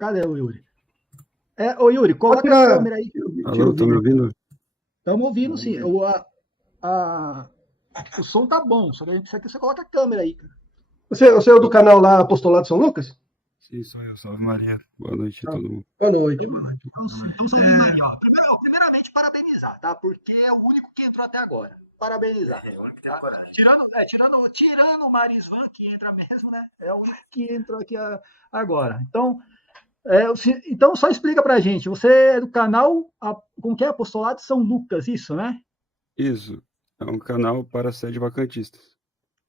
Cadê o Yuri? Ô Yuri, coloca a câmera aí. Alô, tá me ouvindo? Estamos ouvindo, sim. O som tá bom, só que a gente precisa que você coloque a câmera aí. Você é o do canal lá Apostolado São Lucas? Sim, sou eu. Salve Maria. Boa noite a todo mundo. Boa noite. Então, salve Maria. Primeiramente, parabenizar, tá? Porque é o único que entrou até agora. Parabenizar. Tirando o Marisvan, que entra mesmo, né? É o único que entrou aqui agora. Então, só explica pra gente. Você é do canal, como que é? Apostolado São Lucas, isso, né? Isso. É um canal para sede vacantistas.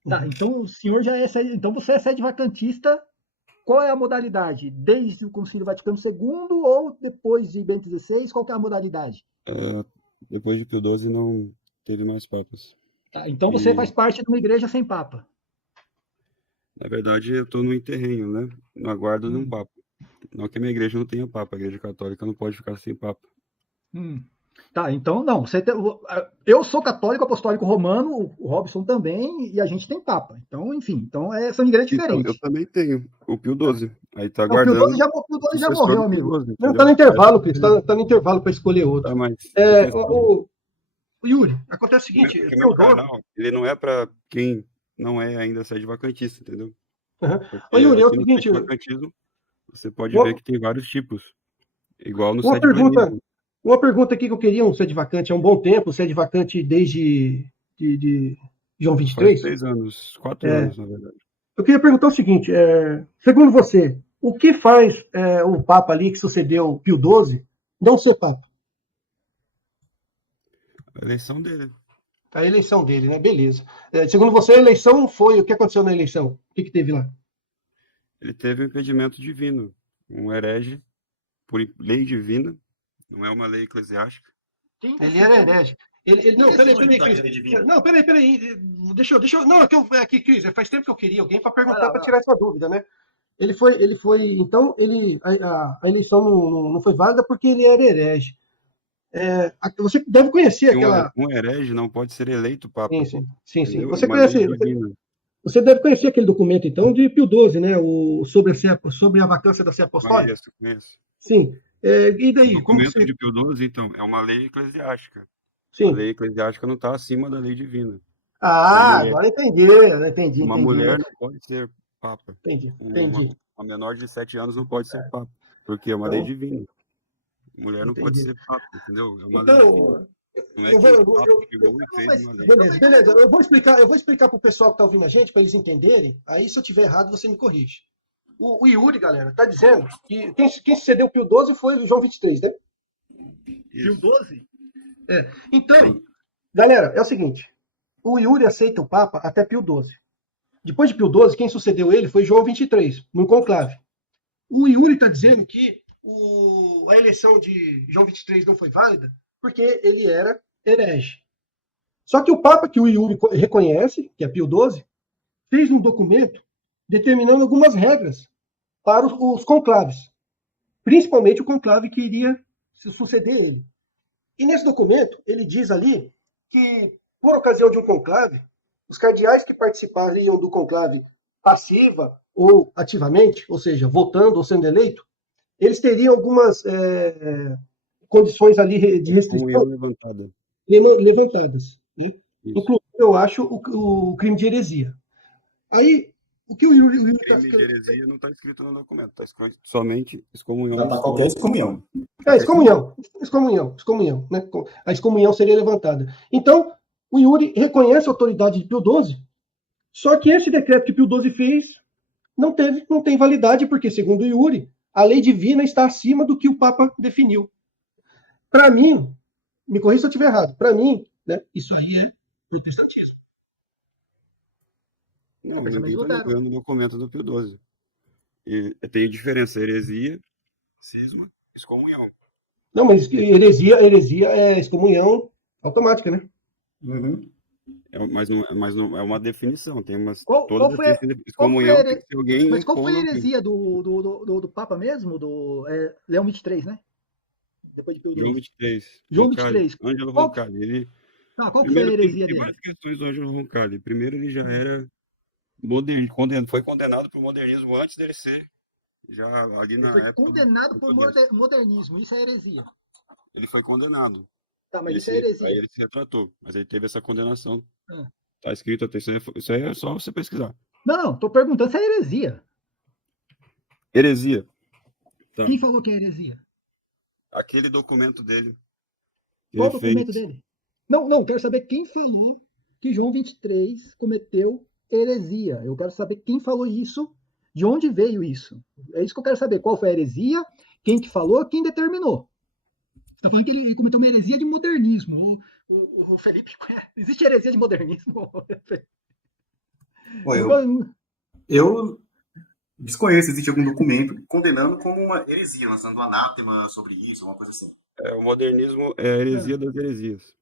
Tá, então o senhor já é sede. Então você é sede vacantista. Qual é a modalidade? Desde o Concílio Vaticano II ou depois de Bento XVI? Qual que é a modalidade? Depois de Pio XII não teve mais papas. Tá, então você faz parte de uma igreja sem papa. Na verdade, eu estou no interregno, né? No aguardo de um papa. Não que a minha igreja não tenha papa. A igreja católica não pode ficar sem papa. Tá, então não. Eu sou católico apostólico romano, o Robson também, e a gente tem papa. Então, enfim, são igrejas diferentes. Eu também tenho. O Pio XII. Aí tá O aguardando. Pio XII já morreu, amigo. XII, não, tá no intervalo, Cris. Tá no intervalo para escolher outro. Tá, mas... O Yuri, acontece o seguinte... Meu canal, ele não é para quem não é ainda sede vacantista, entendeu? Ô, Yuri, é o seguinte... Vacantismo, você pode ver que tem vários tipos. Igual no sede Uma pergunta aqui que eu queria, um sede vacante há um bom tempo, sede vacante desde de João 23? Faz 3 anos, 4 anos, na verdade. Eu queria perguntar o seguinte, segundo você, o que faz o Papa ali que sucedeu Pio XII não ser Papa? A eleição dele. A eleição dele, né? Beleza. Segundo você, a eleição foi... O que aconteceu na eleição? O que teve lá? Ele teve um impedimento divino. Um herege, por lei divina, não é uma lei eclesiástica. Ele era herege. Não, peraí, Cris. Não, peraí. Deixa eu. Não, aqui, Cris, faz tempo que eu queria alguém para perguntar, para tirar essa dúvida, né? Ele foi. Então, a eleição não foi válida porque ele era herege. Você deve conhecer aquela. Um herege não pode ser eleito Papa. Sim. Você deve conhecer aquele documento, então, de Pio XII, né? Sobre a vacância da sé apostólica. Conheço. Sim. E daí? O documento de Pio XII, então, é uma lei eclesiástica. Sim. A lei eclesiástica não está acima da lei divina. Agora entendi. Uma mulher não pode ser Papa. Entendi. Uma menor de 7 anos não pode ser Papa, porque é uma lei divina. Mulher não pode ser Papa, entendeu? É uma lei divina. Não é que o Papa chegou e fez uma lei. Beleza. Eu vou explicar para o pessoal que está ouvindo a gente, para eles entenderem. Aí, se eu tiver errado, você me corrige. O Yuri, galera, está dizendo que quem sucedeu Pio XII foi o João 23, né? Pio XII? Então, galera, é o seguinte. O Yuri aceita o Papa até Pio XII. Depois de Pio XII, quem sucedeu ele foi João 23, no conclave. O Yuri está dizendo que a eleição de João 23 não foi válida porque ele era herege. Só que o Papa que o Yuri reconhece, que é Pio XII, fez um documento determinando algumas regras para os conclaves. Principalmente o conclave que iria suceder ele. E nesse documento, ele diz ali que, por ocasião de um conclave, os cardeais que participariam do conclave passiva ou ativamente, ou seja, votando ou sendo eleito, eles teriam algumas condições ali de restrição levantadas. Né? Inclusive, eu acho, o crime de heresia. Aí, o que o Yuri está escrito... Crime de heresia não está escrito no documento, está escrito somente excomunhão. Já está qualquer excomunhão. Excomunhão. Né? A excomunhão seria levantada. Então, o Yuri reconhece a autoridade de Pio XII, só que esse decreto que Pio XII fez não tem validade, porque, segundo o Yuri, a lei divina está acima do que o Papa definiu. Para mim, me corrija se eu estiver errado, para mim, né, isso aí é protestantismo. Não, ninguém está negando o documento do Pio XII. E tem diferença, heresia, cisma, excomunhão. Não, mas heresia é excomunhão automática, né? Uhum. Mas não é uma definição, tem umas... Qual foi a heresia do Papa mesmo? Do Leão 23, né? Depois de Pio XII. João 23. João 23. Ângelo Roncalli. Qual foi a heresia dele? Tem várias questões do Ângelo Roncalli. Primeiro, ele já era foi condenado para o modernismo antes dele ser já ali Ele na foi época. condenado por modernismo, isso é heresia. Ele foi condenado. Tá, mas isso é heresia. Aí ele se retratou, mas ele teve essa condenação. Ah. Tá escrito até isso aí é só você pesquisar. Não, tô perguntando se é heresia. Heresia. Tá. Quem falou que é heresia? Aquele documento dele. Qual o documento dele? Não, quero saber quem falou que João 23 cometeu heresia. Eu quero saber quem falou isso, de onde veio isso. É isso que eu quero saber. Qual foi a heresia, quem que falou, quem determinou. Você está falando que ele cometeu uma heresia de modernismo. O Felipe, existe heresia de modernismo? Pô, eu desconheço se existe algum documento condenando como uma heresia, lançando anátema sobre isso, uma coisa assim. O modernismo é a heresia das heresias.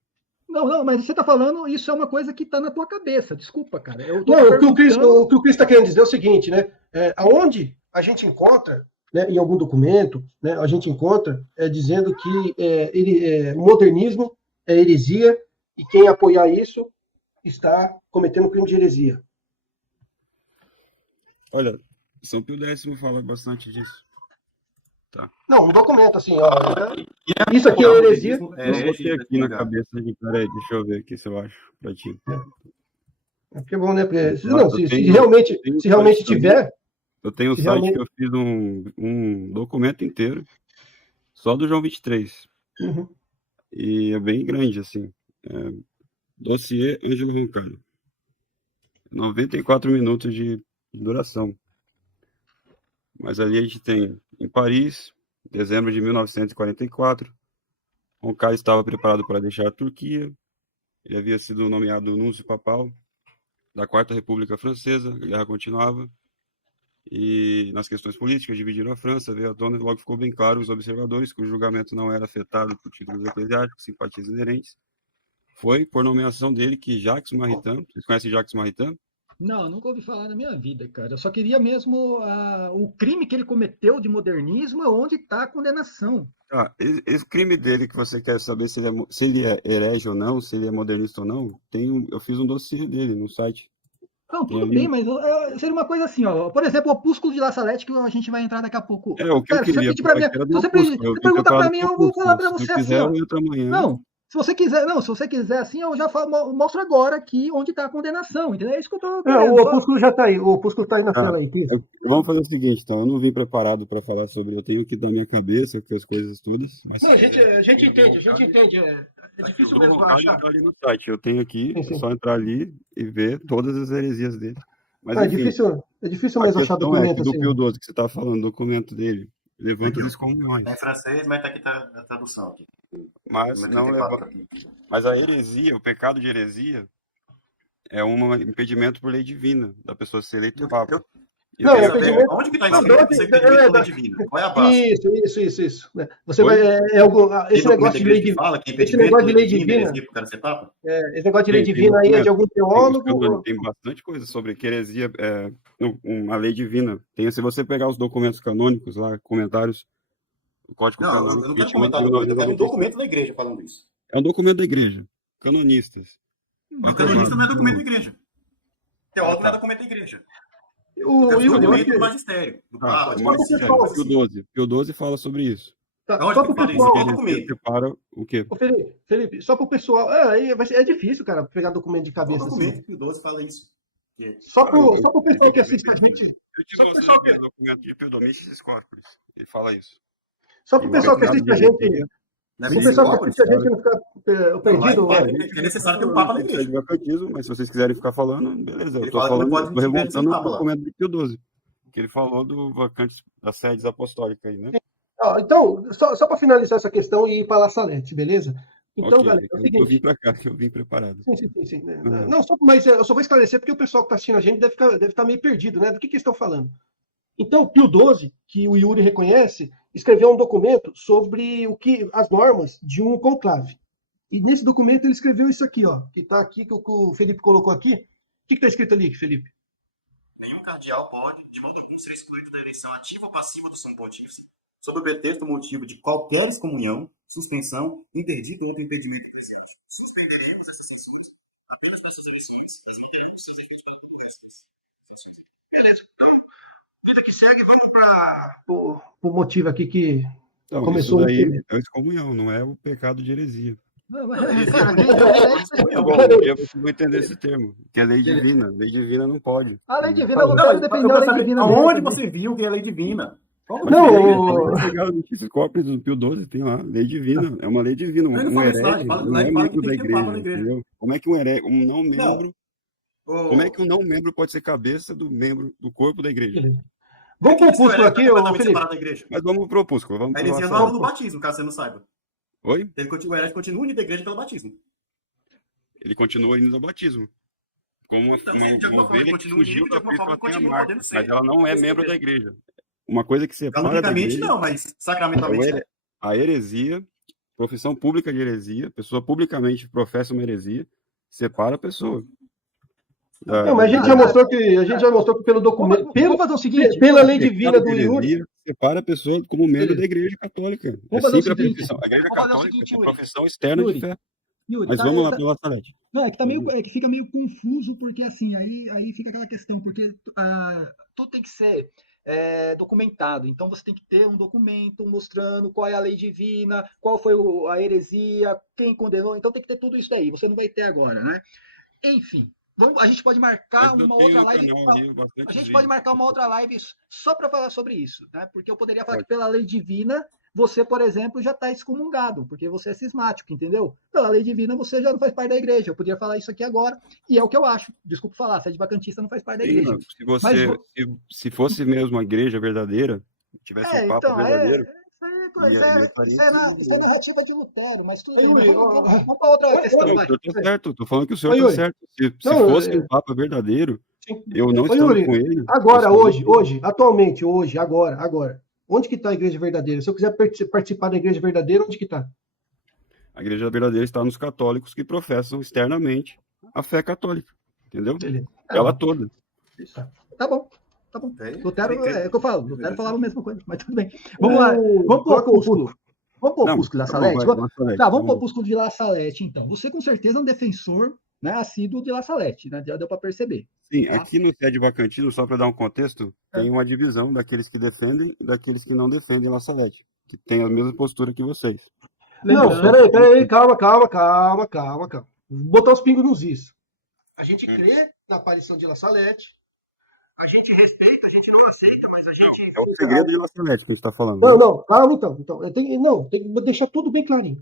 Não, mas você está falando, isso é uma coisa que está na tua cabeça. Desculpa, cara. Não, o que o Cris está querendo dizer é o seguinte, né? Aonde a gente encontra, né, em algum documento, né, a gente encontra dizendo que modernismo é heresia e quem apoiar isso está cometendo crime de heresia. Olha, São Pio X fala bastante disso. Tá. Não, um documento assim, ó. Isso aqui é heresia. Eu botei aqui na cabeça de peraí, deixa eu ver aqui se eu acho pra ti. Que bom, né? Porque, se realmente tiver. Eu tenho um site que eu fiz um documento inteiro só do João 23. Uhum. E é bem grande, assim. Dossiê Ângelo Roncalho. 94 minutos de duração. Mas ali a gente tem, em Paris, dezembro de 1944, Roncalho estava preparado para deixar a Turquia. Ele havia sido nomeado núncio papal da Quarta República Francesa. A guerra continuava. E nas questões políticas, dividiram a França, veio à tona e logo ficou bem claro aos observadores que o julgamento não era afetado por títulos eclesiásticos, simpatias inerentes. Foi por nomeação dele que Jacques Maritain, vocês conhecem Jacques Maritain? Não, nunca ouvi falar na minha vida, cara. Eu só queria mesmo o crime que ele cometeu de modernismo, onde está a condenação. Ah, esse crime dele que você quer saber se ele é herege ou não, se ele é modernista ou não, eu fiz um dossiê dele no site. Não, tudo bem, mas seria uma coisa assim, ó. Por exemplo, o Opúsculo de La Salette, que a gente vai entrar daqui a pouco. O que eu queria. Se você perguntar para mim, eu vou falar para você assim, ó. Não, se você quiser assim, eu já mostro agora aqui onde está a condenação, entendeu? É isso que eu tô querendo. O Opúsculo já está aí, o Opúsculo está aí na tela aí. Vamos fazer o seguinte, então, eu não vim preparado para falar sobre, eu tenho que dar minha cabeça com as coisas todas. Mas... Não, a gente entende. É difícil mesmo achar. Ali no site, eu tenho aqui, é só entrar ali e ver todas as heresias dele. Mas, enfim, é difícil mesmo achar documento assim. Do Pio XII que você está falando, documento dele, levanta as comunhões. É em francês, mas tá aqui a tradução. Aqui. Mas não levanta. Mas a heresia, o pecado de heresia, é um impedimento por lei divina da pessoa ser eleito papa. Não, é impedimento. Onde que está escrito isso? Impedimento lei divina? Qual é a base? Isso. Você vai. Esse negócio de lei divina. Esse negócio de lei divina. Esse negócio de lei divina aí é de algum teólogo. Tem bastante coisa sobre que heresia é uma lei divina. Se você pegar os documentos canônicos lá, comentários, o código canônico. Eu não quero comentar document, eu quero um documento da igreja falando isso. É um documento da igreja. Canonistas. Mas canonista não é documento da igreja. Teólogo não é documento da igreja. O documento do magistério, do Papa. Pio XII fala sobre isso. Só para o pessoal. Separa o quê? Felipe, só para o pessoal. É difícil, cara, pegar documento de cabeça. O documento Pio XII fala isso. Só para o pessoal que assiste a gente. Eu tive o documento de Pio Domiticis Corporis. Ele fala isso. Só para o pessoal que assiste a gente. O pessoal que assiste a gente não ficar perdido. É necessário ter um Papa na igreja. Mas se vocês quiserem ficar falando, beleza. Eu estou falando, estou revoltando o documento de Pio XII. Que ele falou do vacante das sedes apostólicas aí, né? Então, só para finalizar essa questão e ir para La Salette, beleza? Então, galera, é o seguinte. Eu vim para cá, que eu vim preparado. Sim. Não, mas eu só vou esclarecer porque o pessoal que está assistindo a gente deve estar meio perdido, né? Do que eles estão falando. Então, Pio XII, que o Yuri reconhece, escreveu um documento sobre as normas de um conclave. E nesse documento ele escreveu isso aqui, ó, que está aqui, que o Felipe colocou aqui. O que está escrito ali, Felipe? Nenhum cardeal pode, de modo algum, ser excluído da eleição ativa ou passiva do Sumo Pontífice, sob o pretexto ou motivo de qualquer excomunhão, suspensão, interdito ou outro impedimento eclesiástico. Suspenderemos essas pessoas apenas para suas eleições, eximineremos seus eventos pelo Congresso. Beleza. Então, Vida que segue, vamos para o motivo aqui que Então, começou isso o daí entender. é excomunhão, não é o pecado de heresia. Não, mas, Não, heresia cara, pra mim nem é herege. excomunhão. Bom, um dia você vai entender esse termo, que é lei Beleza. divina. Lei divina não pode. A lei divina, Tá o bom. Lutero Não, eu defendeu a quero lei saber divina aonde dele. você viu que é lei divina. Como Pode Não, você pegar, viu? o- pode pegar o notícias cópias do Pio XII, tem lá, lei divina. É uma lei divina. Ele não Um fala isso lá, herege lá não é ele fala que membro tem da que ter papa na igreja, igreja. entendeu? Como é que um herege, um não Não. membro, como é que O... um não membro pode ser cabeça do membro do corpo da igreja? beleza. Por Vamos que para o diz que o opúsculo herege está aqui, ô completamente Felipe. separado da igreja? Mas vamos pro opúsculo, vamos A pro heresia La não anula o Salete. batismo, caso você não saiba. Oi? O herege continua unido à igreja pelo batismo. Ele continua indo ao batismo. Como uma, Então, uma, se de uma alguma forma ele ovelha que continua fugiu unido, de da alguma pista, forma ela tem a continua marca, podendo ser. mas ela não é Esse membro é da igreja. Uma coisa que separa da Canonicamente igreja não, mas é sacramentalmente é. a heresia, profissão pública de heresia, pessoa publicamente professa uma heresia, separa a pessoa. Não, mas a gente já mostrou que pelo documento, Vamos fazer o seguinte. pela lei Pecado divina do de Yuri, heresia separa a pessoa como membro Beleza. da igreja católica. É Vamos fazer o sempre a seguinte, profissão. A igreja vamos fazer o católica seguinte, é Yuri. profissão externa Yuri, de fé. Yuri, Mas tá, vamos lá tá- para La Salete. Não, é que, é que fica meio confuso, porque assim, aí fica aquela questão, porque tudo tem que ser documentado. Então você tem que ter um documento mostrando qual é a lei divina, qual foi a heresia, quem condenou. Então tem que ter tudo isso daí. Você não vai ter agora, né? Enfim, a gente pode marcar Mas eu uma tenho outra no live. canal ali bastante A gente vídeo. pode marcar uma outra live só para falar sobre isso, né? Porque eu poderia falar Pode. que pela lei divina você, por exemplo, já está excomungado, porque você é cismático, entendeu? Pela lei divina você já não faz parte da igreja. Eu poderia falar isso aqui agora, e é o que eu acho. Desculpa falar, se é de vacantista não faz parte da Sim, igreja. não, se Mas você, se fosse mesmo a igreja verdadeira, tivesse um papa então, verdadeiro, isso é narrativa de Lutero, mas tudo bem. Yuri, Vamos para outra questão, não, o vai. senhor tá certo, tô falando que o senhor Ô, tá Yuri. certo. Se Não, fosse um papa verdadeiro, sim. eu não Ô, estando Yuri, com ele. agora, eu estaria- hoje, atualmente, hoje, agora, onde que está a igreja verdadeira? Se eu quiser participar da igreja verdadeira, onde que está? A igreja verdadeira está nos católicos que professam externamente a fé católica, entendeu? Beleza. Ela toda. Tá bom. Tá bom. Ok. Lutero, é o que eu falo. Lutero Beleza. falava a mesma coisa, mas tudo bem. Vamos lá. Vamos pro Coloca o opúsculo. Vamos pro Não, opúsculo da tá bom, Salete? vai, La Salete, Tá, vamos pro vamos. opúsculo de La Salete, então. Você com certeza é um defensor, né, assíduo de La Salete, né? Já deu para perceber. Sim, Tá. aqui no Sede Bacantino, só para dar um contexto, É. tem uma divisão daqueles que defendem e daqueles que não defendem La Salete, que tem a mesma postura que vocês. Não, Lembrando- peraí, calma. Botar os pingos nos is. A gente crê na aparição de La Salete. A gente respeita, a gente não aceita, mas a gente. É o segredo de La Salete que a gente está falando. Não, calma então. Tem que deixar tudo bem clarinho.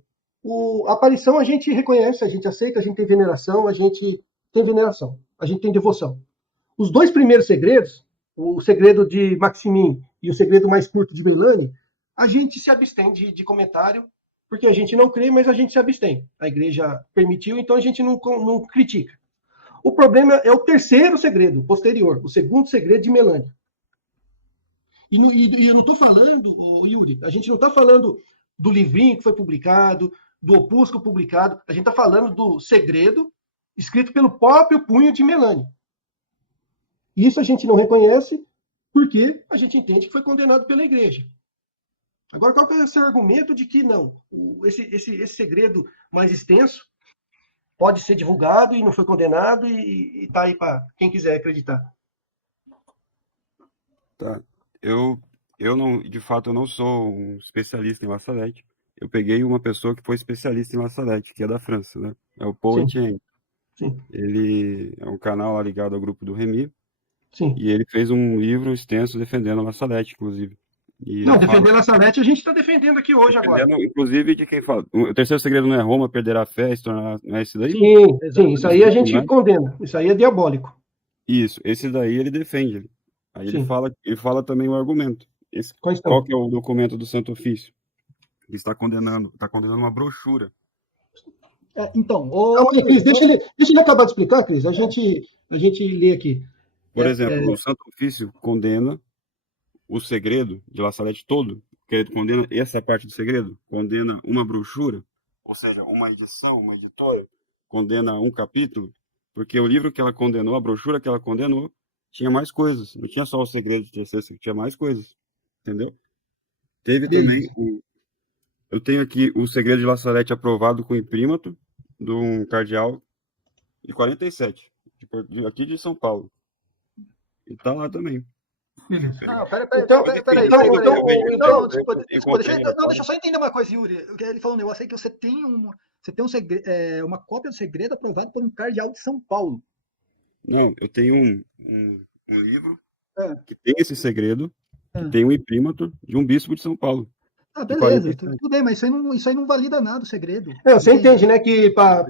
A aparição a gente reconhece, a gente aceita, a gente tem veneração, a gente tem devoção. Os dois primeiros segredos, o segredo de Maximin e o segredo mais curto de Melanie, a gente se abstém de comentário, porque a gente não crê, mas a gente se abstém. A igreja permitiu, então a gente não critica. O problema é o terceiro segredo, posterior, o segundo segredo de Melanie. E eu não estou falando, Yuri, a gente não está falando do livrinho que foi publicado, do opúsculo publicado, a gente está falando do segredo escrito pelo próprio punho de Melanie. Isso a gente não reconhece porque a gente entende que foi condenado pela igreja. Agora, qual que é o seu argumento de que não? Esse segredo mais extenso pode ser divulgado e não foi condenado e está aí para quem quiser acreditar. Tá. Eu não, de fato, eu não sou um especialista em La Salete. Eu peguei uma pessoa que foi especialista em La Salete, que é da França, né? É o Paul Sim. Etienne. Sim, Ele é um canal lá ligado ao grupo do Remy, sim. e ele fez um livro extenso defendendo a La Salete, inclusive. E Não, ele fala- defender a Salete a gente está defendendo aqui hoje agora. defendendo, inclusive, de quem fala. O terceiro segredo não é Roma perderá a fé e se tornar. Não é esse daí? Sim, isso aí a gente Né? condena. Isso aí é diabólico. Isso, esse daí ele defende. Aí Sim. ele fala também o argumento. Quais Qual são? que é o documento do Santo Ofício? Ele está condenando uma brochura. Então, Calma aí, Cris, deixa ele acabar de explicar, Cris. A gente lê aqui. Por exemplo, o Santo Ofício condena o segredo de La Salete todo, que ele condena essa parte do segredo, condena uma brochura, ou seja, uma edição, uma editora, condena um capítulo, porque o livro que ela condenou, a brochura que ela condenou, tinha mais coisas. Não tinha só o segredo de terceiro, tinha mais coisas. Entendeu? Teve Beleza. também eu tenho aqui o segredo de La Salete aprovado com imprímato de um cardeal de 47, aqui de São Paulo. E tá lá também. Beleza. Não, peraí, Então, peraí. Não, desculpa, deixa eu só entender uma coisa, Yuri. Ele falou um negócio aí que você tem uma cópia do segredo aprovado por um cardeal de São Paulo. Não, eu tenho um livro É. que tem esse segredo, que É. tem um imprimatur de um bispo de São Paulo. Ah, de beleza, 47. tudo bem, mas isso aí não valida nada o segredo. Você entende, né, que para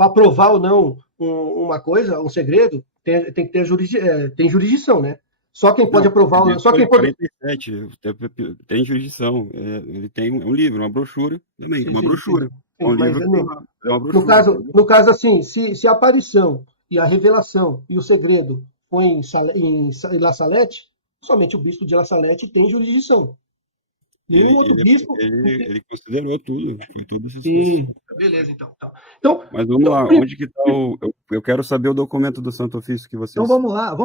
aprovar ou não uma coisa, um segredo, tem que ter tem jurisdição, né? Só quem pode aprovar, só quem pode. 47, tem jurisdição. Ele tem um livro, uma brochura também. Sim, Uma sim, brochura. sim. É um Mas livro que tem lá. É uma no brochura. caso assim, se a aparição e a revelação e o segredo foi em La Salette, somente o bispo de La Salette tem jurisdição. Nenhum outro bispo. Ele considerou tudo. Foi tudo isso. Sim. Beleza, então. Mas vamos lá, onde que está o. Eu quero saber o documento do Santo Ofício que vocês. Então vamos lá,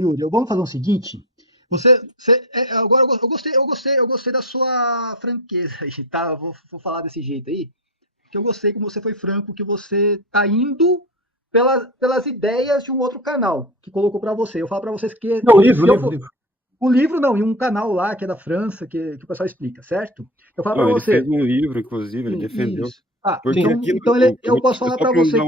Yuri, vamos fazer o seguinte. Agora eu gostei da sua franqueza aí, tá? Vou falar desse jeito aí, que eu gostei como você foi franco, que você tá indo pelas ideias de um outro canal que colocou para você. Eu falo para vocês que não, livro. O livro não, e um canal lá que é da França, que o pessoal explica, certo? Eu falo para você. Ele fez um livro, inclusive, ele defendeu. Porque então eu posso falar para você.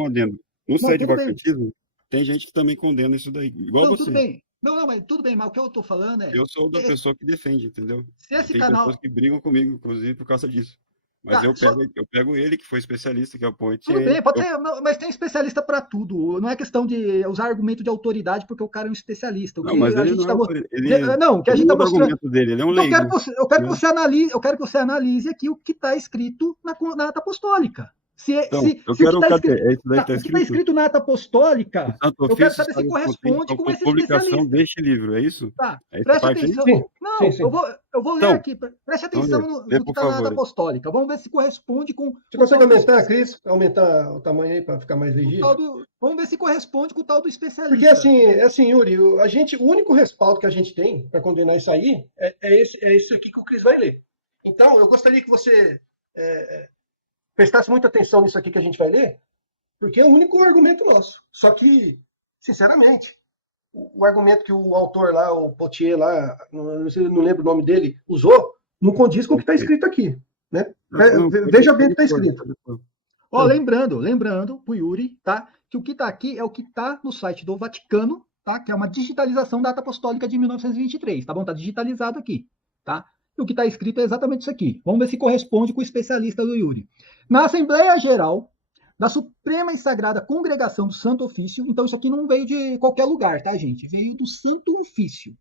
No site de vacantismo, tem gente que também condena isso daí, igual não, você. Tudo bem. Não, mas tudo bem, mas o que eu tô falando é. Eu sou da pessoa que defende, entendeu? Se esse tem canal. pessoas que brigam comigo, inclusive, por causa disso. Mas eu pego ele, que foi especialista, que é o Poitiers. Tudo bem, pode ter, mas tem especialista para tudo. Não é questão de usar argumento de autoridade porque o cara é um especialista. Não, mas ele não, que a gente está mostrando. Argumento dele, ele é um leigo. Eu quero que você analise aqui o que está escrito na ata apostólica. O que está escrito na ata apostólica, eu quero saber se corresponde com esse publicação deste livro, é isso? Tá, preste atenção. Não, sim. Eu vou ler aqui. Preste atenção no que está na ata apostólica. Vamos ver se corresponde com. Você consegue aumentar, Cris? Aumentar o tamanho aí para ficar mais legível? Vamos ver se corresponde com o tal do especialista. Porque assim, Yuri, o único respaldo que a gente tem para condenar isso aí é isso aqui que o Cris vai ler. Então, eu gostaria que você prestasse muita atenção nisso aqui que a gente vai ler, porque é o único argumento nosso. Só que, sinceramente, o argumento que o autor lá, o Poitiers lá, não lembro o nome dele, usou, não condiz com o que está escrito aqui. Né? Veja bem o que está escrito. Lembrando pro Yuri, tá? Que o que está aqui é o que está no site do Vaticano, tá? Que é uma digitalização da ata apostólica de 1923, tá bom? Tá digitalizado aqui, tá? E o que está escrito é exatamente isso aqui. Vamos ver se corresponde com o especialista do Yuri. Na Assembleia Geral da Suprema e Sagrada Congregação do Santo Ofício, então isso aqui não veio de qualquer lugar, tá, gente? Veio do Santo Ofício.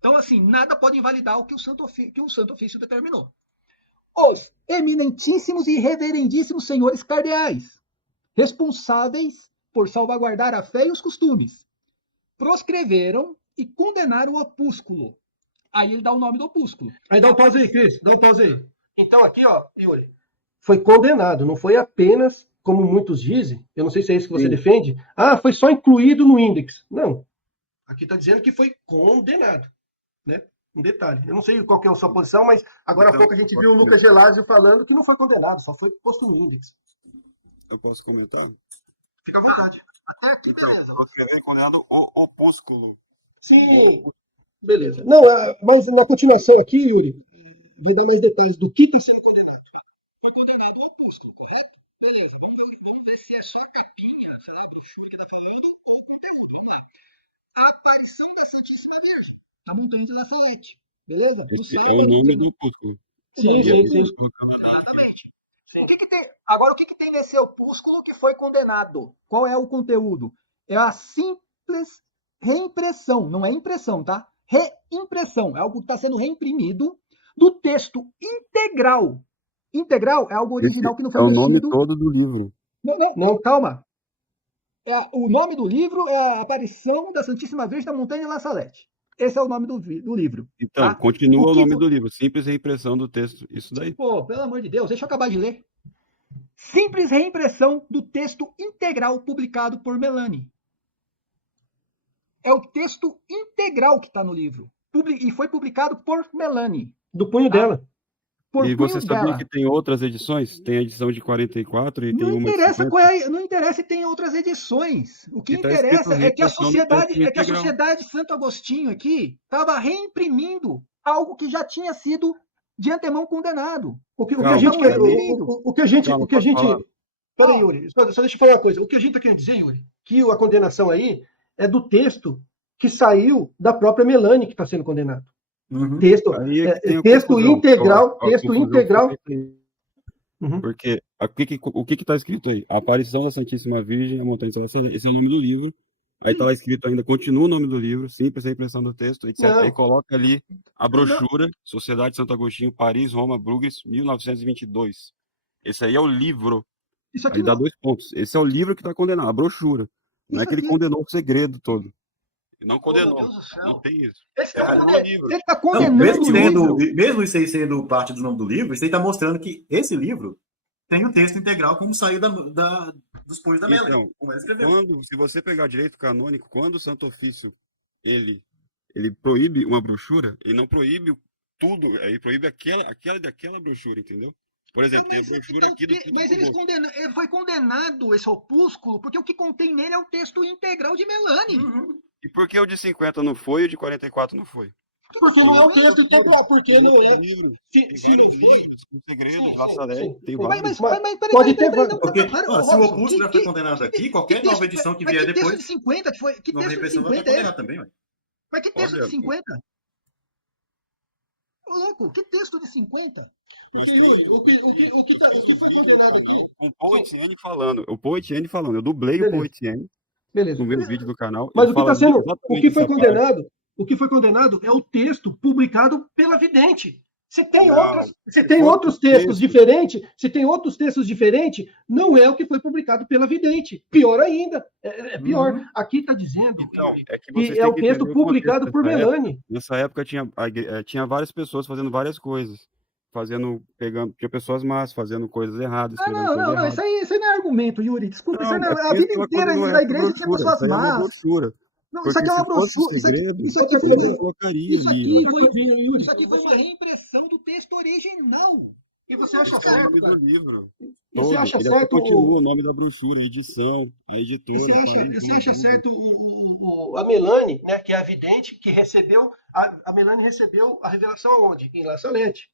Então, assim, nada pode invalidar o que o Santo Ofício determinou. Os eminentíssimos e reverendíssimos senhores cardeais, responsáveis por salvaguardar a fé e os costumes, proscreveram e condenaram o opúsculo. Aí ele dá o nome do opúsculo. Aí dá um pause aí, Cris. Dá um pause aí. Então aqui, ó, Yuri, foi condenado. Não foi apenas, como muitos dizem, eu não sei se é isso que você defende, foi só incluído no índex. Não. Aqui está dizendo que foi condenado. Né? Um detalhe. Eu não sei qual que é a sua posição, mas agora há pouco a gente viu o Lucas Gelásio falando que não foi condenado, só foi posto no índex. Eu posso comentar? Fica à vontade. Até aqui, beleza. Proscrever condenado o opúsculo. Sim. Beleza. Não, mas na continuação aqui, Yuri, vou dar mais detalhes do que está sendo condenado. Foi condenado o opúsculo, correto? Beleza. Vamos ver se é só a capinha, sei lá, a brochura que está falando, ou o conteúdo. Vamos lá. A aparição da Santíssima Virgem na montanha de La Salette. Beleza? Esse é o nome do opúsculo. Sim. Exatamente. Sim. Agora, o que tem nesse opúsculo que foi condenado? Qual é o conteúdo? É a simples reimpressão, não é impressão, tá? Reimpressão, é algo que está sendo reimprimido do texto integral. Integral é algo original que não foi mexido. É o nome todo do livro. Não, calma. O nome do livro é a aparição da Santíssima Virgem na Montanha de La Salette. Esse é o nome do livro. Então, tá? Continua o nome do livro. Simples reimpressão do texto. Isso daí. Pô, pelo amor de Deus, deixa eu acabar de ler. Simples reimpressão do texto integral publicado por Melanie. É o texto integral que está no livro. E foi publicado por Melanie. Do punho dela. por E punho você sabia dela. que tem outras edições? Tem a edição de 44 e tem Não uma de interessa 50. não interessa se tem outras edições. O que E tá escrito interessa é que reimpressão do texto a integral. sociedade Santo Agostinho aqui estava reimprimindo algo que já tinha sido de antemão condenado. O que a Calma, gente quer. reimprimindo. O que a gente. Calma, O que a posso falar? gente. Peraí, Yuri, só deixa eu falar uma coisa. O que a gente está querendo dizer, Yuri, que a condenação aí é do texto que saiu da própria Melanie que está sendo condenado. Uhum. Texto, Aí é que tem a texto confusão. integral, A texto confusão integral. foi feita aí. Uhum. Porque o que está escrito aí? A aparição da Santíssima Virgem, a montanha de Celeste, esse é o nome do livro. Aí está lá escrito ainda, continua o nome do livro, simples a impressão do texto, etc. Não. Aí coloca ali a brochura, Sociedade de Santo Agostinho, Paris, Roma, Bruges, 1922. Esse aí é o livro. Isso aqui Aí dá não, 2 pontos. Esse é o livro que está condenado, a brochura. Não é Isso que ele aqui- condenou o segredo todo. Ele não Oh, meu condenou. Deus do céu. Não tem isso. Ele está É no livro. ele tá Não, condenando mesmo, o livro. mesmo isso aí sendo parte do nome do livro, isso aí está mostrando que esse livro tem o texto integral como saiu dos punhos da Melanie, Então, como ela escreveu. se você pegar direito canônico, quando o Santo Ofício ele proíbe uma brochura, ele não proíbe tudo, ele proíbe daquela brochura, entendeu? Por exemplo, tem a brochura aqui do Mas ele foi condenado, esse opúsculo, porque o que contém nele é o texto integral de Melanie. Uhum. E por que o de 50 não foi e o de 44 não foi? Porque não é o texto integral, porque não é. Livros, Se, tem se vários não foi. livros, com segredos, Sim, La Salete, sim. tem Mas vários. peraí, Pode ter não, Porque para, se o Robson, opúsculo já foi condenado aqui, qualquer nova edição que vier que texto depois, de 50 que foi? Que nova texto de repressão vai 50 estar é condenado esse? também, ué. Mas que texto Olha, de 50? Ô, louco, que texto de 50? Porque, Yuri, o que foi condenado aqui. O Poetienne falando. O Poetienne falando. Eu dublei Beleza. o Poetienne Beleza. no meu vídeo do canal. Mas ele o que fala está sendo. O exatamente que foi essa parte. condenado? O que foi condenado é o texto publicado pela vidente. Se tem, Não, outros textos diferentes, não é o que foi publicado pela vidente. Pior ainda, é pior. Uhum. Aqui está dizendo Então, Yuri, é que que vocês é têm o que texto entender o publicado contexto por dessa época. Melanie. Nessa época tinha várias pessoas fazendo várias coisas. Tinha pessoas más, fazendo coisas erradas, escrevendo coisas erradas. Isso aí não é argumento, Yuri. Desculpa, Não, a por vida isso que ela inteira condenou da essa igreja tinha brochura. pessoas Isso aí é uma más. brochura. Não, Porque isso aqui é uma se fosse brochura. segredo, Isso aqui eu foi não colocaria Isso ali. aqui ó. foi, Yuri, isso aqui foi uma reimpressão do texto original. E você acha Esse é o certo, nome cara? do livro. E você Todo. acha Ele até certo continua o nome da brochura, a edição, a editora. Você acha certo a Melanie, né, que é a vidente, que recebeu, a Melanie recebeu a revelação onde? Em La Salete.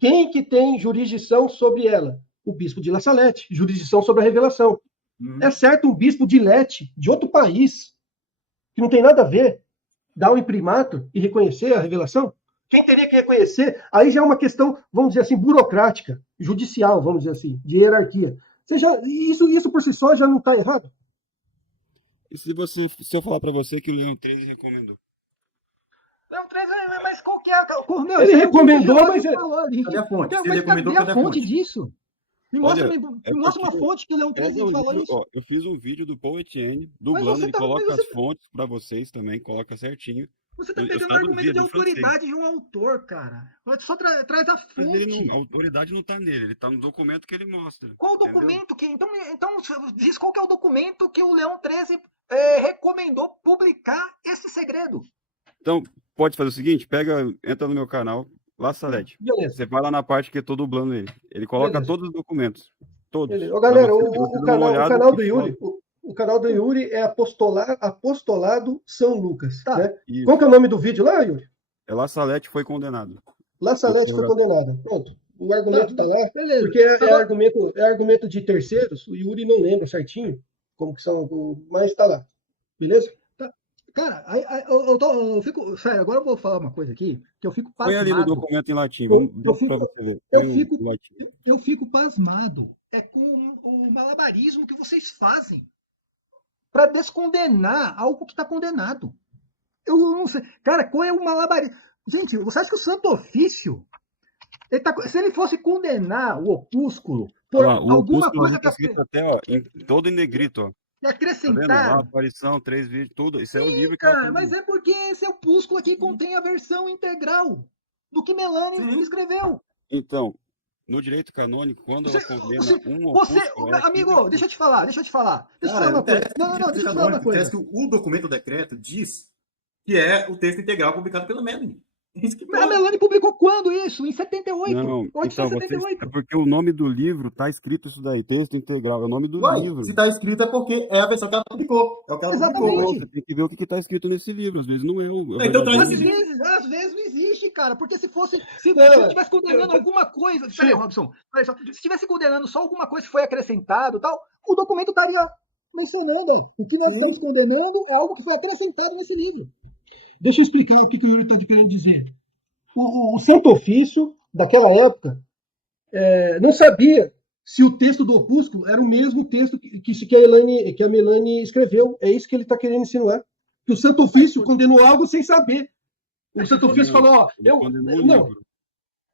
Quem que tem jurisdição sobre ela? O bispo de La Salete, jurisdição sobre a revelação. Uhum. É certo um bispo de Lete, de outro país, que não tem nada a ver, dar um imprimato e reconhecer a revelação? Quem teria que reconhecer, aí já é uma questão, vamos dizer assim, burocrática, judicial, vamos dizer assim, de hierarquia. Isso por si só já não está errado? E se eu falar pra você que o Leão 13 recomendou? Não, mas qual que é a... Meu, Ele isso é o que recomendou, o Jorge mas falou ali. Cadê a fonte? Se ele Mas recomendou, cadê cadê a a fonte fonte? disso? Me mostra, Olha, me mostra uma porque fonte que o Leão 13 Pega o falou livro, isso. ó, eu fiz um vídeo do Poetienne, Mas dublando, você ele tá- coloca mas as fontes pra vocês também, coloca certinho. Você tá eu pegando traduzia argumento de do francês. autoridade de um autor, cara. Só traz a Mas fonte. a autoridade não tá nele, ele tá no documento que ele mostra. Qual o entendeu? documento que... Então diz qual que é o documento que o Leão 13 recomendou publicar esse segredo. Então, pode fazer o seguinte, entra no meu canal, La Salete. Beleza. Você vai lá na parte que eu tô dublando ele. Ele coloca Beleza. todos os documentos. Todos. Beleza. Ô, galera, Pra você dar uma o olhada canal e do Yuri, o canal do Yuri é Apostolado São Lucas. Tá. Né? Isso. Qual que é o nome do vídeo lá, Yuri? É La Salete foi condenado. La Salete foi condenado. Pronto. O argumento tá lá. Beleza. Porque é argumento de terceiros. O Yuri não lembra certinho como que são, mas tá lá. Beleza? Cara, eu fico... Sério, agora eu vou falar uma coisa aqui, que eu fico Põe ali no pasmado. documento em latim, Eu vamos fico- pra você ver. eu Põe fico- no latim. Eu fico pasmado. É com o malabarismo que vocês fazem para descondenar algo que está condenado. Eu não sei. Cara, qual é o malabarismo? Gente, você acha que o Santo Ofício, se ele fosse condenar o opúsculo por Olha lá, o alguma opúsculo coisa tá escrito até, ó, todo em negrito, ó. que Tá vendo? acrescentar... Lá, aparição, 3 vídeos, tudo. Isso é o livro que Cara, ela mas é porque esse opúsculo aqui contém a versão integral do que Melanie Sim. escreveu. Então, no direito canônico, quando ela condena um Você, opúsculo... ela amigo, tira- deixa eu te falar. Deixa eu te falar Cara, uma coisa. interessa- Não, deixa eu te falar uma coisa. interessa que o documento, o decreto, diz que é o texto integral publicado pela Melanie. A Melanie publicou quando isso? Em 78? Não, então, 878? é porque o nome do livro tá escrito isso daí, texto integral, é o nome do livro. Se tá escrito é porque é a versão que ela publicou. É o que ela publicou. Exatamente. Você tem que ver o que tá escrito nesse livro, às vezes não é o Então traz verdadeiro. esse livro. Às vezes não existe, cara, porque se você Não, estivesse condenando alguma coisa. Peraí, Robson, peraí só. Se estivesse condenando só alguma coisa que foi acrescentado e tal, o documento estaria mencionando. O que nós estamos condenando é algo que foi acrescentado nesse livro. Deixa eu explicar o que o Yuri está querendo dizer. O Santo Ofício, daquela época, não sabia se o texto do opúsculo era o mesmo texto que a Melanie escreveu. É isso que ele está querendo insinuar. Que o Santo Ofício condenou algo sem saber. O Santo Ofício falou, ó, Ele condenou o não. livro.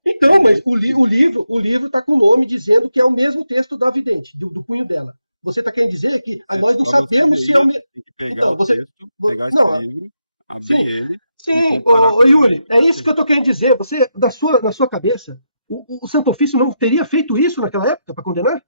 Então, mas o livro está com o nome dizendo que é o mesmo texto da vidente, do punho dela. Você está querendo dizer que nós não sabemos se é o mesmo. Então, você. Não, abrir ele. Sim, Yuri, é isso que eu estou querendo dizer. Você, na sua cabeça, o Santo Ofício não teria feito isso naquela época para condenar?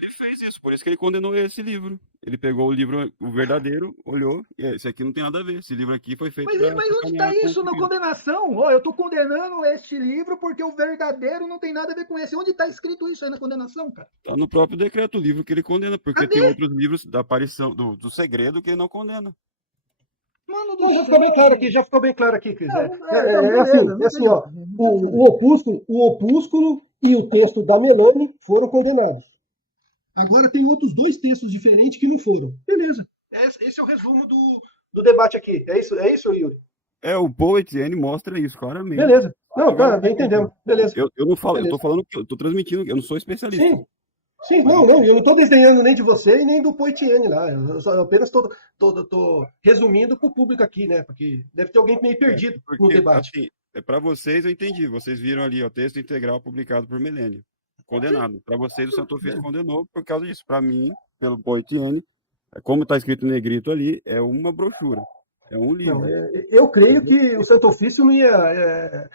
Ele fez isso, por isso que ele condenou esse livro. Ele pegou o livro, o verdadeiro, olhou, e esse aqui não tem nada a ver. Esse livro aqui foi feito. Mas onde está isso na condenação? Oh, eu estou condenando este livro porque o verdadeiro não tem nada a ver com esse. Onde está escrito isso aí na condenação, cara? Tá no próprio decreto, o livro que ele condena, porque Cadê? tem outros livros da aparição, do segredo, que ele não condena. Mano do Não, já céu. ficou bem claro aqui, Cris. Beleza, assim, ó, o opúsculo e o texto da Melanie foram condenados. Agora tem outros dois textos diferentes que não foram. Beleza. Esse é o resumo do debate aqui. É isso, Yuri? O Paul Etienne mostra isso, claramente. Beleza. Não, tá, entendemos. Beleza. Eu não falo, Beleza. eu tô falando que eu tô transmitindo, eu não sou especialista. Sim, não, eu não estou desdenhando nem de você e nem do Poitiene lá. Eu apenas estou resumindo para o público aqui, né? Porque deve ter alguém meio perdido no debate. Assim, para vocês, eu entendi. Vocês viram ali, o texto integral publicado por Melanie. Condenado. Para vocês, o Santo Ofício condenou por causa disso. Para mim, pelo Poitiene, como está escrito em negrito ali, é uma brochura. É um livro. Não, eu creio que o Santo Ofício não ia...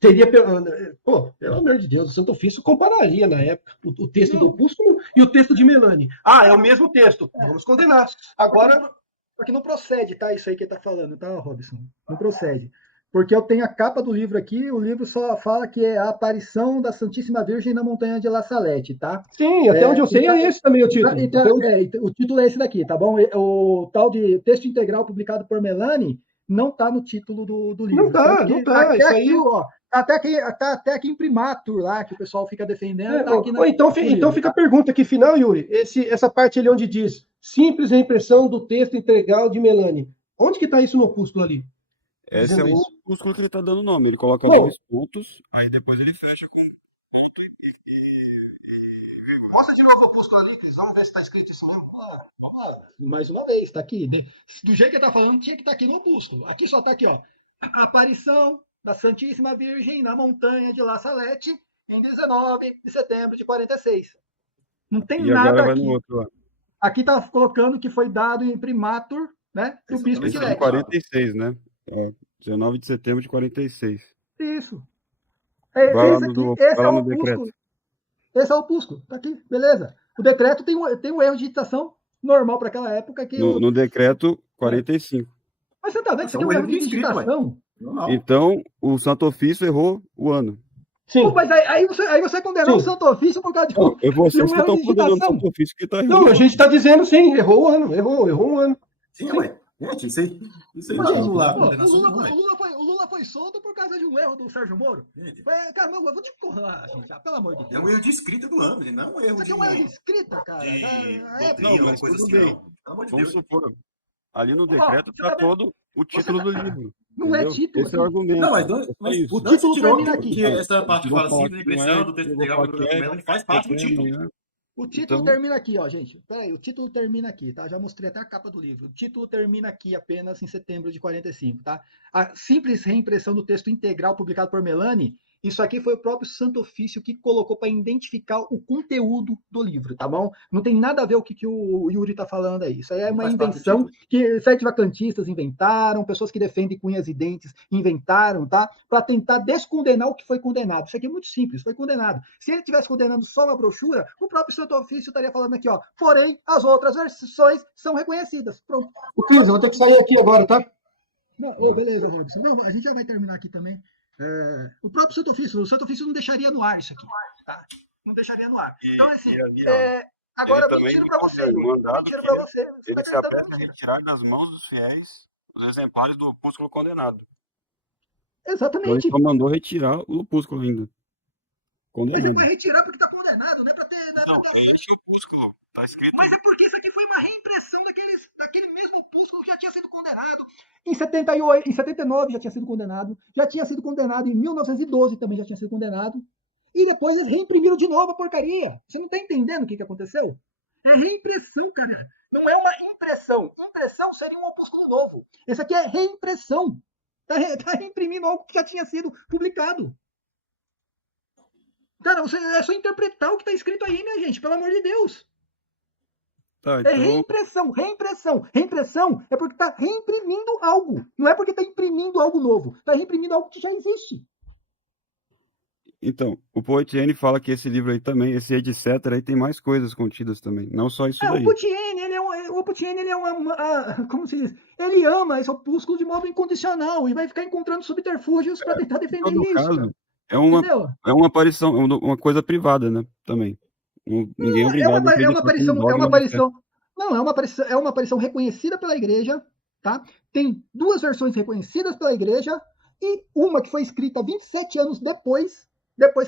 teria, pelo amor de Deus, o Santo Ofício compararia na época o texto do Opúsculo e o texto de Melanie. Ah, é o mesmo texto, vamos condenar. Agora, porque não procede, tá? Isso aí que ele tá falando, tá, Robson? Não procede. Porque eu tenho a capa do livro aqui, o livro só fala que é a aparição da Santíssima Virgem na montanha de La Salette, tá? Sim, até onde eu sei é esse também o título. O título é esse daqui, tá bom? O tal de texto integral publicado por Melanie não tá no título do livro. Não tá. Até Isso aqui, aí... ó, tá até aqui em primatur lá, que o pessoal fica defendendo. Tá aqui então fica a pergunta aqui final, Yuri. Essa parte ali onde diz simples reimpressão do texto integral de Melanie. Onde que está isso no opúsculo ali? Esse é o opúsculo que ele está dando nome. Ele coloca dois pontos, aí depois ele fecha com ponto e Mostra de novo o opúsculo ali, Cris. Vamos ver se está escrito isso mesmo. Vamos lá. Mais uma vez, está aqui. Do jeito que ele está falando, tinha que estar aqui no opúsculo. Aqui só está aqui, ó. A aparição da Santíssima Virgem na montanha de La Salette em 19 de setembro de 46. Não tem nada aqui. Aqui está colocando que foi dado em primatur, né? Do bispo de Lecce. 46, né? 19 de setembro de 46. Isso. Esse é o opúsculo. Esse é o opúsculo. Tá aqui, beleza. O decreto tem um erro de digitação normal para aquela época. No decreto 45. Mas você tá vendo que tem um erro de digitação? Então, o Santo Ofício errou o ano. Sim. Pô, mas aí você condenou o Santo Ofício por causa de um vocês que estão condenando o Santo Ofício que está errando. Não, a gente está dizendo sim, errou o ano. Errou um ano. Sim, ué. Gente, isso aí não é anular a condenação. O Lula foi solto por causa de um erro do Sérgio Moro. Cara, eu vou te correr, gente. Pelo amor de Deus. É um erro de escrita do ano, não é um erro de... Isso aqui é um erro de escrita, cara. Não, mas coisa assim, não. Pelo amor de Deus. Vamos supor, ali no decreto está todo o título do livro. Não é título. Esse é o argumento. Não, mas o título termina aqui. Que essa parte que fala assim, da impressão do texto integral faz parte do título. O título termina aqui, ó, gente. Peraí, o título termina aqui, tá? Já mostrei até a capa do livro. O título termina aqui apenas em setembro de 45, tá? A simples reimpressão do texto integral publicado por Melanie, isso aqui foi o próprio Santo Ofício que colocou para identificar o conteúdo do livro, tá bom? Não tem nada a ver o que o Yuri tá falando aí. Isso aí é uma invenção que 7 vacantistas inventaram, pessoas que defendem cunhas e dentes inventaram, tá? Para tentar descondenar o que foi condenado. Isso aqui é muito simples, foi condenado. Se ele estivesse condenando só uma brochura, o próprio Santo Ofício estaria falando aqui, ó. Porém, as outras versões são reconhecidas. Pronto. O Cris, eu vou ter que sair aqui agora, tá? Não, beleza, Robson. Não, a gente já vai terminar aqui também. O próprio o Santo Ofício não deixaria no ar isso aqui, tá? Não deixaria no ar. Então, assim, ali, ó, agora ele também mentira pra você, me mandado mentira que pra você. Você tá ele se acreditando na apressa a mentira. retirar das mãos dos fiéis os exemplares do opúsculo condenado. Então ele Exatamente. só mandou retirar o opúsculo ainda. Mas ele Condenado. vai retirar porque tá condenado, não é pra ter. Não é pra Não, ter... é este opúsculo. Tá escrito. Mas é porque isso aqui foi uma reimpressão daquele mesmo opúsculo que já tinha sido condenado. Em 78, em 79 já tinha sido condenado em 1912 também já tinha sido condenado. E depois eles reimprimiram de novo a porcaria. Você não tá entendendo o que aconteceu? É reimpressão, cara. Não é uma impressão. Impressão seria um opúsculo novo. Esse aqui é reimpressão. Tá reimprimindo algo que já tinha sido publicado. Cara, é só interpretar o que tá escrito aí, minha gente, pelo amor de Deus. Tá, É então, reimpressão, reimpressão. Reimpressão é porque está reimprimindo algo. Não é porque está imprimindo algo novo. Está reimprimindo algo que já existe. o Poetiene fala que esse livro aí também, esse etc. aí tem mais coisas contidas também. Não só isso O daí. Poutiene, ele é como se diz? Ele ama esse opúsculo de modo incondicional e vai ficar encontrando subterfúgios para tentar Em defender todo isso, cara. caso, Entendeu? é uma aparição, uma coisa privada, né? Também. Ninguém é obrigado a É uma acreditar como aparição, dogma de fé. não, é uma aparição reconhecida pela igreja, tá? Tem duas versões reconhecidas pela igreja e uma que foi escrita 27 anos depois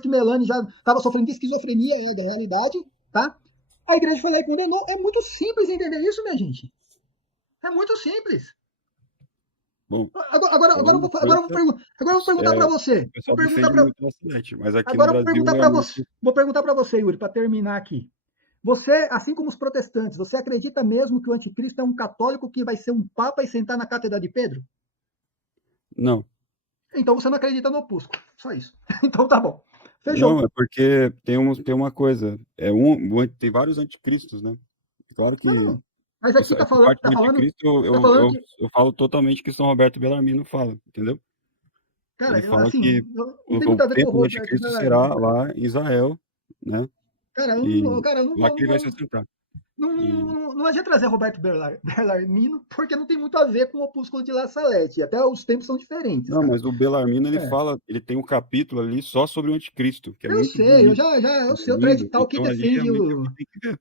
que Melanie já estava sofrendo de esquizofrenia da realidade, tá? A igreja foi lá e condenou. É muito simples entender isso, minha gente. É muito simples. Bom, Agora eu vou perguntar para você. o pessoal defende muito o Ocidente, mas aqui no Agora eu vou Brasil perguntar é para muito... você. Vou perguntar para você, Yuri, para terminar aqui. Você, assim como os protestantes, você acredita mesmo que o anticristo é um católico que vai ser um papa e sentar na cátedra de Pedro? Não. Então você não acredita no opúsculo. Só isso. Então tá bom. Fechou. Não, é porque tem uma coisa. Tem vários anticristos, né? Claro que Não. Mas aqui essa parte do anticristo tá falando que, eu falo totalmente que São Roberto Bellarmino fala, entendeu? cara, Ele fala assim, que não tem o muito a ver com o templo do Roberto anticristo será Bellarmino, cara. lá em Israel, né? Cara, E cara, lá que ele vai se assentar. E não adianta trazer Roberto Bellarmino, porque não tem muito a ver com o opúsculo de La Salette. Até os tempos são diferentes, não, cara. mas o Bellarmino ele É. fala, ele tem um capítulo ali só sobre o anticristo, que é Eu muito sei, bonito, eu sei o lindo. tradital que Então ali defende realmente é o que tem que ver.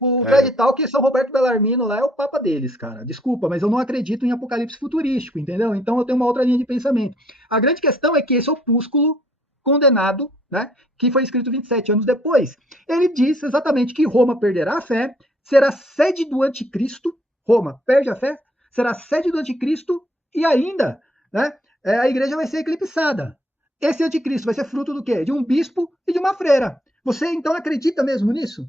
o É, tradital que São Roberto Bellarmino lá é o papa deles, cara. Desculpa, mas eu não acredito em apocalipse futurístico, entendeu? Então eu tenho uma outra linha de pensamento. A grande questão é que esse opúsculo condenado, né, que foi escrito 27 anos depois, ele diz exatamente que Roma perderá a fé, será sede do anticristo, Roma perde a fé, será sede do anticristo e ainda, né, a igreja vai ser eclipsada. Esse anticristo vai ser fruto do quê? De um bispo e de uma freira. Você então acredita mesmo nisso?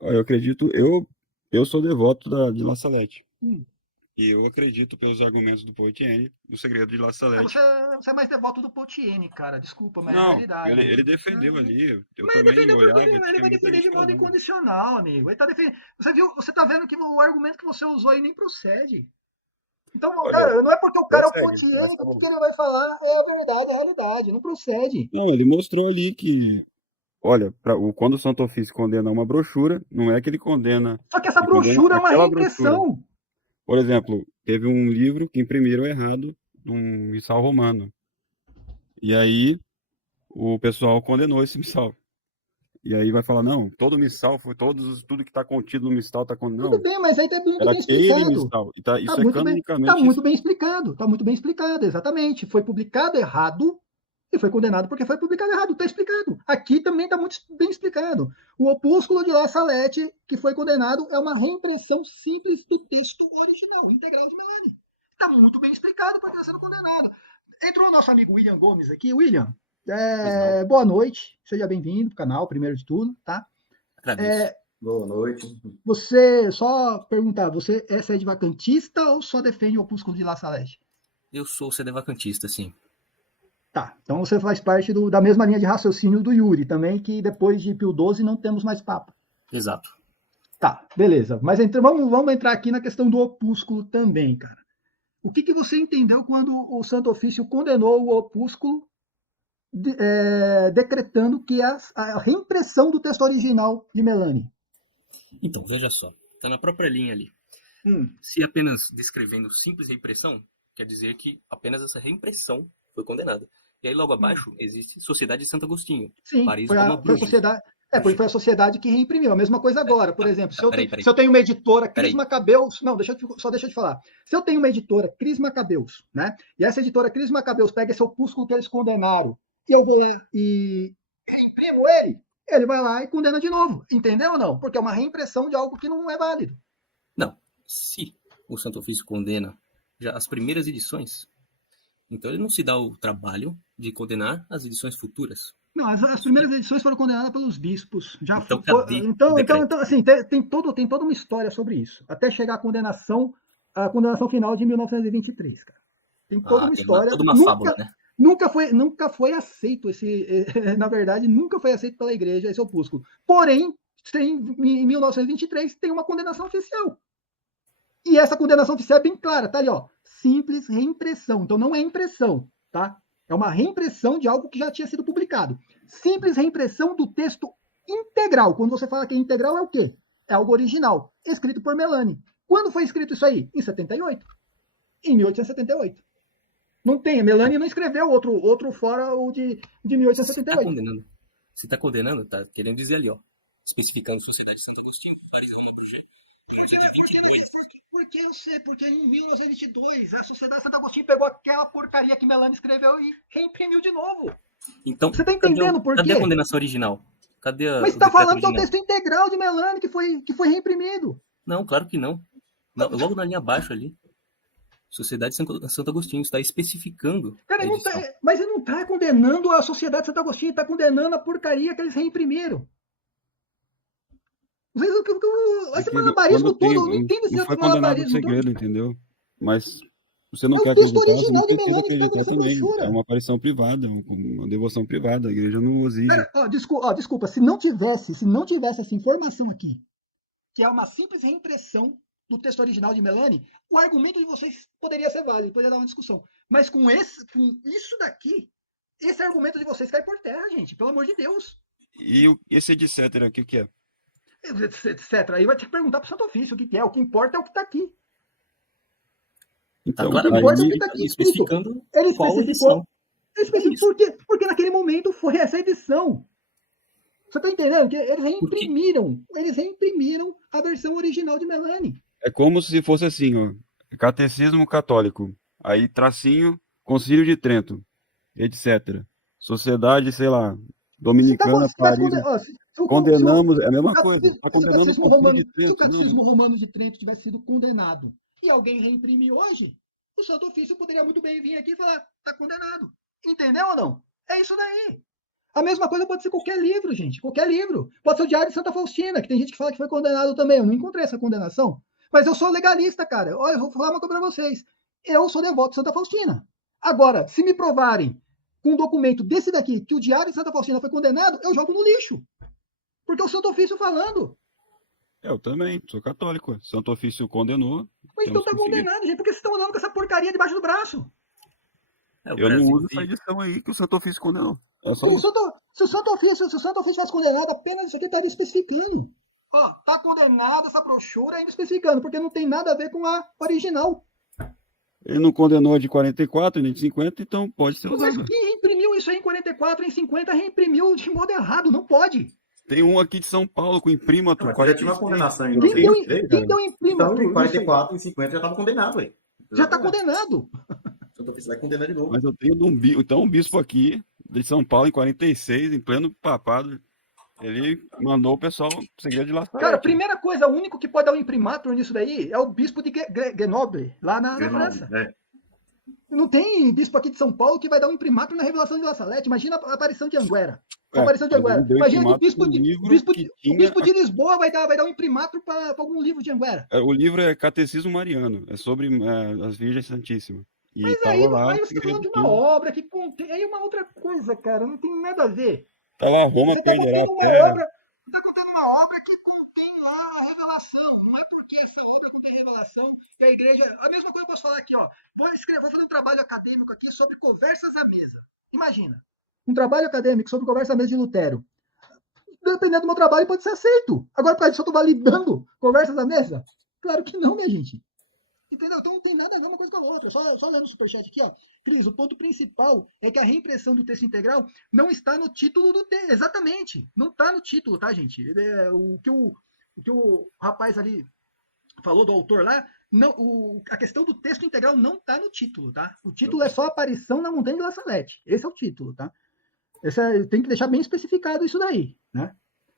eu acredito, eu sou devoto de La Salette. E eu acredito, pelos argumentos do Poitiers, no segredo de La Salette. Você é mais devoto do Potiene, cara. Desculpa, mas é a Não, realidade. ele defendeu ali. Eu Mas ele também defendeu porque olhava, ele tinha vai muita defender gente de modo falando. incondicional, amigo. Ele tá defendendo. Você tá vendo que o argumento que você usou aí nem procede. Então, Olha, cara, não é porque o cara é o prossegue, Potiene mas que tá o bom. que ele vai falar é a verdade, a realidade. Não procede. Não, ele mostrou ali que, olha, quando o Santo Ofício condena uma brochura, não é que Só que essa ele condena brochura é uma aquela brochura. reimpressão. Por exemplo, teve um livro que imprimiram errado, um missal romano. E aí o pessoal condenou esse missal. E aí vai falar, não, todo missal foi tudo que está contido no missal está condenado. Tudo Não, bem, mas aí tá muito era bem aquele explicado. missal. E Tá isso é muito bem, canonicamente. tá muito bem explicado, exatamente. Foi publicado errado e foi condenado porque foi publicado errado. Tá explicado. Aqui também tá muito bem explicado. O opúsculo de La Salette, que foi condenado, é uma reimpressão simples do texto original, integral de Melanie. Tá muito bem explicado porque está sendo condenado. Entrou o nosso amigo William Gomes aqui. William, boa noite. Seja bem-vindo ao canal, primeiro de tudo, tá? Agradeço. Boa noite. Você, só perguntar, você é sedevacantista ou só defende o opúsculo de La Salette? Eu sou sedevacantista, sim. Tá, então você faz parte da mesma linha de raciocínio do Yuri também, que depois de Pio XII não temos mais papa. Exato. Tá, beleza. Mas vamos entrar aqui na questão do opúsculo também, cara. O que você entendeu quando o Santo Ofício condenou o opúsculo, decretando que a reimpressão do texto original de Melanie? Então, veja só. Está na própria linha ali. Se apenas descrevendo simples reimpressão, quer dizer que apenas essa reimpressão foi condenada. E aí logo abaixo existe Sociedade de Santo Agostinho. Sim, Paris, foi Roma, a Bruges. sociedade. Porque foi a sociedade que reimprimiu. A mesma coisa agora, por exemplo. Se eu Peraí. tenho uma editora, Cris Peraí. Macabeus. Não, só deixa eu te falar. Se eu tenho uma editora, Cris Macabeus, né? E essa editora, Cris Macabeus, pega esse opúsculo que eles condenaram e reimprimo ele vai lá e condena de novo. Entendeu ou não? Porque é uma reimpressão de algo que não é válido. Não. Se o Santo Ofício condena já as primeiras edições, então ele não se dá o trabalho de condenar as edições futuras. Não, as primeiras edições foram condenadas pelos bispos. Então, cadê o decreto? Então, assim, tem toda uma história sobre isso. Até chegar à condenação final de 1923, cara. Tem toda uma história. Toda uma fábula, né? Nunca foi aceito na verdade, nunca foi aceito pela igreja esse opúsculo. Porém, em 1923 tem uma condenação oficial. E essa condenação oficial é bem clara, tá ali, ó. Simples reimpressão. Então não é impressão, tá? É uma reimpressão de algo que já tinha sido publicado. Simples reimpressão do texto integral. Quando você fala que é integral, é o quê? É algo original, escrito por Melanie. Quando foi escrito isso aí? Em 78. Em 1878. Não tem, Melanie não escreveu outro fora o de 1878. Se tá condenando, tá querendo dizer ali, ó. Especificando Sociedade de Santo Agostinho, Paris, Roma, Bruges. Porque em 1922 a Sociedade de Santo Agostinho pegou aquela porcaria que Melanie escreveu e reimprimiu de novo. Então, você tá entendendo por quê? Cadê a condenação original? Mas você tá falando que é o texto integral de Melanie que foi reimprimido. Não, claro que não. Logo na linha abaixo ali. Sociedade de Santo Agostinho está especificando. Cara, mas ele não está condenando a Sociedade de Santo Agostinho, está condenando a porcaria que eles reimprimiram. Esse malabarismo todo, eu não entendo esse não foi condenado o segredo, entendeu? Mas você não quer acreditar, você não precisa acreditar também. É uma aparição privada, uma devoção privada. A igreja não exige. Desculpa, se não tivesse essa informação aqui, que é uma simples reimpressão do texto original de Melanie, o argumento de vocês poderia ser válido, poderia dar uma discussão. Mas com isso daqui, esse argumento de vocês cai por terra, gente, pelo amor de Deus. E esse etc, o que é? Etc. Aí vai ter que perguntar para o Santo Ofício o que é. O que importa é o que está aqui. Então, o que importa é o que está aqui especificando ele qual edição. Porque naquele momento foi essa edição. Você está entendendo? Que eles reimprimiram a versão original de Melanie. É como se fosse assim, ó. Catecismo católico. Aí, tracinho, Concílio de Trento, etc. Sociedade, sei lá, dominicana, Paris. Condenamos, é a mesma coisa. Está condenando o Concílio de Trento. Se o Catecismo Romano de Trento tivesse sido condenado e alguém reimprime hoje, o Santo Ofício poderia muito bem vir aqui e falar, está condenado. Entendeu ou não? É isso daí. A mesma coisa pode ser qualquer livro, gente. Qualquer livro. Pode ser o Diário de Santa Faustina, que tem gente que fala que foi condenado também. Eu não encontrei essa condenação. Mas eu sou legalista, cara. Olha, eu vou falar uma coisa para vocês. Eu sou devoto de Santa Faustina. Agora, se me provarem com um documento desse daqui que o Diário de Santa Faustina foi condenado, eu jogo no lixo. Porque é o Santo Ofício falando. Eu também, sou católico. Santo Ofício condenou. Mas então tá condenado, gente. Por que vocês estão andando com essa porcaria debaixo do braço? Eu não uso essa edição aí que o Santo Ofício condenou. Se o Santo Ofício fosse condenado, apenas isso aqui estaria especificando. Tá condenado essa brochura ainda especificando, porque não tem nada a ver com a original. Ele não condenou a de 44 nem de 50, então pode ser usado. Mas quem reimprimiu isso aí em 44, em 50, reimprimiu de modo errado, não pode. Tem um aqui de São Paulo com imprimatur. Mas já tinha uma condenação em Quem deu imprimatur? Então, em 44, em 50 já estava condenado, velho. Já está condenado. Santo Ofício vai condenar de novo. Mas eu tenho um bispo aqui, de São Paulo, em 46, em pleno papado. Ele mandou o pessoal segredo de Laçarete. Cara, primeira coisa, o único que pode dar um imprimatur nisso daí é o bispo de Grenoble, lá na França. Não tem bispo aqui de São Paulo que vai dar um imprimatur na revelação de La Salette. Imagina a aparição de Anguera. Imagina que o bispo de Lisboa vai dar um imprimatur para algum livro de Anguera. O livro é Catecismo Mariano. É sobre as Virgens Santíssimas. E mas aí você está falando de uma obra que contém... Aí uma outra coisa, cara. Não tem nada a ver. Tá lá, Roma perderá a terra. Você está contando uma obra que contém lá a revelação. Não é porque essa obra contém revelação que a igreja... A mesma coisa eu posso falar aqui, ó. Vou fazer um trabalho acadêmico aqui sobre conversas à mesa. Imagina. Um trabalho acadêmico sobre conversas à mesa de Lutero. Dependendo do meu trabalho, pode ser aceito. Agora, por causa disso, eu estou validando conversas à mesa. Claro que não, minha gente. Entendeu? Então não tem nada a ver uma coisa com a outra. Só lendo o superchat aqui, ó. Cris, o ponto principal é que a reimpressão do texto integral não está no título do texto. Exatamente. Não está no título, tá, gente? O que o rapaz ali falou do autor lá, não, a questão do texto integral não está no título, tá? O título é só aparição na montanha de La Salette. Esse é o título, tá? Tem que deixar bem especificado isso daí, né?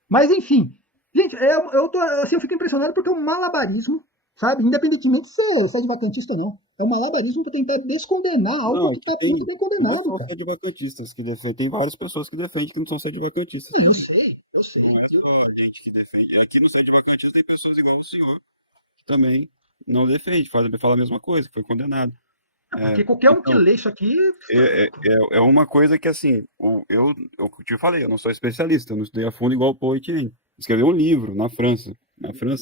Mas, enfim. Gente, eu fico impressionado porque é um malabarismo, sabe? Independentemente se é de vacantista ou não. É um malabarismo para tentar descondenar algo que está muito bem condenado. Não são sede-vacantistas que defendem. Tem várias pessoas que defendem que não são sede-vacantistas. Eu sei. Não é só a gente que defende. Aqui no sede-vacantistas tem pessoas igual o senhor que também não defende, fala a mesma coisa, que foi condenado. Porque qualquer um que lê isso aqui... É uma coisa que, assim, eu te falei, eu não sou especialista, eu não estudei a fundo igual o Paul Etienne. Escreveu um livro na França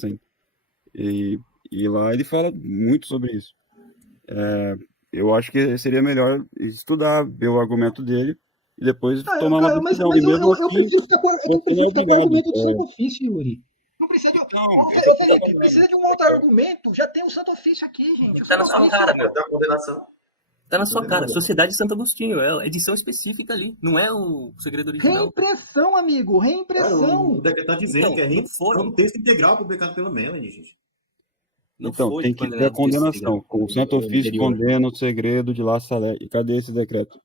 ainda. E lá ele fala muito sobre isso. Eu acho que seria melhor estudar, ver o argumento dele e depois tomar uma decisão. Mas eu preciso ficar com o argumento do Santo Ofício, Yuri. Não precisa de Felipe, precisa de um outro argumento. Já tem o Santo Ofício aqui, gente. Tá na sua cara, meu. Da condenação. Tá na sua cara. Sociedade de Santo Agostinho. É a edição específica ali. Não é o segredo original. Reimpressão, amigo. Reimpressão. O decreto tá dizendo que é um texto integral publicado pelo Melanie, gente. Então, tem que ter a condenação. O Santo Ofício condena o segredo de La Salette. E cadê esse decreto?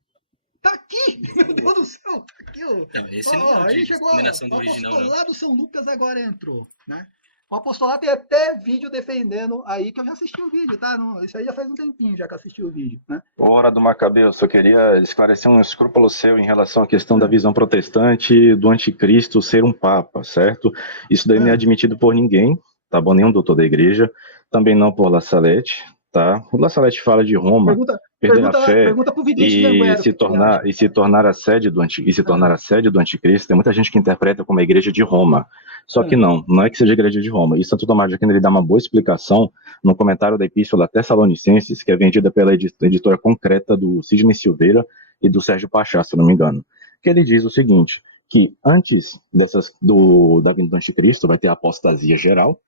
Tá aqui! Meu Deus do céu! Tá aqui, ó. Não, esse não é Aí chegou do original, o apostolado São Lucas agora entrou, né? O apostolado tem até vídeo defendendo aí, que eu já assisti o vídeo, tá? Isso aí já faz um tempinho já que eu assisti o vídeo, né? Hora do Macabeu, só queria esclarecer um escrúpulo seu em relação à questão da visão protestante do anticristo ser um papa, certo? Isso daí não é admitido por ninguém, tá bom? Nenhum doutor da igreja, também não por La Salette, tá? O La Salette fala de Roma, perder a fé e se tornar a sede do anticristo. Tem muita gente que interpreta como a igreja de Roma. Só que não é que seja a igreja de Roma. E Santo Tomás de Aquino ele dá uma boa explicação no comentário da Epístola Tessalonicenses, que é vendida pela editora Concreta do Sidney Silveira e do Sérgio Pachá, se não me engano. Que ele diz o seguinte, que antes da vinda do anticristo vai ter a apostasia geral,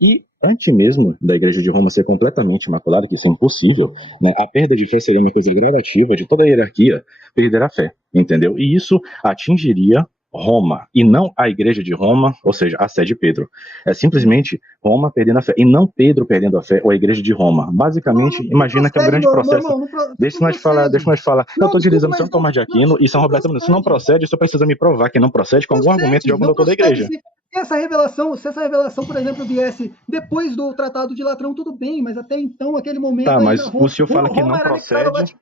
e antes mesmo da igreja de Roma ser completamente imaculada, que isso é impossível, né, a perda de fé seria uma coisa gradativa de toda a hierarquia perder a fé, entendeu? E isso atingiria Roma, e não a igreja de Roma, ou seja, a sede de Pedro. É simplesmente Roma perdendo a fé, e não Pedro perdendo a fé, ou a igreja de Roma. Basicamente, imagina que é um grande processo. Deixa nós falar. Eu estou utilizando São Tomás de Aquino e São Roberto Menino. Se não procede, você precisa me provar que não procede com algum argumento de algum doutor da igreja. Se essa revelação, por exemplo, viesse depois do Tratado de Latrão, tudo bem, mas até então, aquele momento... Tá, mas o senhor fala que não procede...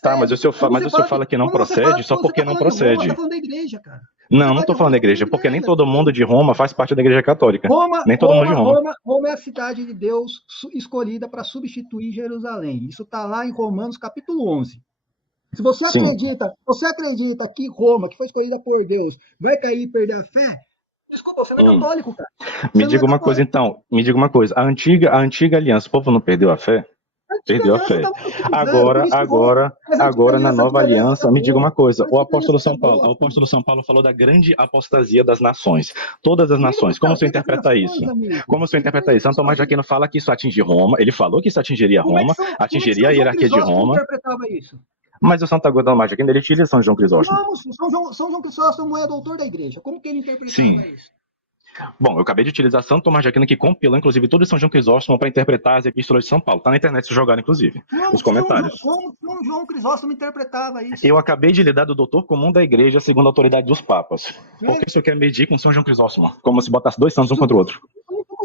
Tá, mas o senhor fala que não procede só porque não procede. Tá falando da igreja, cara. Não estou falando da igreja, porque nem todo mundo de Roma faz parte da igreja católica. Nem todo mundo de Roma. Roma é a cidade de Deus escolhida para substituir Jerusalém. Isso está lá em Romanos capítulo 11. Se você acredita que Roma, que foi escolhida por Deus, vai cair e perder a fé, desculpa, você não é católico, cara. Me diga uma coisa, então. A antiga aliança, o povo não perdeu a fé? Perdeu a fé. Agora na nova aliança, me diga uma coisa, o apóstolo São Paulo falou da grande apostasia das nações, todas as nações. Como você interpreta isso? São Tomás de Aquino fala que isso atinge Roma, ele falou que isso atingiria Roma, atingiria a hierarquia de Roma. Mas o Santo Tomás de Aquino, ele utiliza São João Crisóstomo. São João Crisóstomo é doutor da igreja. Como que ele interpretava isso? Bom, eu acabei de utilizar Santo Tomás de Aquino, que compilou, inclusive, todo São João Crisóstomo para interpretar as epístolas de São Paulo. Tá na internet se jogar, inclusive, os comentários. Como São João Crisóstomo interpretava isso? Eu acabei de lhe dar do doutor comum da igreja, segundo a autoridade dos papas. Por que o senhor quer medir com São João Crisóstomo? Como se botasse dois santos um contra o outro.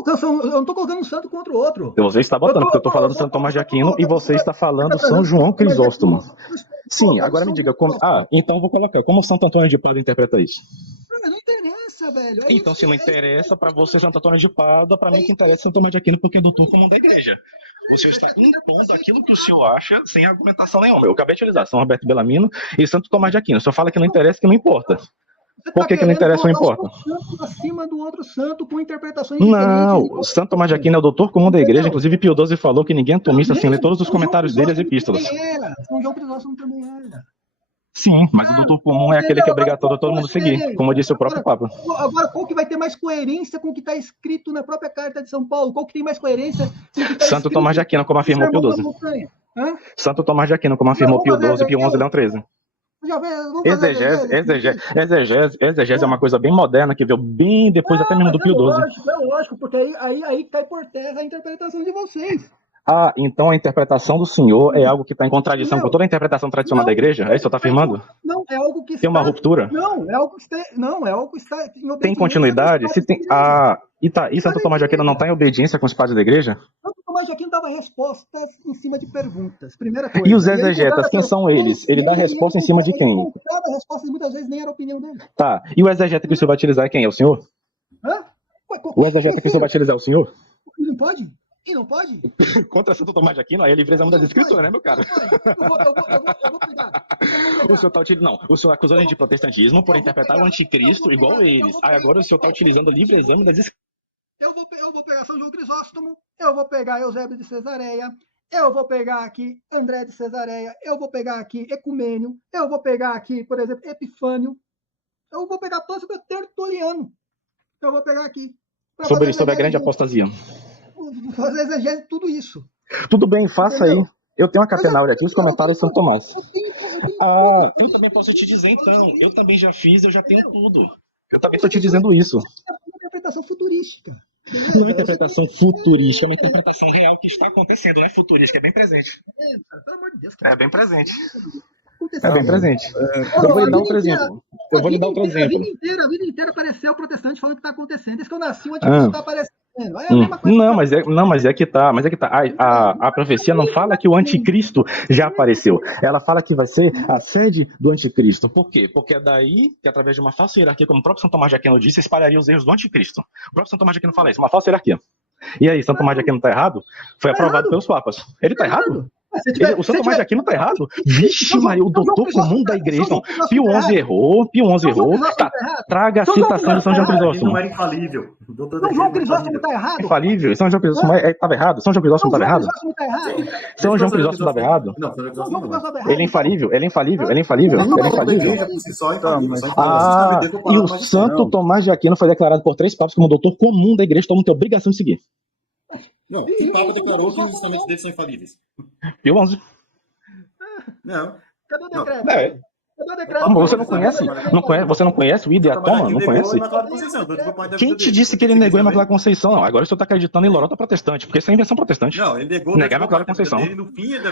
Eu não estou colocando um santo contra o outro. Você está botando, porque eu estou falando Santo Tomás de Aquino e você está falando São João Crisóstomo. Sim, agora me diga como... então eu vou colocar. Como Santo Antônio de Pádua interpreta isso? Não interessa, velho. Então, se não interessa para você, Santo Antônio de Pádua, para mim que interessa Santo Tomás de Aquino, porque é doutor comum da igreja. O senhor está impondo aquilo que o senhor acha sem argumentação nenhuma. Eu acabei de utilizar São Roberto Bellamino e Santo Tomás de Aquino. O senhor fala que não interessa, que não importa. Por que não interessa ou importa? Acima do outro santo com interpretações não, o Santo Tomás de Aquino é o doutor comum da igreja, inclusive Pio XII falou que ninguém é tomista sem ler todos os comentários dele e as epístolas. São João Crisóstomo também era. Sim, mas o doutor comum é aquele que é obrigatório todo mundo seguir, como disse o próprio Papa. Agora, qual que vai ter mais coerência com o que está escrito na própria Carta de São Paulo? Qual que tem mais coerência com o que está Santo Tomás de Aquino, como afirmou Pio XII. Santo Tomás de Aquino, como afirmou Pio XII, Pio XI, Leão XIII. Exegese é uma coisa bem moderna, que veio bem depois até mesmo do Pio XII. É lógico, porque aí cai por terra a interpretação de vocês. Ah, então a interpretação do senhor é algo que está em contradição com toda a interpretação tradicional da igreja? É isso que você está afirmando? Não, é algo que está... Tem uma ruptura? Não, é algo que está... Tem continuidade? Se tem... E Santo Tomás de Aquino não está em obediência com os padres da igreja? Santo Tomás de Aquino dava respostas em cima de perguntas, primeira coisa. E os exegetas, quem são eles? Ele dá resposta em cima de quem? Ele dava respostas e muitas vezes nem era a opinião dele. Tá, e o exegeta que o senhor vai utilizar é quem? É o senhor? Hã? O exegeta que o senhor vai utilizar é o senhor? E não pode? E não pode? Contra Santo Tomás de Aquino, aí ele livreza das escrituras, né, meu cara? Eu vou pegar. O senhor tá utilizando... Não, o senhor acusou a gente de protestantismo por interpretar o anticristo igual eles. Aí agora o senhor tá utilizando o livre exame das escrituras. Eu vou pegar São João Crisóstomo, eu vou pegar Eusébio de Cesareia, eu vou pegar aqui André de Cesareia, eu vou pegar aqui Ecumênio, eu vou pegar aqui, por exemplo, Epifânio, eu vou pegar todo sobre o Tertuliano, eu vou pegar aqui. Sobre a grande apostasia. Fazer exegese de tudo isso. Tudo bem, faça aí. Eu tenho uma catenária aqui, os comentários de São Tomás. Eu também posso te dizer, então. Eu também já fiz, eu já tenho tudo. Eu também estou te dizendo isso. É uma interpretação futurística. Não é uma interpretação futurística, é uma interpretação real que está acontecendo, não é futurística, é bem presente. Pelo amor de Deus. É bem presente. É bem presente. Eu vou lhe dar outro exemplo. A vida inteira apareceu o protestante falando que está acontecendo. Desde que eu nasci, o anticristo está aparecendo. É a mesma coisa. Mas é que tá. A profecia não fala que o anticristo já apareceu. Ela fala que vai ser a sede do anticristo. Por quê? Porque é daí que, através de uma falsa hierarquia, como o próprio São Tomás de Aquino disse, espalharia os erros do anticristo. O próprio São Tomás de Aquino fala isso, uma falsa hierarquia. E aí, São Tomás de Aquino está errado? Foi aprovado pelos papas. Ele está errado? O São Tomás de Aquino está errado? Vixe, Maria, o doutor comum da igreja. Não, Pio XI errou. Tá, traga a citação de São João Crisóstomo. Ele não era infalível. São João Crisóstomo está errado. Infalível? São João Crisóstomo estava errado? São João Crisóstomo estava errado? São João Crisóstomo estava errado? Não, São João Crisóstomo não. Ele é infalível? E o Santo Tomás de Aquino foi declarado por 3 papas como doutor comum da igreja, todo mundo tem obrigação de seguir. Não, que papa declarou que os ensinamentos deles são infalíveis? Pio XI. Não. Cadê o decreto? Cadê o decreto? Como você não conhece? Você não conhece o Ideatoma? Não conhece? Quem te disse que ele negou a Imaculada Conceição? Não, agora você está acreditando em lorota protestante, porque isso é invenção protestante. Não, ele negou negar a Imaculada Conceição.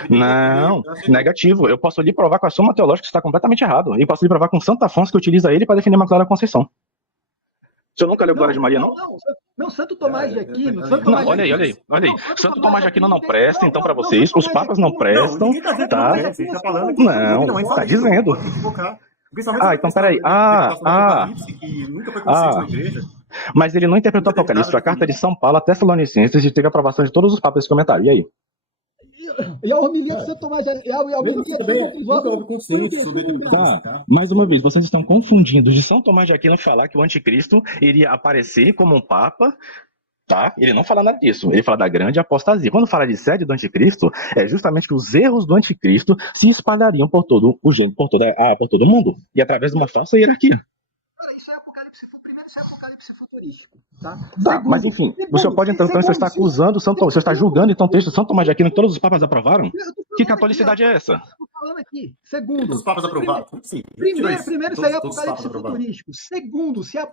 Não, negativo. Eu posso lhe provar com a Suma Teológica que está completamente errado. E posso lhe provar com Santo Afonso que utiliza ele para defender a Imaculada Conceição. O senhor nunca leu Glória de Maria, não? Não, Santo Tomás de Aquino. Olha aí. Santo Tomás de Aquino não presta, então, para vocês. Os papas não prestam, tá? Não, tá dizendo. Então, peraí. Mas ele não interpretou o Apocalipse. A carta de São Paulo, a Tessalonicenses, e teve a aprovação de todos os papas desse comentário. E aí? E a homilia de Santo Tomás de Tá, mais uma vez, vocês estão confundindo de São Tomás de Aquino falar que o anticristo iria aparecer como um papa, tá? Ele não fala nada disso, ele fala da grande apostasia. Quando fala de sede do anticristo, é justamente que os erros do anticristo se espalhariam por todo o gênero, por todo o mundo, e através de uma falsa hierarquia. Isso é Apocalipse futurístico, tá? Mas enfim, o senhor pode então, você está acusando, o senhor está julgando então o texto de São Tomás de Aquino que todos os papas aprovaram? Que catolicidade é essa? Estou falando aqui. Segundo, os papas aprovaram? Sim. Primeiro, isso aí é Apocalipse futurístico. Segundo, se a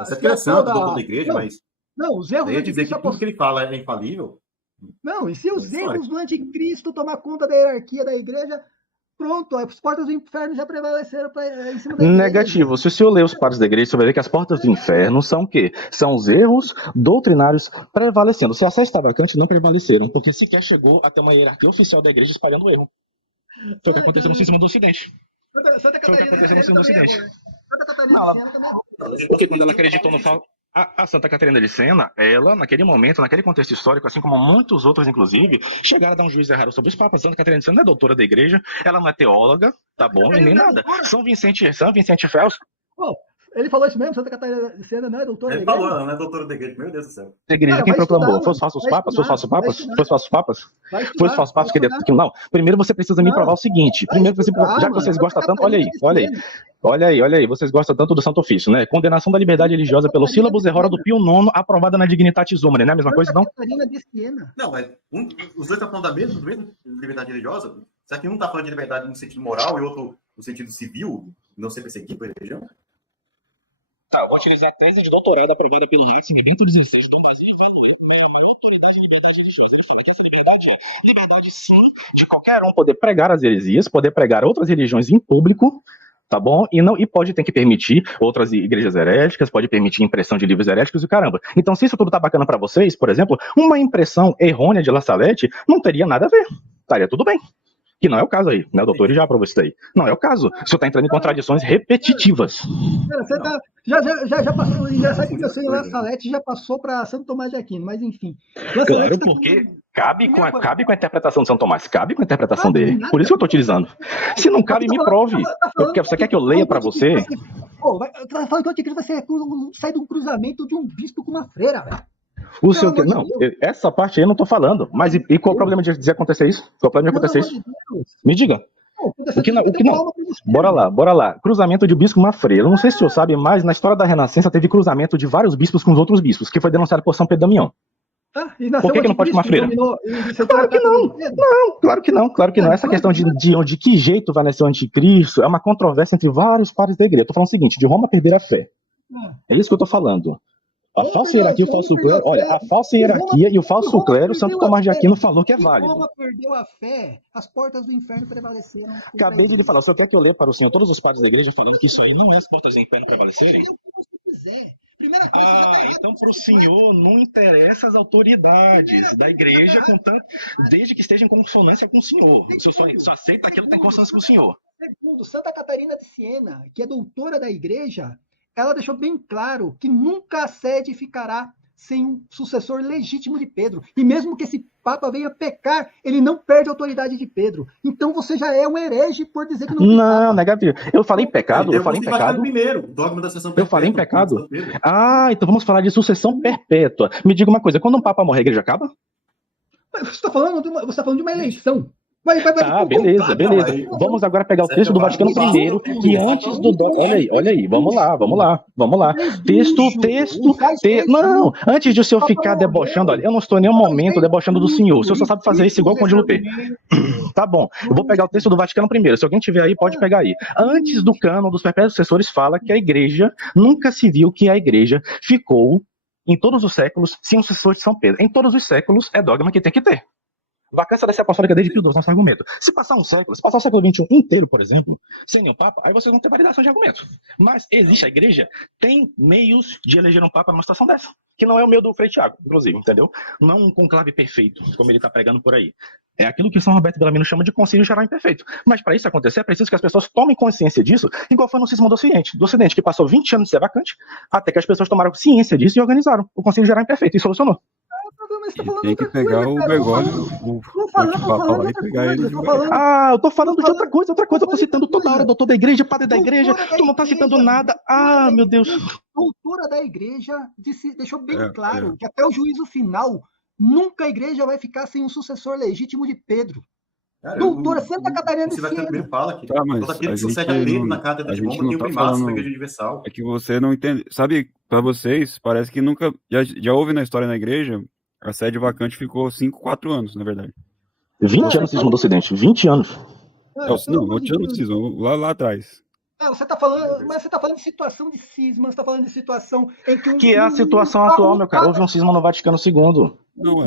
essa criação do doutor da igreja, mas não, os erros do dizer que tudo que ele fala é infalível. Não, e se os erros do anticristo tomar conta da hierarquia da igreja, pronto, as portas do inferno já prevaleceram em cima da igreja. Negativo. Se o senhor ler os padres da igreja, você vai ver que as portas do inferno são o quê? São os erros doutrinários prevalecendo. Se a Sé está vacante, não prevaleceram, porque sequer chegou a ter uma hierarquia oficial da igreja espalhando o erro. Foi o que aconteceu no cisma do Ocidente. Porque quando ela acreditou no falso... A Santa Catarina de Sena, ela, naquele momento, naquele contexto histórico, assim como muitos outros, inclusive, chegaram a dar um juízo errado sobre os papas. Santa Catarina de Sena não é doutora da igreja, ela não é teóloga, tá bom, e nem nada. São Vicente Ferros... Ele falou isso mesmo, Santa Catarina de Siena não é doutora Ele da igreja? falou, não é doutor da igreja, meu Deus do céu. Igreja, Cara, quem vai proclamou? estudar, Foi os falsos vai papas? Foi os estudar, falsos vai papas? estudar. Foi os falsos papas? Vai Foi os estudar, falsos vai papas que estudar. não. Primeiro você precisa me Não, provar o seguinte. vai Primeiro você, estudar, já que vocês mano. gostam Santa tanto, olha aí, Catarina olha de aí. Siena. Olha aí, vocês gostam tanto do Santo Ofício, né? Condenação da liberdade religiosa pelo Catarina sílabus de errora do Siena. Pio IX, aprovada na Dignitatis Humanae, não é a mesma coisa, Santa não? Catarina de Siena. Não, mas os dois estão falando da mesma liberdade religiosa? Será que um está falando de liberdade no sentido moral e outro no sentido civil? Não ser perseguido por religião? Tá, vou utilizar a tese de doutorado aprovada pelo Rex Bento XVI. Então, mas ele falou, uma autoridade de liberdade religiosa. Ele falou que essa liberdade é liberdade, sim, de qualquer um poder pregar as heresias, poder pregar outras religiões em público, tá bom? E pode ter que permitir outras igrejas heréticas, pode permitir impressão de livros heréticos e caramba. Então, se isso tudo tá bacana pra vocês, por exemplo, uma impressão errônea de La Salette não teria nada a ver. Estaria tudo bem. Que não é o caso aí, né? O doutor já aprovou isso daí. Não é o caso. O senhor tá entrando em contradições repetitivas. Cara, você tá, já passou, engraçado que você em La Salette já passou para Santo Tomás de Aquino, mas enfim. La Claro, Salette tá porque cabe com a interpretação de São Tomás, cabe com a interpretação dele. Por isso que eu tô utilizando. Se não cabe, me prove. Você quer que eu leia pra você? Pô, tá falando que o anticristo vai sair de um cruzamento de um bispo com uma freira, velho. O seu que não, essa parte aí eu não tô falando. Mas e qual o problema de acontecer isso? Qual o problema de acontecer isso? Me diga. O que não? Bora lá. Cruzamento de bispo com uma freira. Eu não sei se o senhor sabe, mas na história da Renascença teve cruzamento de vários bispos com os outros bispos, que foi denunciado por São Pedro Damião. Por que não pode com uma freira? Claro que não. Não, claro que não. Essa questão de que jeito vai nascer o anticristo é uma controvérsia entre vários padres da igreja. Eu tô falando o seguinte, de Roma perder a fé. É isso que eu tô falando. A falsa hierarquia e o falso clero, olha, a falsa hierarquia e o falso clero, Santo Tomás de Aquino falou que é válido. Roma perdeu a fé, as portas do inferno prevaleceram. Acabei de lhe falar, o senhor quer que eu leia para o senhor todos os padres da igreja falando que isso aí não é as portas do inferno prevalecerem? Então para o senhor não interessa as autoridades da igreja, desde que estejam em consonância com o senhor. O senhor só aceita aquilo que tem consonância com o senhor. Segundo, Santa Catarina de Siena, que é doutora da igreja, ela deixou bem claro que nunca a sede ficará sem um sucessor legítimo de Pedro. E mesmo que esse Papa venha pecar, ele não perde a autoridade de Pedro. Então você já é um herege por dizer que não tem Não, Papa. negativo. Eu falei em pecado, eu falei em pecado. Primeiro, dogma da sucessão perpétua. Eu falei em pecado. Então vamos falar de sucessão perpétua. Me diga uma coisa, quando um Papa morre, a igreja acaba? Você está falando de uma eleição. Beleza. Vamos agora pegar o texto do Vaticano I, que antes do... Olha aí, vamos lá. Não, antes de o senhor ficar debochando, olha, eu não estou em nenhum momento debochando do senhor, o senhor só sabe fazer isso igual com o Conde Lupê. Tá bom, eu vou pegar o texto do Vaticano I, se alguém tiver aí, pode pegar aí. Antes do cânon dos perpétuos sucessores, fala que a igreja, nunca se viu que a igreja ficou, em todos os séculos, sem um sucessor de São Pedro. Em todos os séculos, é dogma que tem que ter. Vacância da Sé Apostólica desde Pio XII, nosso argumento. Se passar o século XXI inteiro, por exemplo, sem nenhum Papa, aí vocês vão ter validação de argumento. Mas existe, a igreja tem meios de eleger um Papa numa situação dessa, que não é o meio do Frei Tiago, inclusive, entendeu? Não é um conclave perfeito, como ele está pregando por aí. É aquilo que São Roberto Bellarmino chama de concílio geral imperfeito. Mas para isso acontecer, é preciso que as pessoas tomem consciência disso, igual foi no cisma do Ocidente, que passou 20 anos de ser vacante, até que as pessoas tomaram ciência disso e organizaram o concílio geral imperfeito, e solucionou. Tem que pegar o Bergoglio, o Papa lá e pegar ele. Eu tô falando de outra coisa. Eu tô citando toda hora doutor da igreja, padre da igreja, tu não tá citando nada. Meu Deus. Doutora da igreja deixou bem claro que até o juízo final, nunca a igreja vai ficar sem um sucessor legítimo de Pedro. Cara, doutora Santa Catarina de Siena. Você fala que todo aquele que sucede a Pedro na cátedra de Roma tem o primaço da Igreja Universal. É que você não entende. Sabe, para vocês, parece que nunca... Já houve na história na igreja, a sede vacante ficou 4 anos, na verdade. 20 anos cisma do Ocidente, 20 anos. Não tinha no cisma, lá atrás. Você tá falando, mas você tá falando de situação de cisma, você tá falando de situação em que... Que é a situação atual, meu cara. Houve um cisma no Vaticano II.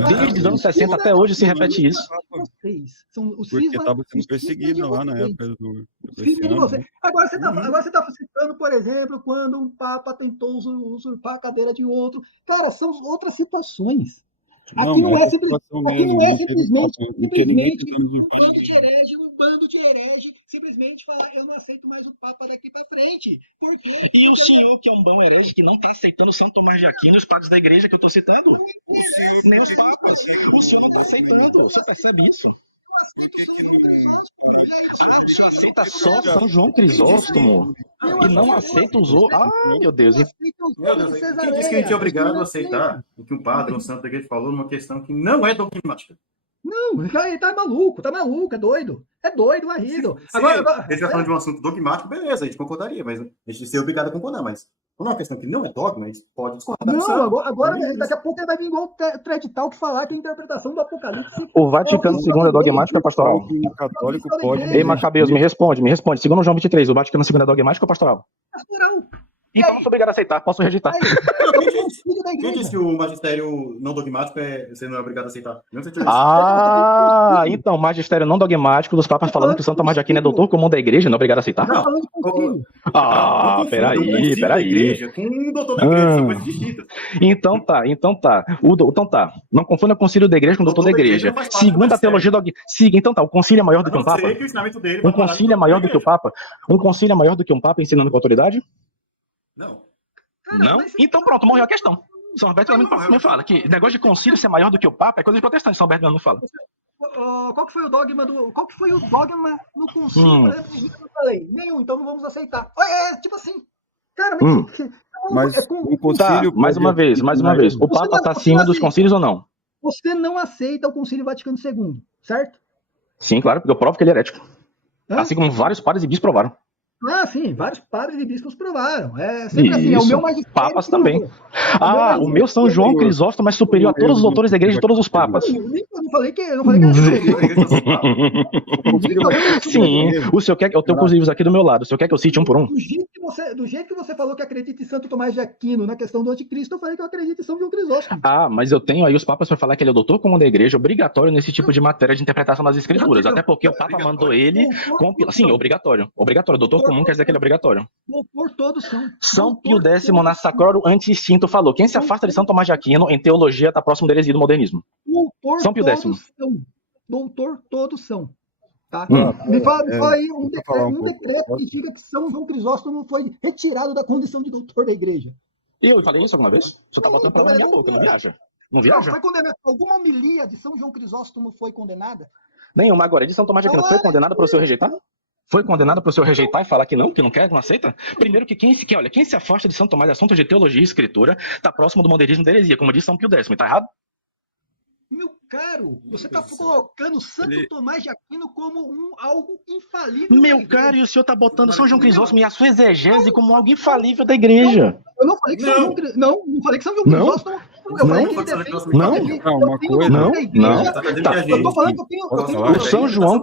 Desde os anos 60 até hoje se repete isso. Porque estava sendo perseguido lá na época do Agora você tá citando, por exemplo, quando um Papa tentou usurpar a cadeira de outro. Cara, são outras situações. Aqui não é simplesmente um bando de herege simplesmente falar eu não aceito mais o Papa daqui pra frente. Por quê? E o senhor que é um bom herege que não tá aceitando Santo Tomás de Aquino, os padres da igreja que eu tô citando? Nem os papas. O senhor não tá aceitando. Você percebe isso? O senhor aceita só São João Crisóstomo? E não aceita os outros. Ai, meu Deus. Meu Deus, quem disse que a gente é obrigado a aceitar o que um padre ou um santo da igreja falou numa questão que não é dogmática? Não, ele tá maluco, é doido. É doido, varrido. Agora, a gente vai falando de um assunto dogmático, beleza, a gente concordaria, mas a gente ser obrigado a concordar, mas quando é uma questão que não é dogma, a gente pode discordar. Não, agora daqui a pouco ele vai vir igual o Thread Talk falar que a interpretação do Apocalipse... O Vaticano II é dogmático ou é pastoral? O católico pode... Ei, Macabeus, me responde. Segundo João 23, o Vaticano II é dogmático ou pastoral? Pastoral. Então não sou obrigado a aceitar, posso rejeitar. Quem disse que o magistério não dogmático você não é obrigado a aceitar? Então, magistério não dogmático dos papas falando que o Santo Tomás de Aquino é doutor comum da igreja, não é obrigado a aceitar? Não. Peraí. Com um doutor da igreja, são coisas distintas. Então tá. Não confunda o concílio da igreja com o doutor da igreja. Segundo a teologia dogmática. Então tá, o concílio é maior do que um papa? Um concílio é maior do que o papa? Um concílio é maior do que um papa ensinando com autoridade? Não. Não? Então pronto, morreu a questão. São Roberto não fala que negócio de concílio ser maior do que o Papa é coisa de protestante. São Roberto não fala. Qual que foi o dogma no concílio? Eu falei, nenhum, então não vamos aceitar. Tipo assim, cara, mas o concílio... Tá, mais uma vez. O Papa está acima dos concílios ou não? Você não aceita o Concílio Vaticano II, certo? Sim, claro, porque eu provo que ele é herético. Assim como vários padres e bispos provaram. Sim, vários padres e bispos provaram. É sempre assim, é o meu magistério. Papas também. O meu São João Crisóstomo é superior a todos os doutores da igreja e todos os papas. Eu não falei que era Sim, o senhor quer, eu tenho os livros aqui do meu lado, o senhor quer que eu cite um por um? Do jeito que você falou que acredita em Santo Tomás de Aquino na questão do anticristo, eu falei que eu acredito em São João Crisóstomo. Mas eu tenho aí os papas para falar que ele é o doutor comum da igreja, obrigatório nesse tipo de matéria de interpretação das escrituras, até porque o Papa mandou ele... Sim, obrigatório. Doutor comum quer dizer que ele é obrigatório. Doutor todos são. São Pio X na Sacrorum Anti-Instinto falou, quem se afasta de São Tomás de Aquino, em teologia, está próximo da heresia do modernismo. São Pio X. Doutor todos são. Tá? Me fala aí um decreto que diga que São João Crisóstomo foi retirado da condição de doutor da igreja. Eu falei isso alguma vez? Você está botando palavra na minha boca, não viaja? Não viaja? Foi condenado. Alguma homilia de São João Crisóstomo foi condenada? Nenhuma. Agora, de São Tomás de Aquino foi condenada para o senhor rejeitar? Foi condenado por o senhor rejeitar e falar que não quer, que não aceita? Primeiro que quem se afasta de São Tomás de assuntos de teologia e escritura está próximo do modernismo da heresia, como diz São Pio X, tá errado? Meu caro, você está colocando Santo Tomás de Aquino como algo infalível. Meu caro, e o senhor está botando São João Crisóstomo e a sua exegese como algo infalível da igreja. Eu não falei que São João Crisóstomo. Não falei que São João Crisóstomo. Eu falei que ele defende. Eu tô falando que eu tenho o São João.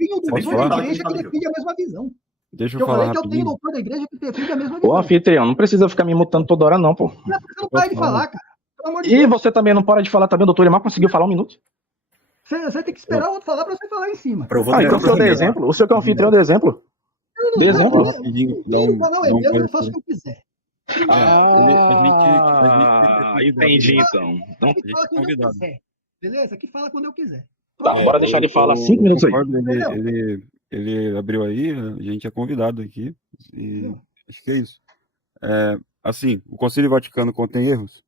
Eu tenho doutor da igreja que defende a mesma visão. Deixa eu falar falei que eu tenho doutor da igreja que defende a mesma visão. Ô, anfitrião, não precisa ficar me mutando toda hora, não, pô. Você não para de falar, cara. Pelo amor de Deus. Você também não para de falar também, o doutor Emar conseguiu falar um minuto. Você tem que esperar o outro falar pra você falar em cima. Então o senhor dê exemplo. O senhor que é anfitrião, dê exemplo. Dê exemplo. Não, eu faço o que eu quiser. Entendi, então. Então, beleza? Que fala quando eu quiser. Tá, bora deixar ele falar 5 minutos aí. Ele abriu aí, a gente é convidado aqui, e acho que é isso. Assim, o Concílio Vaticano contém erros?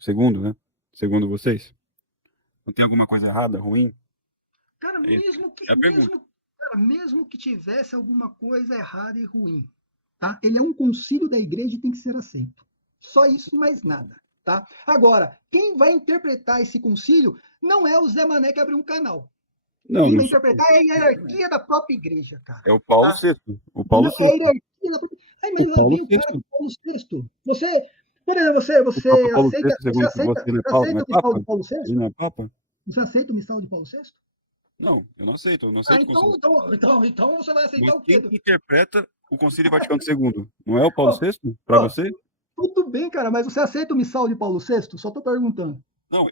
Segundo, né? Segundo vocês? Não tem alguma coisa errada, ruim? Cara, mesmo que tivesse alguma coisa errada e ruim, tá? Ele é um concílio da igreja e tem que ser aceito. Só isso e mais nada. Tá? Agora, quem vai interpretar esse concílio não é o Zé Mané que abriu um canal. Quem vai interpretar é a hierarquia da própria igreja, cara. É o Paulo VI. O Paulo VI. É a hierarquia da própria... mas lá vem o cara do Paulo VI. Por exemplo, você aceita o missal de Paulo VI? Ele não é Papa? Você aceita o missal de Paulo VI? Não, eu não aceito. Então você vai aceitar o quê? Quem interpreta o Concílio Vaticano II? Não é o Paulo VI? Para você? Tudo bem, cara, mas você aceita o missal de Paulo VI? Só tô perguntando. Não,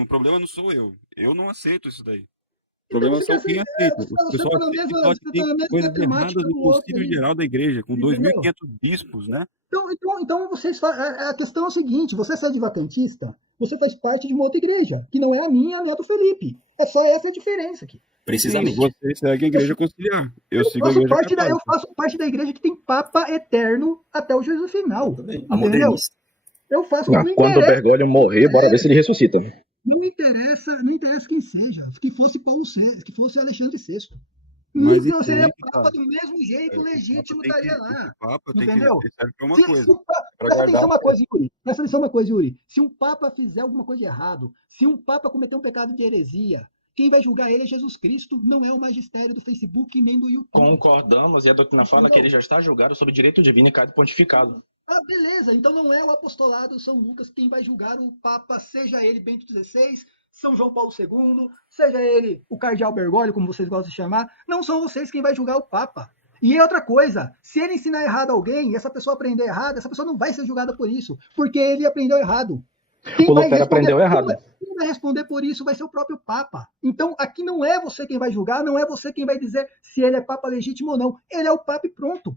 o problema não sou eu. Eu não aceito isso daí. O problema é só quem aceita. Os pessoal aceita que tem coisas erradas no Concílio Geral da Igreja, com 2.500 bispos, né? Então a questão é o seguinte, você é adventista, você faz parte de uma outra igreja, que não é a minha, nem a do Felipe. É só essa a diferença aqui. Precisamente. Você segue a igreja conciliar. Eu faço parte da igreja que tem Papa eterno até o juízo final. A modernista. Eu faço quando o Bergoglio morrer, bora ver se ele ressuscita. Não interessa quem seja. Que fosse Paulo VI, que fosse Alexandre VI. Mas Então então, seria aí que papa tá. do mesmo jeito, O legítimo Papa tem estaria que, lá. esse Papa tem que Entendeu? ele serve pra uma Se coisa, o Papa, para presta guardar atenção a uma fé. coisa, Yuri. Presta atenção uma coisa, Yuri. Se um Papa fizer alguma coisa de errado, se um Papa cometer um pecado de heresia, quem vai julgar ele é Jesus Cristo, não é o magistério do Facebook nem do YouTube. Concordamos, e a doutrina fala que ele já está julgado sob direito divino e caído pontificado. Ah, beleza. Então não é o apostolado São Lucas quem vai julgar o Papa, seja ele Bento XVI, São João Paulo II, seja ele o Cardeal Bergoglio, como vocês gostam de chamar. Não são vocês quem vai julgar o Papa. E outra coisa, se ele ensinar errado a alguém e essa pessoa aprender errado, essa pessoa não vai ser julgada por isso, porque ele aprendeu errado. O Lutero aprendeu errado. Quem vai responder por isso vai ser o próprio Papa. Então, aqui não é você quem vai julgar, não é você quem vai dizer se ele é Papa legítimo ou não. Ele é o Papa e pronto.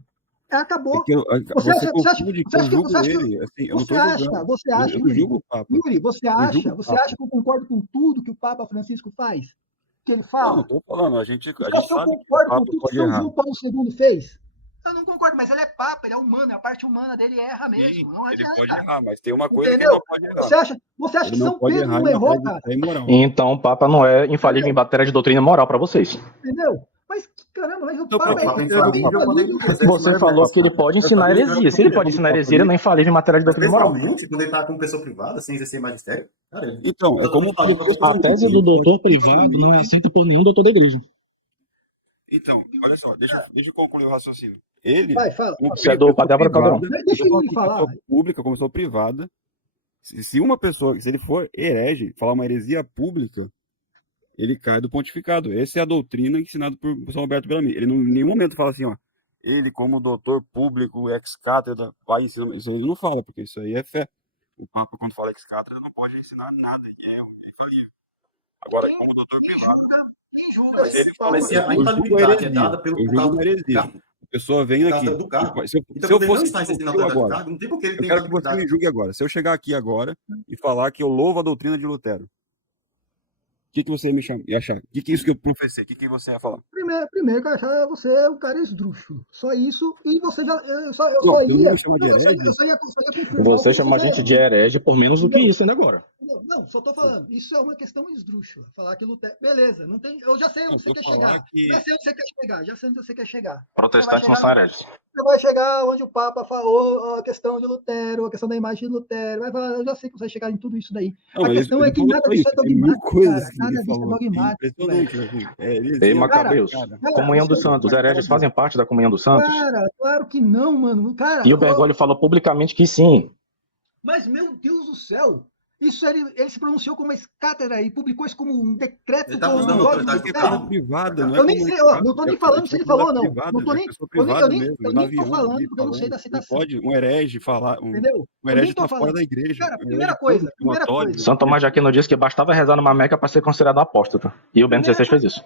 Acabou. Você confunde que eu julgo ele. Assim, eu não estou julgando. Você acha, eu não julgo o Papa. Yuri, você acha que eu concordo com tudo que o Papa Francisco faz? Que ele fala? Não estou falando. A gente Eu sabe que o concordo Papa com tudo que pode São errar. João Paulo II fez? Eu não concordo, mas ele é Papa, ele é humano, a parte humana dele erra mesmo. Sim, Não ele adianta. pode errar, mas tem uma coisa Entendeu? que ele não pode errar. Você acha que Ele não São pode Pedro errar não em errou, matéria de cara? fé e moral. Então o Papa não é infalível em matéria de doutrina moral para vocês. Entendeu? Mas caramba, mas o Então, Papa por que é infalível quando ele exerce Você uma falou que ele pode ensinar heresia. Se ele pode ensinar heresia, ele não é infalível em matéria de Mas doutrina moral. pessoalmente, quando ele tá como pessoa privada, sem exercer magistério, cara, ele... Então, é como A tese do doutor privado não é aceita por nenhum doutor da igreja. Então, olha só, deixa eu concluir o raciocínio. Ele, Vai, fala. como Você é do Padre Álvaro Caldeirão. Deixa eu ele falar. pessoa pública, como pessoa privada, se uma pessoa, se ele for herege, falar uma heresia pública, ele cai do pontificado. Essa é a doutrina ensinada por São Roberto Bellarmine. Ele em nenhum momento fala assim, ó, ele como doutor público, ex-cátedra, vai ensinar. Isso aí ele não fala, porque isso aí é fé. O Papa, quando fala ex-cátedra, não pode ensinar nada, é infalível. Agora, como doutor privado, Mas ele fala, mas se a eu julgo infalibilidade é heresia, dada pelo eu julgo cargo uma do heresia. cargo. A pessoa vem aqui. Do cargo. Se Então, eu quando ele não fosse está exercendo a eu autoridade do agora, cargo, não tem por que ele eu ter quero que você infalibilidade. me julgue agora. Se eu chegar aqui agora e falar que eu louvo a doutrina de Lutero, o que você ia achar? O que é isso que eu professei? O que você ia falar? Primeiro que eu achava você é um cara esdrúxulo. Só isso. E você já. Eu só Não, ia. eu não vou chamar de eu só herege. ia confirmar. Você o que chama a já gente é. de herege por menos do que isso ainda agora. Não, só tô falando. Isso é uma questão esdrúxula. Falar que Lutero. Beleza, não tem. Eu já sei onde você quer chegar. Já sei onde você quer chegar. Já sei onde você quer chegar. Protestantes não são hereges. Você vai chegar onde o Papa falou a questão de Lutero, a questão da imagem de Lutero. Vai falar, eu já sei que você vai chegar em tudo isso daí. Não, a questão é que nada disso é dogmático, cara. Nada disso é dogmático. Impressionante, assim. Ei, Macabeus, comunhão dos santos. Hereges fazem parte da comunhão dos santos? Cara, claro que não, mano. Cara, E o Bergoglio falou publicamente que sim. Mas, meu Deus do céu, isso ele se pronunciou como ex-cátedra e publicou isso como um decreto. Ele tá usando a autoridade do cargo. Privada, Eu nem sei, ó, não tô nem falando se ele falou ou não. Não tô nem, eu nem tô falando, porque eu não sei da citação. Não pode um herege falar, entendeu? Um herege tá fora da igreja. Cara, primeira coisa. São Tomás de Aquino disse que bastava rezar numa Meca para ser considerado apóstolo. E o Bento XVI fez isso.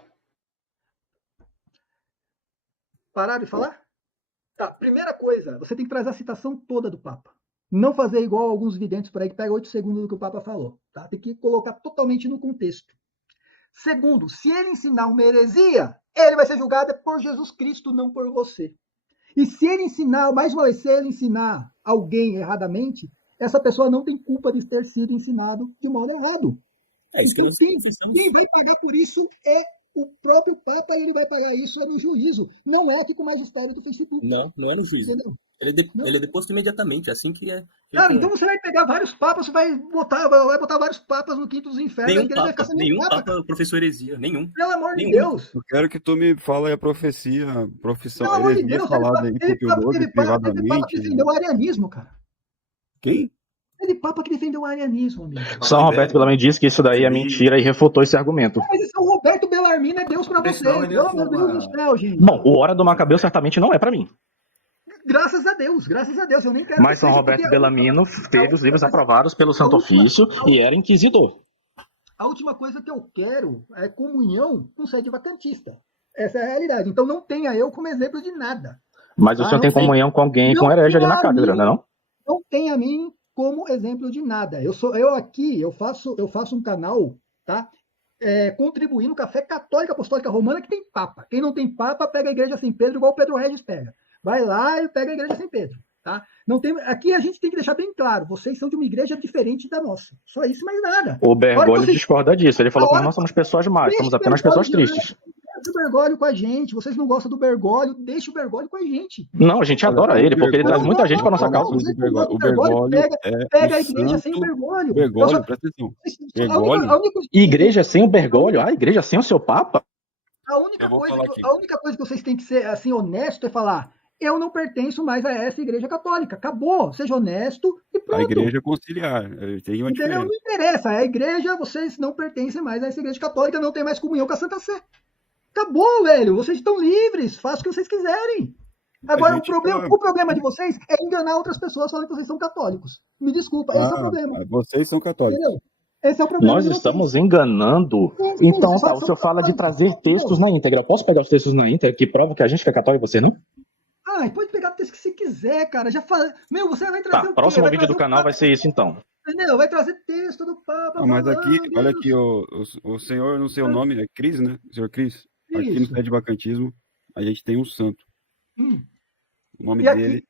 Pararam de falar? Tá, primeira coisa, você tem que trazer a citação toda do Papa. Não fazer igual alguns videntes por aí que pega 8 segundos do que o Papa falou. Tá? Tem que colocar totalmente no contexto. Segundo, se ele ensinar uma heresia, ele vai ser julgado por Jesus Cristo, não por você. E se ele ensinar, mais uma vez, se ele ensinar alguém erradamente, essa pessoa não tem culpa de ter sido ensinado de modo errado. É isso que Então, nós confessamos. quem vai pagar por isso é o próprio Papa, e ele vai pagar isso no juízo. Não é aqui com o magistério do Facebook. Não é no juízo. Entendeu? Ele é deposto imediatamente, assim que é. Cara, então você vai pegar vários papas, você vai botar vários papas no quinto dos infernos. Nenhum papa professor heresia, nenhum. Pelo amor de Deus. Eu quero que tu me fale a profecia, a profissão, Pelo amor de heresia Deus, falada em teve Pio XII Papa privadamente. que defendeu o arianismo, cara. Quem? Teve Papa que defendeu o arianismo, amigo. São Roberto Bellarmine disse que isso daí é mentira e refutou esse argumento. Mas São Roberto Bellarmine é Deus pra você. Pelo amor de Deus do céu, gente. Bom, o Hora do Macabeu certamente não é para mim. Graças a Deus, eu nem quero. Mas São Roberto Bellarmine teve os livros aprovados pelo Santo Ofício e era inquisidor. A última coisa que eu quero é comunhão com sede vacantista. Essa é a realidade. Então não tenha eu como exemplo de nada. Mas o senhor tem comunhão com alguém, com herege ali na cátedra, não é não? Não tem a mim como exemplo de nada. Eu aqui faço um canal, tá? Contribuindo no Café Católica Apostólica Romana, que tem Papa. Quem não tem Papa, pega a Igreja Sem Pedro, igual o Pedro Regis pega. Vai lá e pega a Igreja Sem Pedro. Tá? Não tem, aqui a gente tem que deixar bem claro, vocês são de uma igreja diferente da nossa. Só isso, mais nada. O Bergoglio discorda disso. Ele falou que nós não somos pessoas más, somos apenas pessoas tristes. o Bergoglio com a gente. Vocês não gostam do Bergoglio, deixa o Bergoglio com a gente. Não, a gente adora ele, porque ele traz muita gente para nossa causa. O Bergoglio pega a igreja sem o Bergoglio. Bergoglio, presta atenção. Bergoglio. Igreja sem o Bergoglio? Ah, igreja sem o seu Papa? A única coisa que vocês têm que ser assim honesto é falar: eu não pertenço mais a essa igreja católica. Acabou. Seja honesto e pronto. A igreja conciliar. Tem uma diferença. Não interessa. A igreja, vocês não pertencem mais a essa igreja católica, não tem mais comunhão com a Santa Sé. Acabou, velho. Vocês estão livres. Façam o que vocês quiserem. Agora, o problema de vocês é enganar outras pessoas falando que vocês são católicos. Me desculpa, esse é o problema. Vocês são católicos. Entendeu? Esse é o problema. Nós estamos enganando. Então, tá, o senhor fala de trazer textos na íntegra. Eu posso pegar os textos na íntegra que provam que a gente é católico e você não? Ah, pode pegar o texto que você quiser, cara. Já falei. Meu, você vai trazer o quê? Próximo vídeo do canal vai ser isso, então. Entendeu? Vai trazer texto do Papa. Não, mas aqui, olha aqui, o senhor, no seu nome é Cris, né? O senhor Cris. Aqui no Sede Vacantismo, a gente tem um santo. O nome dele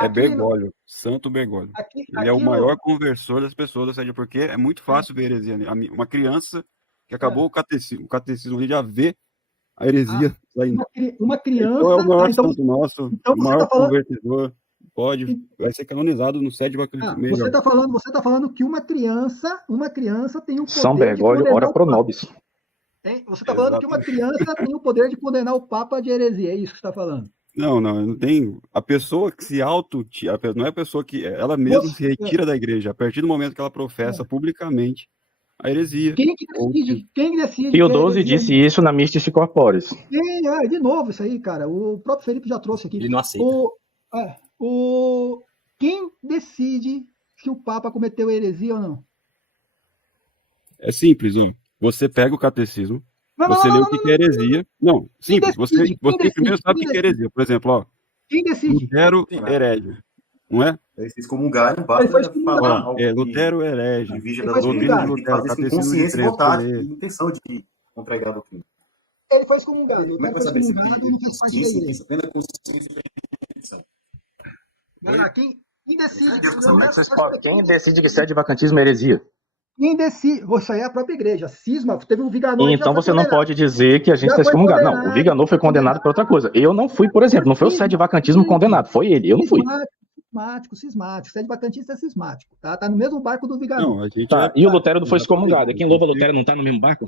é Bergoglio, Santo Bergoglio. Ele é o maior conversor das pessoas da Sede, porque é muito fácil ver heresia. Uma criança que acabou o catecismo ali já vê a heresia saindo. Uma criança... Então é o maior santo nosso, então o maior convertidor. Vai ser canonizado no Sede Vacantismo. Você tá falando que uma criança tem o poder São Bergoglio, ora pro nobis. Você está falando que uma criança tem o poder de condenar o Papa de heresia, é isso que você está falando? Não tem. A pessoa que se não é a pessoa que ela mesma se retira da igreja a partir do momento que ela professa publicamente a heresia. Quem decide? Pio XII disse isso na Mystici Corporis. De novo isso aí, cara. O próprio Felipe já trouxe aqui. Ele não aceita. Quem decide se o Papa cometeu heresia ou não? É simples, ó. Você pega o catecismo, você lê o que é heresia. Não, simples. Você primeiro sabe o que é heresia. Por exemplo, ó. Quem decide? Lutero herege. Não é? Eles excomungarem, basta falar algo Lutero herege. Doutrina de Lutero, consciência e vontade, e intenção de contrariar a doutrina. Ele foi excomungado. Como é que vai saber se não faz parte da igreja. apenas consciência e intenção? Quem decide? Quem decide que Sede Vacantismo é heresia? Quem decide? Isso aí é a própria igreja. Cisma, teve um Viganor. Então você não pode dizer que a gente está excomungado. Não, o Viganor foi condenado por outra coisa. Eu não fui, por exemplo, não foi o Sede Vacantismo condenado, foi ele, eu não fui. Cismático. Sede Vacantista é cismático, tá? Tá no mesmo barco do Viganor. E o Lutero não foi excomungado. Quem louva Lutero não tá no mesmo barco?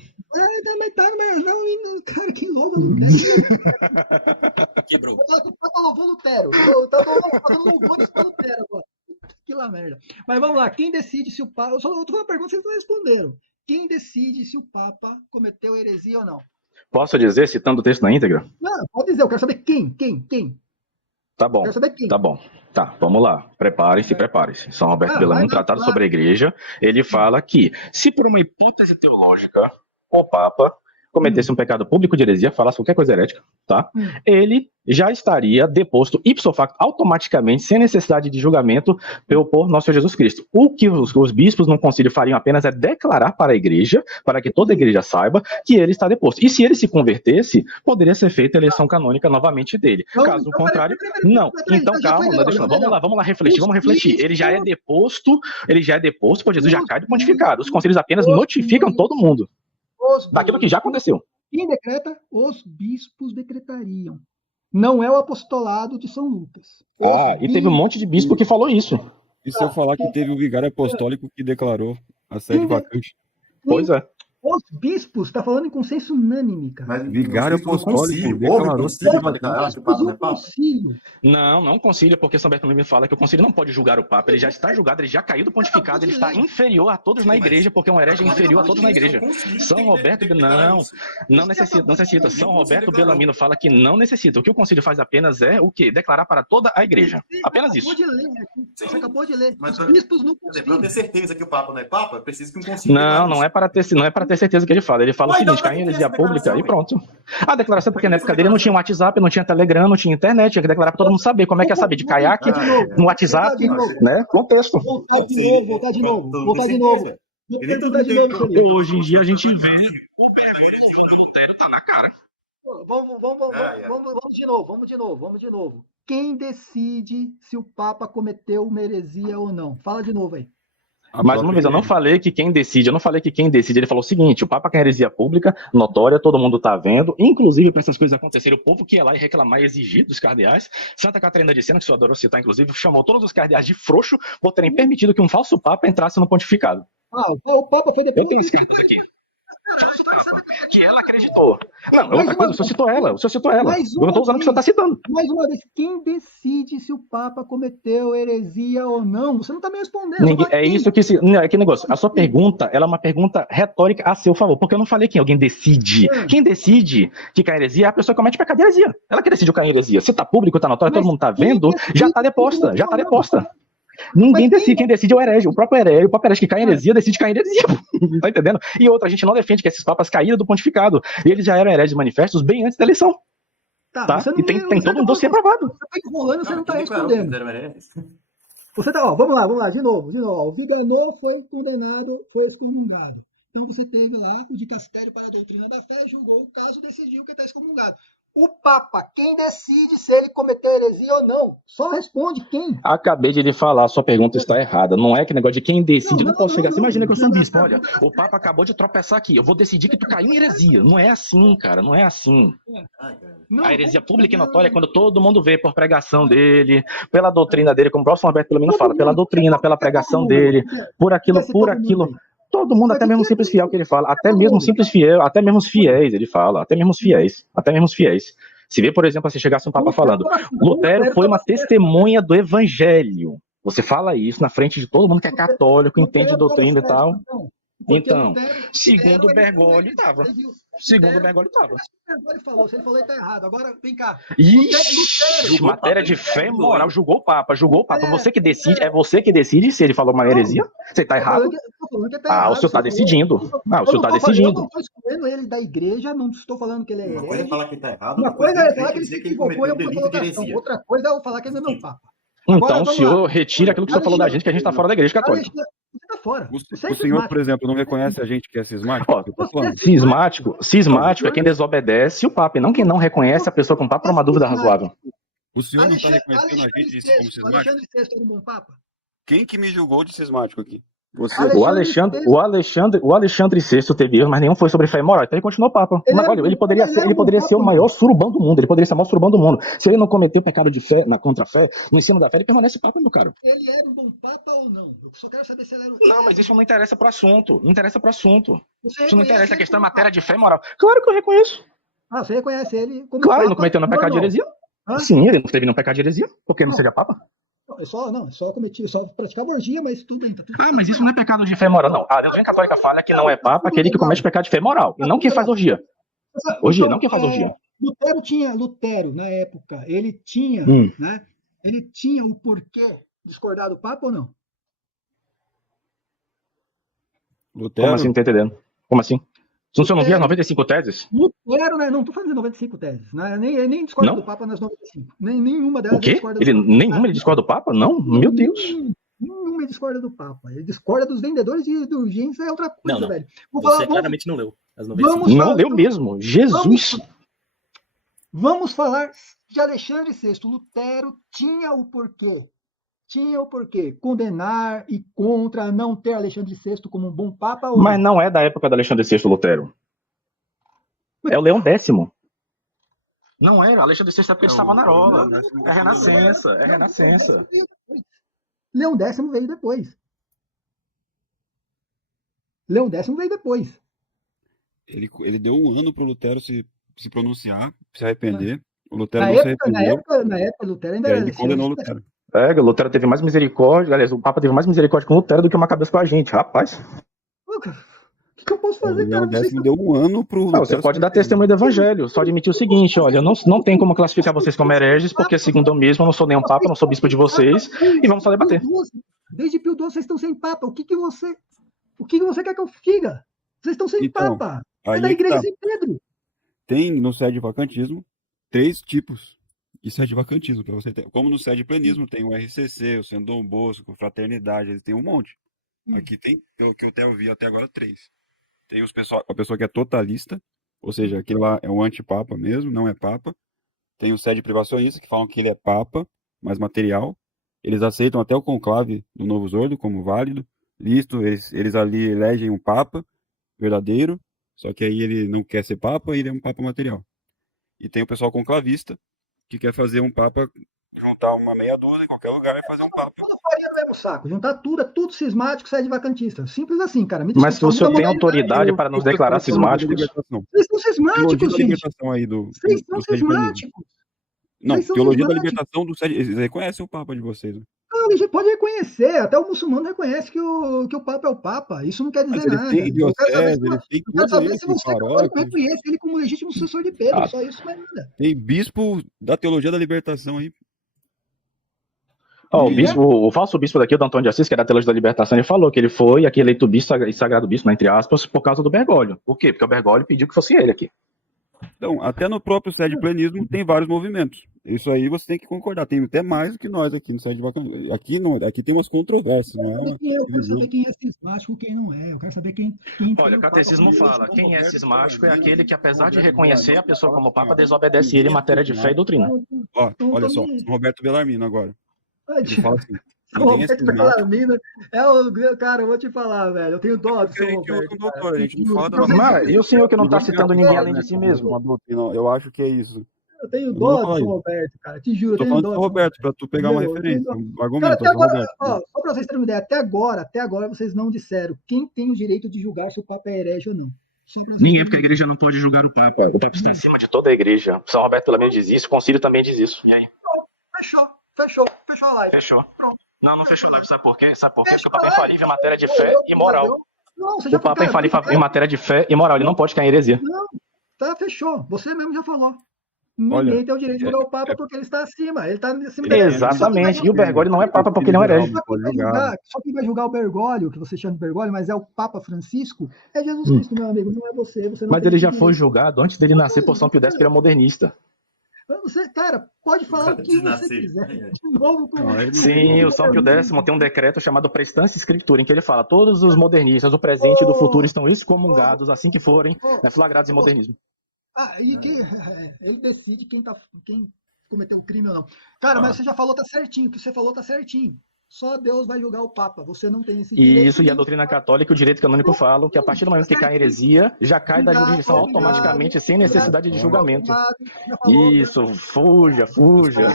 Também tá, mas não, cara, quem louva Lutero? Quebrou. Tá louvou Lutero. Tá louvando para Lutero agora. Que lá merda. Mas vamos lá, quem decide se o Papa... Eu tô fazendo uma pergunta que vocês não responderam. Quem decide se o Papa cometeu heresia ou não? Posso dizer, citando o texto na íntegra? Não, pode dizer, eu quero saber quem. Tá bom, quero saber quem. Tá bom. Tá, vamos lá. Preparem-se. São Roberto Bellarmino, Tratado sobre a Igreja, ele fala que, se por uma hipótese teológica, o Papa cometesse um pecado público de heresia, falasse qualquer coisa herética, tá? Ele já estaria deposto ipso facto, automaticamente, sem necessidade de julgamento por nosso Senhor Jesus Cristo. O que os bispos no concílio fariam apenas é declarar para a igreja, para que toda a igreja saiba que ele está deposto. E se ele se convertesse, poderia ser feita a eleição canônica novamente dele. Caso contrário, não. Então, calma, vamos lá refletir. Ele já é deposto, pois Jesus já cai do pontificado. Os concílios apenas notificam todo mundo daquilo que já aconteceu. Quem decreta? Os bispos decretariam. Não é o apostolado de São Lucas. E teve um monte de bispo que falou isso. E se eu falar que teve um vigário apostólico que declarou a sede vacante? Pois é. Os bispos, está falando em consenso unânime, cara. Mas vigário apostólico declarou sede vacante. Não concílio, porque São Bertolomeu fala que o concílio não pode julgar o Papa, ele já está julgado, ele já caiu do pontificado, ele está inferior a todos na igreja, porque um herege é inferior a todos na igreja. São Roberto, não necessita. São Roberto Bellarmino fala que não necessita. O que o concílio faz apenas é o quê? Declarar para toda a igreja. Apenas isso. Você acabou de ler. Mas os bispos não concílio. Para ter certeza que o Papa não é Papa, precisa que um concílio... Não é para ter certeza que ele fala. Ele fala o seguinte, cai em heresia pública e pronto. A declaração, porque na época dele não tinha WhatsApp, não tinha Telegram, não tinha internet, tinha que declarar para todo mundo saber. Como é que ia saber? De caiaque, no WhatsApp, né? Contexto. Voltar de novo. Hoje em dia a gente vê o Bergoglio do Lutero tá na cara. Vamos de novo. Quem decide se o Papa cometeu uma heresia ou não? Fala de novo aí. Mais uma vez, eu não falei que quem decide, ele falou o seguinte, o Papa quer heresia pública, notória, todo mundo tá vendo, inclusive para essas coisas acontecerem, o povo que ia lá e reclamar e exigir dos cardeais, Santa Catarina de Sena, que o senhor adorou citar, inclusive, chamou todos os cardeais de frouxo por terem permitido que um falso Papa entrasse no pontificado. O Papa foi depois. Eu tenho as cartas aqui. Que ela acreditou. Não, outra coisa, o senhor citou ela. Eu não estou usando o que o senhor está citando. Mais uma vez, quem decide se o Papa cometeu heresia ou não? Você não está me respondendo. Isso que que negócio. A sua pergunta, ela é uma pergunta retórica a seu favor, porque eu não falei que alguém decide. Quem decide que cai heresia é a pessoa que comete pecado de heresia. Ela que decide o cai heresia. Se está público, está notório, todo mundo está vendo, já está deposta. Ninguém decide, quem decide é o herege. O próprio herege que cai em heresia, decide cair em heresia. Tá entendendo? E outra, a gente não defende que esses papas caíram do pontificado. E eles já eram hereges manifestos bem antes da eleição. Tá? E tem todo um dossiê aprovado. Você tá enrolando, você não tá respondendo. Vamos lá, de novo. O Viganò foi condenado, foi excomungado. Então você teve lá o dicastério para a doutrina da fé, julgou o caso, decidiu que está excomungado. O Papa, quem decide se ele cometeu heresia ou não? Só responde quem. Acabei de lhe falar, sua pergunta está errada. Não é que negócio de quem decide. Não posso chegar assim. Imagina que eu sou um bispo. Olha, o Papa acabou de tropeçar aqui. Eu vou decidir que tu caiu em heresia. Não é assim, cara. Não é assim. A heresia pública e notória é quando todo mundo vê por pregação dele, pela doutrina dele, como o próximo Alberto pelo menos fala, pela doutrina, pela pregação dele, por aquilo. Todo mundo, até mesmo simples fiel que ele fala, até mesmo simples fiel, até mesmo os fiéis, ele fala, até mesmo os fiéis. Se vê, por exemplo, se chegasse um Papa falando, Lutero foi uma testemunha do Evangelho. Você fala isso na frente de todo mundo que é católico, entende doutrina e tal. Então, segundo o Bergoglio, estava. Se ele falou, ele tá errado. Agora, vem cá. Ixi, matéria de fé moral, julgou o Papa. Você que decide se ele falou uma heresia. Você tá errado? O senhor tá decidindo. O senhor tá decidindo. Eu não estou excluindo ele da igreja, não estou falando que ele é herege. Uma coisa é falar que ele tá errado, uma coisa é falar que ele se equivocou em uma colocação. Outra coisa é eu falar que ele não é meu Papa. Então, o senhor retira aquilo que o senhor falou da gente, que a gente está fora da igreja católica. Você tá fora. O senhor, por exemplo, não reconhece a gente que é cismático? Cismático é quem desobedece o Papa, e não quem não reconhece a pessoa com o Papa por uma dúvida razoável. O senhor não está reconhecendo a gente como cismático? Alexandre VI era um bom Papa? Quem que me julgou de cismático aqui? Você. O Alexandre VI teve erro, mas nenhum foi sobre fé e moral. Então ele continuou Papa. Ele poderia ser o maior surubão do mundo. Ele poderia ser o maior surubão do mundo. Se ele não cometeu pecado de fé na contra-fé, no ensino da fé, ele permanece Papa, meu caro. Ele era um bom Papa ou não? Eu só quero saber se ele era Não, mas isso não interessa pro assunto. Isso não interessa a questão é matéria de fé e moral. Claro que eu reconheço. Você reconhece ele como Claro, ele não cometeu nenhum pecado de heresia. Sim, ele não teve nenhum pecado de heresia. Porque não seja Papa. Só praticava orgia, mas tudo bem. Mas isso não é pecado de fé e moral, não. A doutrina católica fala que não é Papa aquele que comete pecado de fé e moral, e não quem faz orgia. Não quem faz orgia. Lutero, na época, ele tinha, né? Ele tinha o porquê discordar do Papa ou não? Lutero? Como assim, não tá entendendo? Como assim? Se o senhor não via as 95 teses? Lutero, né? Não estou falando de 95 teses. Né? Nem discorda do Papa nas 95. Nenhuma delas. O quê? Nenhuma ele discorda do Papa? Não? Meu Deus. Nenhuma ele discorda do Papa. Ele discorda dos vendedores de indulgências, é outra coisa, não. velho. Você claramente não leu as 95. Não leu mesmo. Jesus. Vamos falar de Alexandre VI. Lutero tinha o porquê. Condenar e contra não ter Alexandre VI como um bom Papa. Mas não é da época de Alexandre VI, Lutero. É o Leão X. Não era, Alexandre VI é porque ele estava na Savonarola. É Renascença. Leão X veio depois. Ele deu um ano para o Lutero se pronunciar, se arrepender. O Lutero não se arrependeu. Na época, Lutero ainda era. Ele condenou o Lutero. O Lutero teve mais misericórdia. Aliás, o Papa teve mais misericórdia com o Lutero do que uma cabeça com a gente, rapaz. O que eu posso fazer, cara? O Leão deu um ano pro Lutero. Você pode dar testemunho do Evangelho, só admitir o seguinte: olha, não tem como classificar vocês como hereges, porque segundo eu mesmo, eu não sou nenhum Papa, não sou bispo de vocês, e vamos só debater. Desde Pio XII vocês estão sem Papa. O que você quer que eu diga? Vocês estão sem Papa. É da igreja sem Pedro. Tem no sede-vacantismo 3 tipos de sede-vacantismo para você ter. Como no sede-plenismo tem o RCC, o Sendo Dom Bosco, Fraternidade, eles têm um monte. Aqui tem, pelo que eu até ouvi até agora, 3. Tem a pessoa que é totalista, ou seja, aquele lá é um antipapa mesmo, não é papa. Tem o sede-privacionista, que falam que ele é papa, mas material. Eles aceitam até o conclave do Novus Ordo como válido. listo, eles ali elegem um papa verdadeiro, só que aí ele não quer ser papa e ele é um papa material. E tem o pessoal conclavista, que quer fazer um papa, juntar uma meia dúzia em qualquer lugar e fazer um papa. Tudo faria no mesmo saco. Juntar tudo, é tudo cismático, sai de vacantista. Simples assim, cara. Me Mas se desculpa, o senhor muda tem a modalidade. autoridade para nos declarar cismáticos? Vocês são Teologia cismáticos, da gente. libertação aí Vocês são do sede plenismo. cismáticos. Não, Vocês são teologia da cismáticos. libertação do sede. Eles reconhecem o papa de vocês. Né? Não, a gente pode reconhecer, até o muçulmano reconhece que o Papa é o Papa. Isso não quer dizer Mas ele nada. tem Eu quero diocese, saber, ele tem eu quero saber tudo se isso, você católico paróquia. reconhece ele como legítimo sucessor de Pedro. Ah. Só isso, não é nada. Tem bispo da teologia da libertação aí. Ó, o falso bispo daqui, o do Antônio de Assis, que era da Teologia da Libertação, ele falou que ele foi aqui eleito bispo e sagrado bispo, entre aspas, por causa do Bergoglio. Por quê? Porque o Bergoglio pediu que fosse ele aqui. Então, até no próprio sede plenismo tem vários movimentos. Isso aí você tem que concordar. Tem até mais do que nós aqui no sede bacana. Aqui tem umas controvérsias, não é? Eu quero saber quem é cismático e quem não é. Eu quero saber quem Olha, o catecismo fala, quem é cismático é aquele que, apesar de reconhecer a pessoa como papa, desobedece ele em matéria de fé e doutrina. Ó, olha só, Roberto Bellarmino agora. Ele fala assim, O ninguém é Roberto cismático. Bellarmino é o cara, eu vou te falar, velho. Eu tenho dó do seu A gente ouve Roberto. um doutor, a gente não fala da Mas Mas, e o senhor que não está citando ninguém além de né, si mesmo? uma doutrina, eu acho que é isso. Eu tenho Eu não dó vou do falar seu isso. Roberto, cara. Te juro, eu Tô tenho falando dó do do seu Roberto, pra tu pegar uma Entendeu? referência, Cara, um argumento até do agora, Roberto. ó, só pra vocês terem uma ideia, até agora vocês não disseram quem tem o direito de julgar se o Papa é herege ou não. Só pra vocês Ninguém, terem porque a uma igreja não pode julgar o Papa. O Papa está acima de toda a igreja. São Roberto Bellarmino diz isso, o concílio também diz isso. E aí? ideia. Fechou a live. Fechou. Pronto. Não fechou a live. Sabe por quê? Porque o Papa é infalível em matéria de fé e moral. Não, você já O Papa é cara, infalível em matéria de fé e moral. Ele não pode cair em heresia. Não, tá, fechou. Você mesmo já falou. Olha, Ninguém tem o direito de julgar o Papa porque ele está acima. Ele está acima da Exatamente. E o Bergoglio não é Papa porque ele é um herege. Só quem vai julgar o Bergoglio, que você chama de Bergoglio, mas é o Papa Francisco, é Jesus Cristo, meu amigo, não é você. Você não Mas tem ele já direito. foi julgado antes dele nascer por São Pio X, que ele é modernista. Você, cara, pode falar o que você quiser. De novo, Sim, o São Pio X tem um decreto chamado Prestância Scriptura, em que ele fala: todos os modernistas do presente e do futuro estão excomungados assim que forem flagrados em modernismo. E que ele decide quem cometeu o crime ou não. Cara, mas você já falou, tá certinho. O que você falou tá certinho. Só Deus vai julgar o Papa. Você não tem esse direito. Isso, e a doutrina católica e o direito canônico falam que a partir do momento que cai heresia, já cai da jurisdição automaticamente, sem necessidade de julgamento. Isso, fuja. Fuja.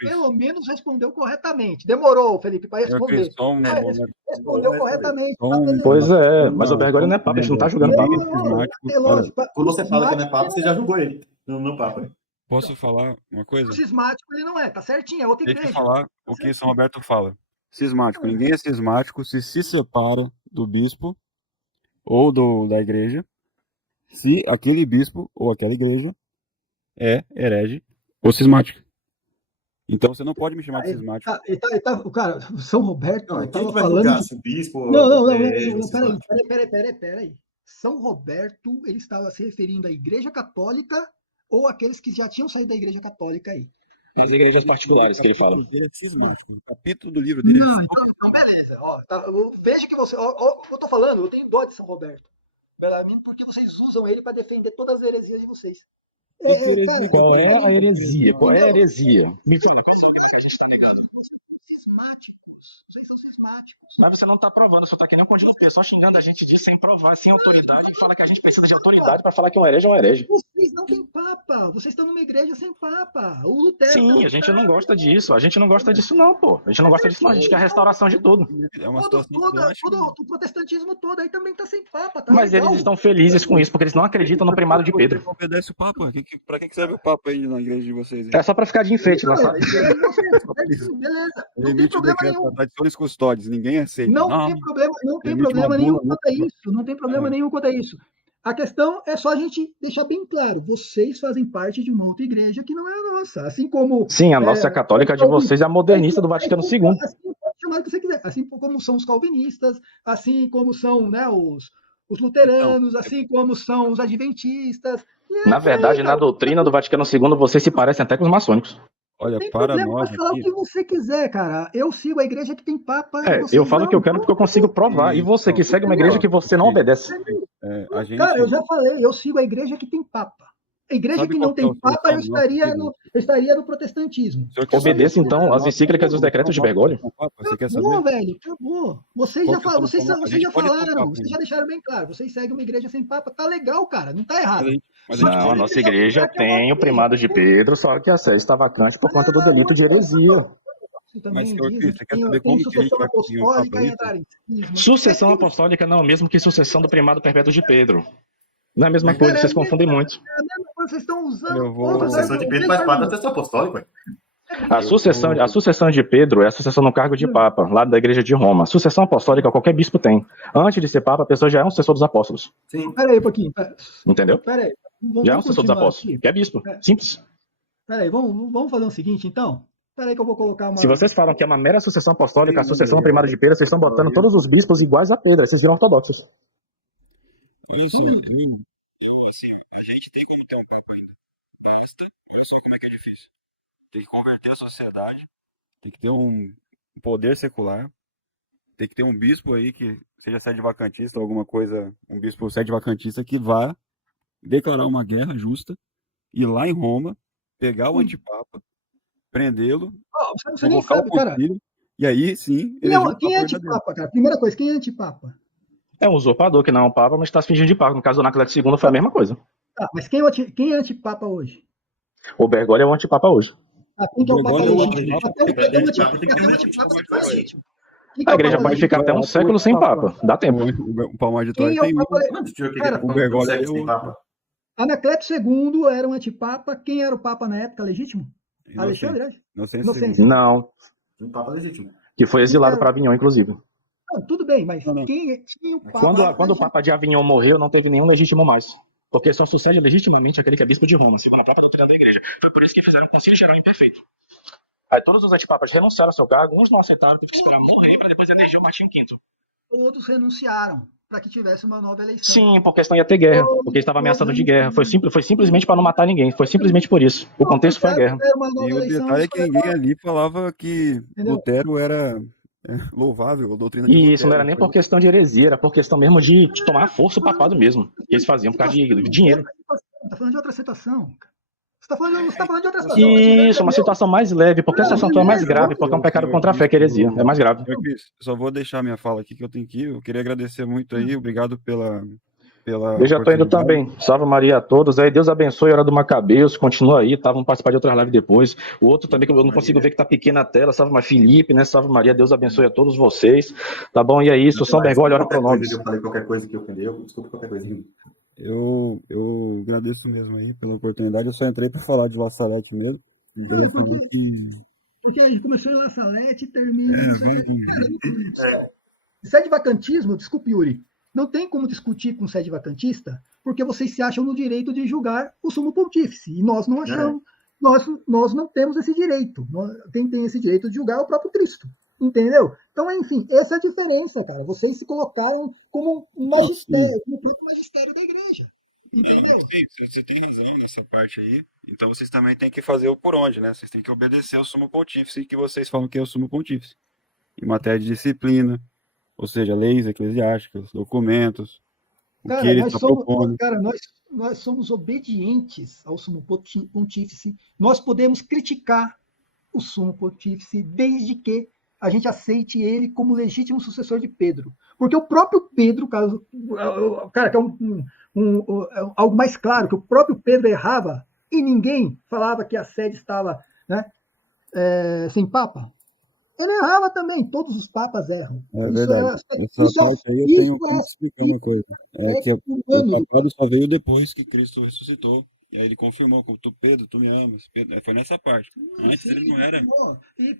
Pelo menos respondeu corretamente. Demorou, Felipe, para responder. Respondeu corretamente. Pois é, mas o Bergoglio não é Papa, a gente não tá julgando Papa. Quando você fala que não é Papa, você já julgou ele. Não Papa. Posso falar uma coisa? O cismático ele não é, tá certinho, é outra igreja. Deixa eu falar o que São Roberto fala. Cismático. Ninguém é cismático se separa do bispo ou da igreja se aquele bispo ou aquela igreja é herege ou cismático. Então você não pode me chamar de cismático. Cara, São Roberto Não, estava quem vai falando... julgar se o bispo... Não, peraí. São Roberto, ele estava se referindo à igreja católica ou aqueles que já tinham saído da igreja católica aí? As igrejas particulares que ele fala. O capítulo do livro dele. Então beleza. Veja que você... eu tô falando, eu tenho dó de São Roberto Bellarmino porque vocês usam ele para defender todas as heresias de vocês. Qual é a heresia? Qual é a heresia? Me fala, pessoal, que a gente está negando. Vocês são cismáticos. Mas você não está provando, você está querendo continuar o pessoal xingando a gente sem provar, sem autoridade, e fala que a gente precisa de autoridade para falar que um herege é um herege. Vocês não têm papa, vocês estão numa igreja sem papa. O Lutero. Sim, a gente não gosta disso, a gente não gosta disso não, pô. A gente não gosta disso não, a gente quer a restauração de tudo. É uma situação O protestantismo todo aí também está sem papa. Tá mas legal. eles estão felizes com isso, porque eles não acreditam no primado de Pedro. Não obedece o Papa. Pra que serve o Papa aí na igreja de vocês? É só para ficar de enfeite lá, sabe? Beleza, não tem problema nenhum. Tradições custódias, ninguém aceita. Não tem problema nenhum quanto a isso. Não tem problema nenhum quanto a isso. A questão é só a gente deixar bem claro. Vocês fazem parte de uma outra igreja que não é a nossa. Assim como... Sim, a nossa católica de vocês é a modernista do Vaticano II. Assim pode chamar o que você quiser. Assim como são os calvinistas, assim como são, né, os luteranos, assim como são os adventistas. Na verdade, na doutrina do Vaticano II, vocês se parecem até com os maçônicos. Olha, Tem para problema, nós pode falar o aqui, que você quiser, cara. Eu sigo a igreja que tem papa. Eu falo o que eu quero porque eu consigo provar. E você que segue uma igreja que você não obedece. a gente... Cara, eu já falei, eu sigo a igreja que tem papa. A igreja Sabe que qual não que é tem o papa, eu significado nosso, estaria querido? no protestantismo. O senhor quer saber Obedeça, qual que é então, o as nosso encíclicas e os papel? decretos de Qual que Bergoglio. é o papa? Você quer Acabou, saber? velho, acabou. Vocês Qual já, que é o nosso papa? A vocês gente já pode ter um falaram, papa vocês já ainda. deixaram bem claro. Vocês seguem uma igreja sem papa, tá legal, cara, não tá errado. Mas a Só gente que Não, a pode. nossa igreja tem o primado de Pedro, só que a sé está vacante por conta do delito de heresia. Isso Mas, também senhor dizem Cris, que você quer saber tem como que a gente sucessão vai conseguir um papa apostólica e aí? entrar em cisma. Sucessão apostólica não é o mesmo que sucessão do primado perpétuo de Pedro. Não é a mesma Mas, coisa, cara, vocês confundem muito. é a mesma coisa, vocês estão usando. Eu A vou. sucessão de Pedro faz parte da sucessão apostólica, ué. A sucessão de Pedro é a sucessão no cargo de Papa, lá da Igreja de Roma. Sucessão apostólica, qualquer bispo tem. Antes de ser Papa, a pessoa já é um sucessor dos apóstolos. Sim. Pera aí um pouquinho. Entendeu? Pera aí. Já é um sucessor dos continuar apóstolos, aqui. que é bispo. Simples. Pera aí, vamos fazer o seguinte, então. Pera aí que eu vou colocar uma... Se vocês falam que é uma mera sucessão apostólica, a sucessão primária de Pedro, vocês estão botando todos os bispos iguais a Pedro, aí vocês viram ortodoxos. Olha só, assim, a gente tem como ter um papa ainda. Basta, olha só como é que é difícil. Tem que converter a sociedade, tem que ter um poder secular, tem que ter um bispo aí que seja sede vacantista, alguma coisa, um bispo sede vacantista que vá declarar uma guerra justa, ir lá em Roma, pegar o antipapa, prendê-lo, Você nem convocar o sabe, cara. concílio, e aí sim eleger um Quem é papa verdadeiro. antipapa, cara? Primeira coisa, quem é antipapa? É um usurpador que não é um papa, mas está se fingindo de papa. No caso do Anacleto II foi a mesma coisa. Tá, mas quem é antipapa hoje? O Bergoglio é o antipapa hoje. Quem que é o papa Bergoglio é o legítimo? antipapa. Até o antipapa Tem que ter um antipapa antipapa legítimo. Quem que A é o igreja papa pode ficar até um legítimo? século sem papa. Dá tempo. O Palmar de Torre Quem é tem o papa legítimo? Quantos tio aqui Cara, que o Bergoglio consegue é sem o- papa? Anacleto II era um antipapa. Quem era o papa na época legítimo? Alexandre, né? Inocêncio. Não, Um papa legítimo. que foi exilado para Avignon, inclusive. Não, tudo bem, mas Não. quem é o papa? Quando o Papa de Avignon morreu, não teve nenhum legítimo mais. Porque só sucede legitimamente aquele que é bispo de Roma, segundo a própria doutrina da igreja. Foi por isso que fizeram um concílio geral imperfeito. Aí todos os antipapas renunciaram ao seu cargo, uns não aceitaram, teve que esperar morrer para depois eleger o Martinho V. Todos renunciaram para que tivesse uma nova eleição. Sim, porque senão ia ter guerra, porque estava ameaçando de guerra. Foi simplesmente para não matar ninguém, foi simplesmente por isso. O contexto foi a guerra. E o detalhe é que ninguém ali falava que Entendeu? Lutero era louvável, a doutrina de E Lutero. isso não era nem por questão de heresia, era por questão mesmo de tomar força o papado mesmo. Que eles faziam por causa de dinheiro. Tá falando de outra situação. Você tá falando de outra situação. Isso, uma situação mais leve, porque essa situação é mais grave, porque é um pecado contra a fé, que é heresia. É mais grave. Senhor Cris, só vou deixar minha fala aqui que eu tenho que ir. Eu queria agradecer muito aí, obrigado pela Eu já tô indo também. Salve Maria a todos. Aí Deus abençoe a hora do Macabeus. Continua aí, tá? Vamos participar de outra live depois. O outro também que eu não consigo ver que tá pequena a tela. Salve Maria Felipe, né? Salve Maria. Deus abençoe a todos vocês. Tá bom? E é isso. São Bergoglio, ora pro nome. Eu falei qualquer coisa que ofendeu, desculpa qualquer coisa. Eu agradeço mesmo aí pela oportunidade. Eu só entrei para falar de La Salette mesmo. Porque a gente começou em La Salette e termina. Sede vacantismo, desculpe, Yuri, não tem como discutir com sede vacantista, porque vocês se acham no direito de julgar o sumo pontífice. E nós não achamos. Nós não temos esse direito. Quem tem esse direito de julgar é o próprio Cristo. Entendeu? Então, enfim, essa é a diferença, cara. Vocês se colocaram como um magistério, como o próprio magistério da igreja. Entendeu? Você tem razão nessa parte aí. Então vocês também têm que fazer o por onde, né? Vocês têm que obedecer ao sumo pontífice, que vocês falam que é o sumo pontífice. Em matéria de disciplina, ou seja, leis eclesiásticas, documentos, o que ele está propondo. Cara, nós somos obedientes ao sumo pontífice. Nós podemos criticar o sumo pontífice desde que a gente aceite ele como legítimo sucessor de Pedro. Porque o próprio Pedro, cara, que é algo mais claro, que o próprio Pedro errava e ninguém falava que a sede estava, né, sem papa. Ele errava também, todos os papas erram. É verdade. Essa parte aí eu tenho que explicar uma coisa. É que o papado só veio depois que Cristo ressuscitou. E aí ele confirmou que Pedro, tu me amas. Foi nessa parte. Antes ele não era. E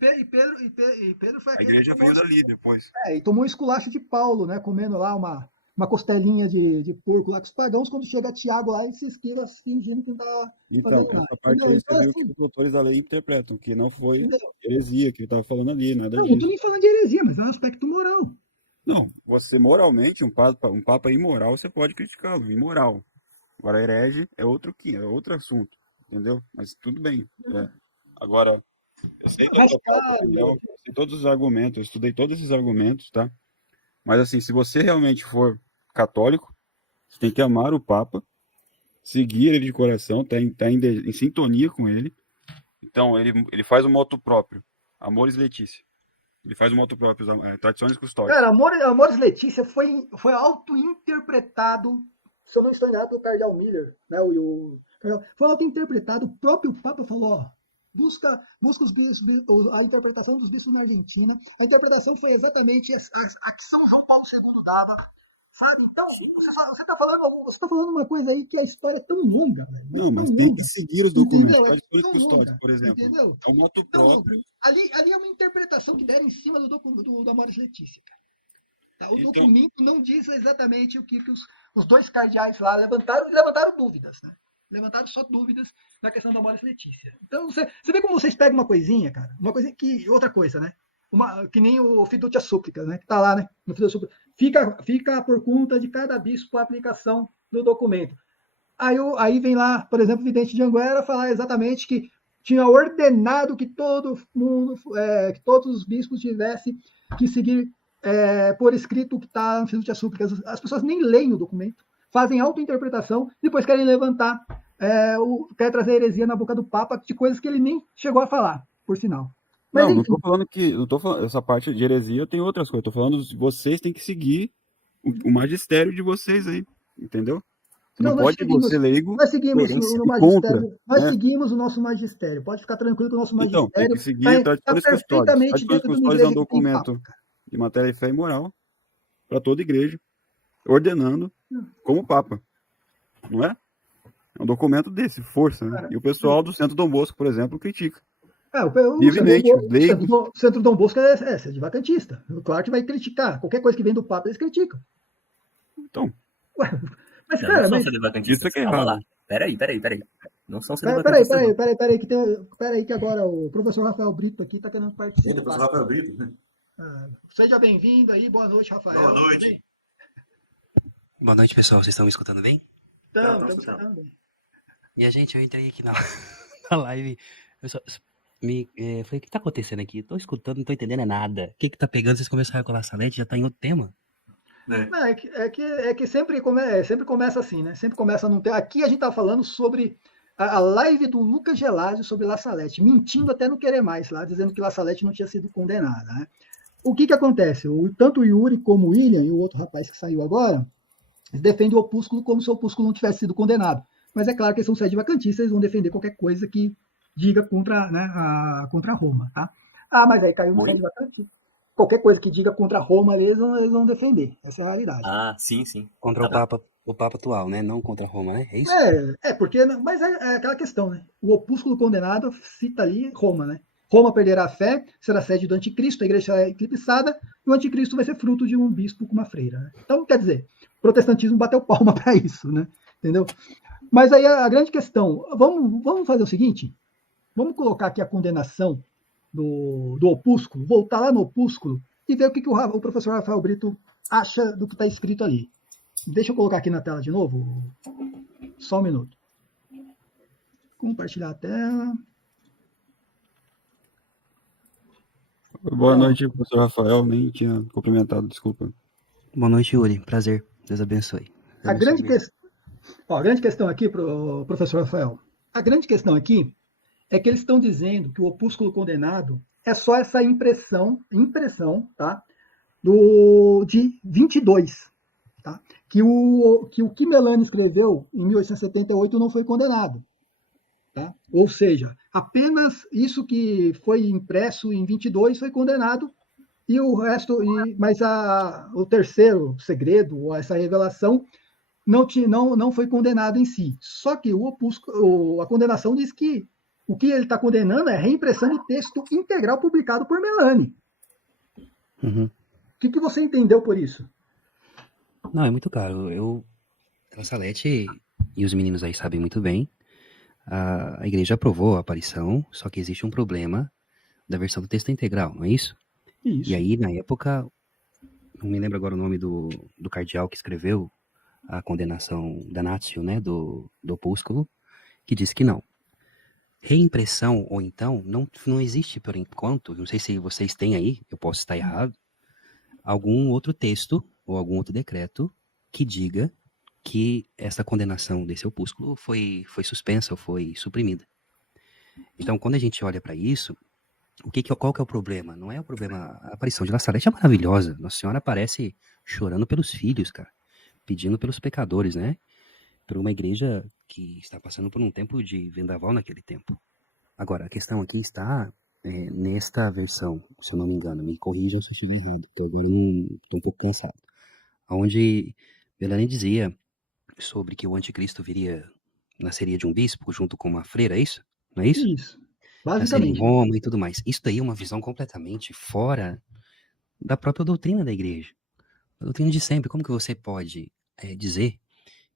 Pedro foi A igreja veio dali depois. E tomou um esculacho de Paulo, né? Comendo lá uma costelinha de porco lá com os pagãos. Quando chega Tiago lá, ele se esquiva fingindo que não estava fazendo nada. Essa parte aí você viu que os doutores da lei interpretam, que não foi heresia que ele estava falando ali, nada disso. Não estou nem falando de heresia, mas é um aspecto moral. Não, você moralmente, um papa imoral, você pode criticá-lo, imoral. Agora, herege é outro assunto, entendeu? Mas tudo bem. Agora, eu sei que eu sei todos os argumentos, eu estudei todos esses argumentos, tá? Mas assim, se você realmente for católico, você tem que amar o Papa, seguir ele de coração, tá em sintonia com ele. Então, ele faz um moto próprio, Amores Letícia. Ele faz um moto próprio, Tradições Custódias. Cara, Amores Letícia foi auto-interpretado, se eu não estou enganado, pelo Cardeal Miller, né? Foi auto-interpretado, o próprio Papa falou, ó, busca a interpretação dos bispos na Argentina. A interpretação foi exatamente a que São João Paulo II dava. Sabe? Então, você tá falando uma coisa aí que a história é tão longa, velho. Não, mas tem que seguir os documentos. Tradições Custódias, por exemplo. Entendeu? É um moto próprio. Ali é uma interpretação que deram em cima do Amores Letícia. Tá? O documento não diz exatamente o que os dois cardeais lá levantaram dúvidas, né? Levantaram só dúvidas na questão da Amores Letícia. Então, você vê como vocês pegam uma coisinha, cara. Uma coisinha que. Outra coisa, né? Que nem o Fiducia Súplicas, né? Que tá lá, né? No Fiducia Súplicas. Fica por conta de cada bispo a aplicação do documento. Aí vem lá, por exemplo, o vidente de Anguera falar exatamente que tinha ordenado que todo mundo, que todos os bispos tivessem que seguir por escrito o que está no Fiducia Súplicas. As pessoas nem leem o documento, fazem autointerpretação, depois querem levantar, quer trazer heresia na boca do Papa de coisas que ele nem chegou a falar, por sinal. Mas, não estou falando essa parte de heresia, tem outras coisas. Estou falando que vocês têm que seguir o magistério de vocês aí, entendeu? Não pode você leigo. Nós seguimos no magistério. Nós seguimos o nosso magistério. Pode ficar tranquilo que o nosso magistério. Então, tem que seguir Tradições Custódias. Tradições Custódias é um documento de matéria de fé e moral para toda igreja, ordenando como Papa. Não é? É um documento desse, força, né? E o pessoal do Centro Dom Bosco, por exemplo, critica. O Centro Dom Bosco é sedevacantista. Claro que vai criticar. Qualquer coisa que vem do Papa, eles criticam. Então. Mas, cara, isso é que é errado. Peraí. Não são sedevacantistas. Peraí, que agora o professor Rafael Brito aqui está querendo participar. Eita, professor Rafael Brito, né? Seja bem-vindo aí. Boa noite, Rafael. Boa noite. Boa noite, pessoal. Vocês estão me escutando bem? Estamos escutando bem. E gente, eu entrei aqui na live. Falei, o que tá acontecendo aqui? Tô escutando, não tô entendendo nada. O que tá pegando? Vocês começaram com a Salete, já tá em outro tema? É que sempre começa assim, né? Sempre começa num tema. Aqui a gente tá falando sobre a live do Lucas Gelásio sobre La Salete, mentindo até não querer mais lá, dizendo que La Salete não tinha sido condenada, né? O que acontece? Tanto o Yuri como o William e o outro rapaz que saiu agora, eles defendem o opúsculo como se o opúsculo não tivesse sido condenado. Mas é claro que eles são sedevacantistas, eles vão defender qualquer coisa que diga contra Roma, tá? Mas aí caiu no sedevacantista. Qualquer coisa que diga contra Roma, eles vão defender. Essa é a realidade. Sim. Contra o Papa atual, né? Não contra Roma, né? É isso? Porque... Mas é aquela questão, né? O opúsculo condenado cita ali Roma, né? Roma perderá a fé, será sede do anticristo, a igreja será eclipsada, e o anticristo vai ser fruto de um bispo com uma freira, né? Então, quer dizer, o protestantismo bateu palma para isso, né? Entendeu? Mas aí a grande questão, vamos fazer o seguinte, vamos colocar aqui a condenação do opúsculo, voltar lá no opúsculo e ver o que o professor Rafael Brito acha do que está escrito ali. Deixa eu colocar aqui na tela de novo, só um minuto. Compartilhar a tela. Boa noite, professor Rafael, nem tinha cumprimentado, desculpa. Boa noite, Yuri, prazer, Deus abençoe. A grande questão aqui, professor Rafael, a grande questão aqui é que eles estão dizendo que o opúsculo condenado é só essa impressão, tá? De 22, tá? Que o Kimelani escreveu em 1878 não foi condenado, tá? Ou seja, apenas isso que foi impresso em 22 foi condenado e o resto, mas o terceiro segredo, ou essa revelação, não foi condenado em si. Só que a condenação diz que o que ele está condenando é a reimpressão do texto integral publicado por Melani. Uhum. O que você entendeu por isso? Não, é muito claro. La Salete e os meninos aí sabem muito bem. A igreja aprovou a aparição, só que existe um problema da versão do texto integral, não é isso? Isso. E aí, na época, não me lembro agora o nome do cardeal que escreveu a condenação da Natio, né, do opúsculo, que disse que não. Reimpressão, ou então, não existe por enquanto, não sei se vocês têm aí, eu posso estar errado, algum outro texto ou algum outro decreto que diga que essa condenação desse opúsculo foi suspensa ou foi suprimida. Então, quando a gente olha para isso, qual que é o problema? Não é o problema. A aparição de La Salete é maravilhosa. Nossa Senhora aparece chorando pelos filhos, cara, pedindo pelos pecadores, né? Por uma igreja que está passando por um tempo de vendaval naquele tempo. Agora, a questão aqui está nesta versão, se eu não me engano, me corrijam se eu estiver errado, porque agora estou um pouco cansado. Onde Belane dizia sobre que o anticristo nasceria de um bispo junto com uma freira, é isso? Não é isso? Isso, Nasceria em basicamente. Roma e tudo mais. Isso daí é uma visão completamente fora da própria doutrina da igreja. A doutrina de sempre. Como que você pode dizer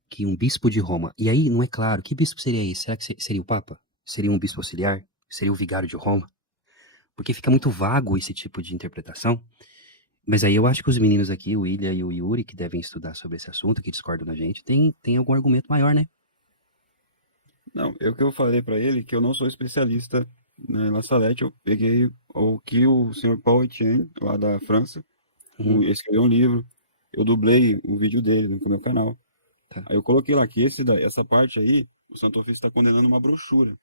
que um bispo de Roma... E aí, não é claro, que bispo seria esse? Será que seria o Papa? Seria um bispo auxiliar? Seria o vigário de Roma? Porque fica muito vago esse tipo de interpretação. Mas aí eu acho que os meninos aqui, o William e o Yuri, que devem estudar sobre esse assunto, que discordam da gente, tem algum argumento maior, né? Não, o que eu falei para ele, que eu não sou especialista na La Salette, eu peguei o que o senhor Paul Etienne, lá da França, Uhum. escreveu um livro, eu dublei o vídeo dele no meu canal. Tá. Aí eu coloquei lá que essa parte aí, o Santo Ofício está condenando uma brochura.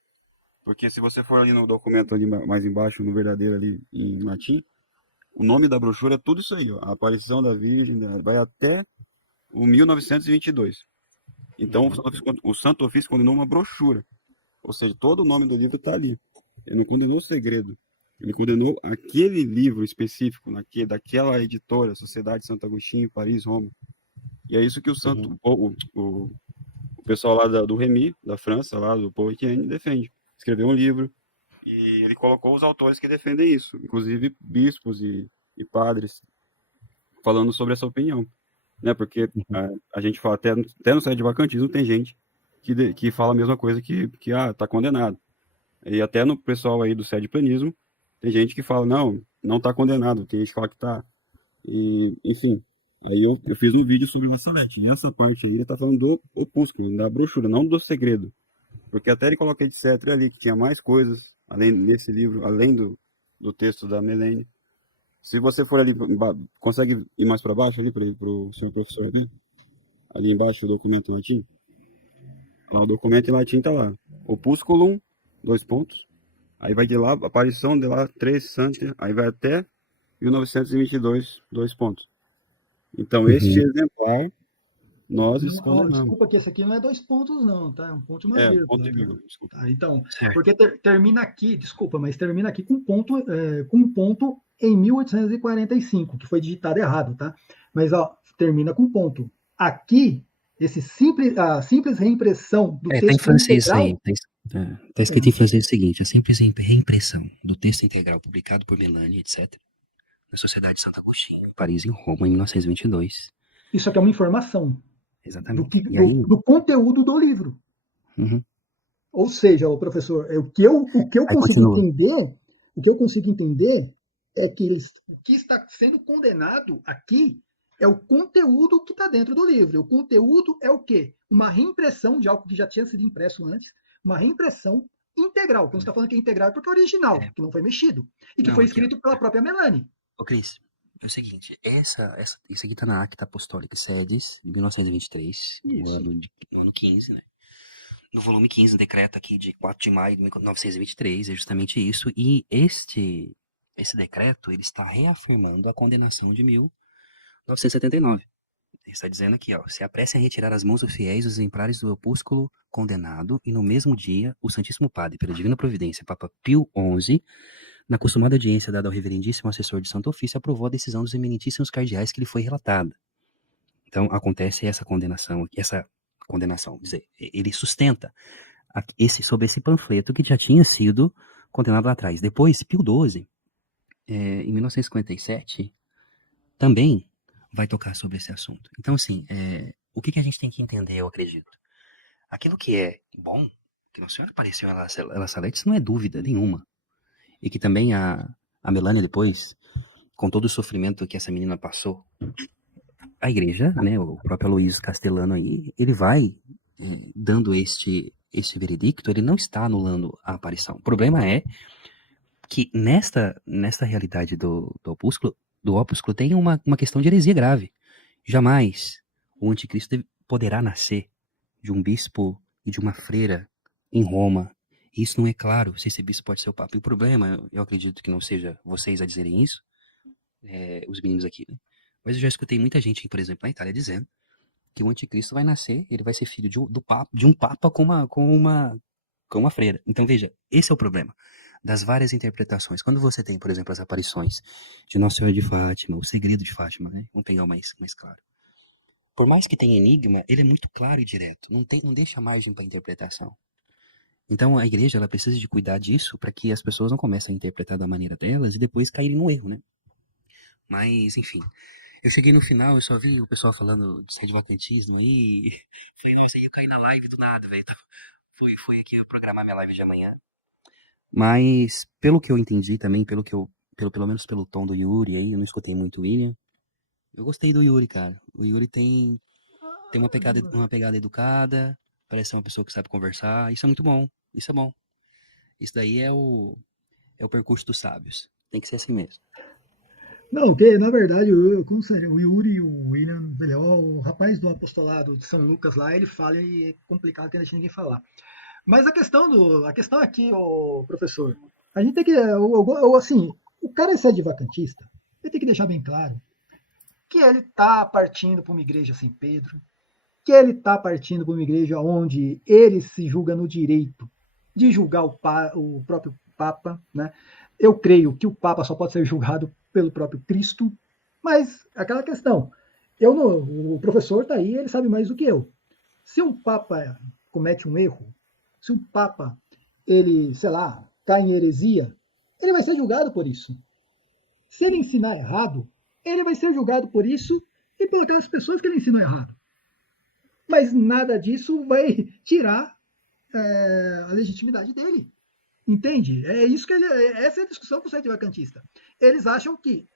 Porque se você for ali no documento ali mais embaixo, no verdadeiro ali em latim, o nome da brochura é tudo isso aí, ó, a aparição da Virgem, vai até o 1922. Então o Santo Ofício condenou uma brochura. Ou seja, todo o nome do livro está ali. Ele não condenou o segredo. Ele condenou aquele livro específico, daquela editora, Sociedade de Santo Agostinho, Paris, Roma. E é isso que o pessoal lá do Remy, da França, lá do Paul Etienne, defende. Escreveu um livro e ele colocou os autores que defendem isso, inclusive bispos e padres, falando sobre essa opinião. Né? Porque a gente fala, até no site de vacantismo tem gente que fala a mesma coisa que tá condenado. E até no pessoal aí do sede-plenismo, tem gente que fala, não tá condenado, tem gente que fala que tá. E, enfim, aí eu fiz um vídeo sobre o La Salette, e essa parte aí ele tá falando do opúsculo, da brochura, não do segredo. Porque até ele coloca etc ali, que tinha mais coisas, além desse livro, além do texto da Melanie. Se você for ali, consegue ir mais para baixo ali, para o senhor professor ver? Ali embaixo o documento em latim. Lá, o documento em latim tá lá. Opusculum, 2 pontos. Aí vai de lá, aparição de lá, 3 Santia. Aí vai até 1922, 2 pontos. Então, este exemplar, nós condenamos. Desculpa que esse aqui não é 2 pontos, não, tá? É um ponto e uma vírgula. Ponto e vírgula, desculpa. Tá, então, Certo. porque termina aqui, desculpa, mas termina aqui com um ponto em 1845, que foi digitado errado, tá? Mas, ó, termina com ponto. Aqui, a simples reimpressão do Tá em texto francês integral... aí. Tá escrito em francês o seguinte: a simples reimpressão do texto integral publicado por Melanie, etc., na Sociedade de Santo Agostinho, Paris e Roma, em 1922. Isso aqui é uma informação Exatamente. E aí, do conteúdo do livro. uhum. Ou seja, o professor, o que eu Aí consigo continua. entender, é que o que está sendo condenado aqui é o conteúdo que está dentro do livro. O conteúdo é o quê? Uma reimpressão de algo que já tinha sido impresso antes, uma reimpressão integral. Quando você está falando que é integral, é porque é original, que não foi mexido, e que foi escrito pela própria Melanie. Ô, Cris, é o seguinte, isso aqui tá na Acta Apostólica Sedes, de 1923, no ano 15, né? No volume 15, decreto aqui de 4 de maio de 1923, é justamente isso. E esse decreto, ele está reafirmando a condenação de 1979. Ele está dizendo aqui, ó, se apressem a retirar as mãos dos fiéis os exemplares do opúsculo condenado, e no mesmo dia, o Santíssimo Padre, pela divina providência, Papa Pio XI, na acostumada audiência dada ao reverendíssimo assessor de Santo Ofício, aprovou a decisão dos eminentíssimos cardeais que lhe foi relatada. Então, acontece essa condenação, dizer, ele sustenta sobre esse panfleto que já tinha sido condenado lá atrás. Depois, Pio XII, em 1957, também vai tocar sobre esse assunto. Então, assim, o que a gente tem que entender, eu acredito? Aquilo que é bom, que Nossa Senhora apareceu em La Salette, isso não é dúvida nenhuma. E que também a Melania depois, com todo o sofrimento que essa menina passou, a igreja, né, o próprio Aloysio Castellano aí, ele vai dando este veredicto, ele não está anulando a aparição. O problema é que nesta realidade do opúsculo tem uma questão de heresia grave. Jamais o anticristo poderá nascer de um bispo e de uma freira em Roma. Isso não é claro se esse bispo pode ser o Papa. E o problema, eu acredito que não seja vocês a dizerem isso, os meninos aqui, né? Mas eu já escutei muita gente, por exemplo, na Itália, dizendo que o anticristo vai nascer, ele vai ser filho de um Papa com uma freira. Então, veja, esse é o problema das várias interpretações. Quando você tem, por exemplo, as aparições de Nossa Senhora de Fátima, o segredo de Fátima, né? Vamos pegar o mais claro. Por mais que tenha enigma, ele é muito claro e direto. Não deixa margem para interpretação. Então, a igreja ela precisa de cuidar disso para que as pessoas não comecem a interpretar da maneira delas e depois caírem no erro, né? Mas, enfim, eu cheguei no final, eu só vi o pessoal falando de sede-vacantismo e falei, nossa, eu ia cair na live do nada, velho. Então, fui aqui programar minha live de amanhã. Mas, pelo que eu entendi também, pelo menos pelo tom do Yuri aí, eu não escutei muito o William, eu gostei do Yuri, cara. O Yuri tem uma pegada educada, parece ser uma pessoa que sabe conversar, isso é muito bom, isso é bom. Isso daí é o percurso dos sábios, tem que ser assim mesmo. Não, porque na verdade o Yuri e o William, o rapaz do apostolado de São Lucas lá, ele fala e é complicado que não deixa ninguém falar. Mas a questão aqui, professor, a gente tem que, assim, o cara é sede-vacantista, ele tem que deixar bem claro que ele está partindo para uma igreja sem Pedro, que ele está partindo para uma igreja onde ele se julga no direito de julgar o próprio Papa, né? Eu creio que o Papa só pode ser julgado pelo próprio Cristo, mas aquela questão, o professor está aí, ele sabe mais do que eu. Se um Papa comete um erro, se um Papa, ele, sei lá, cai em heresia, ele vai ser julgado por isso. Se ele ensinar errado, ele vai ser julgado por isso e por aquelas pessoas que ele ensinou errado. Mas nada disso vai tirar a legitimidade dele. Entende? É isso que essa é a discussão com o sede-vacantista. Eles acham que,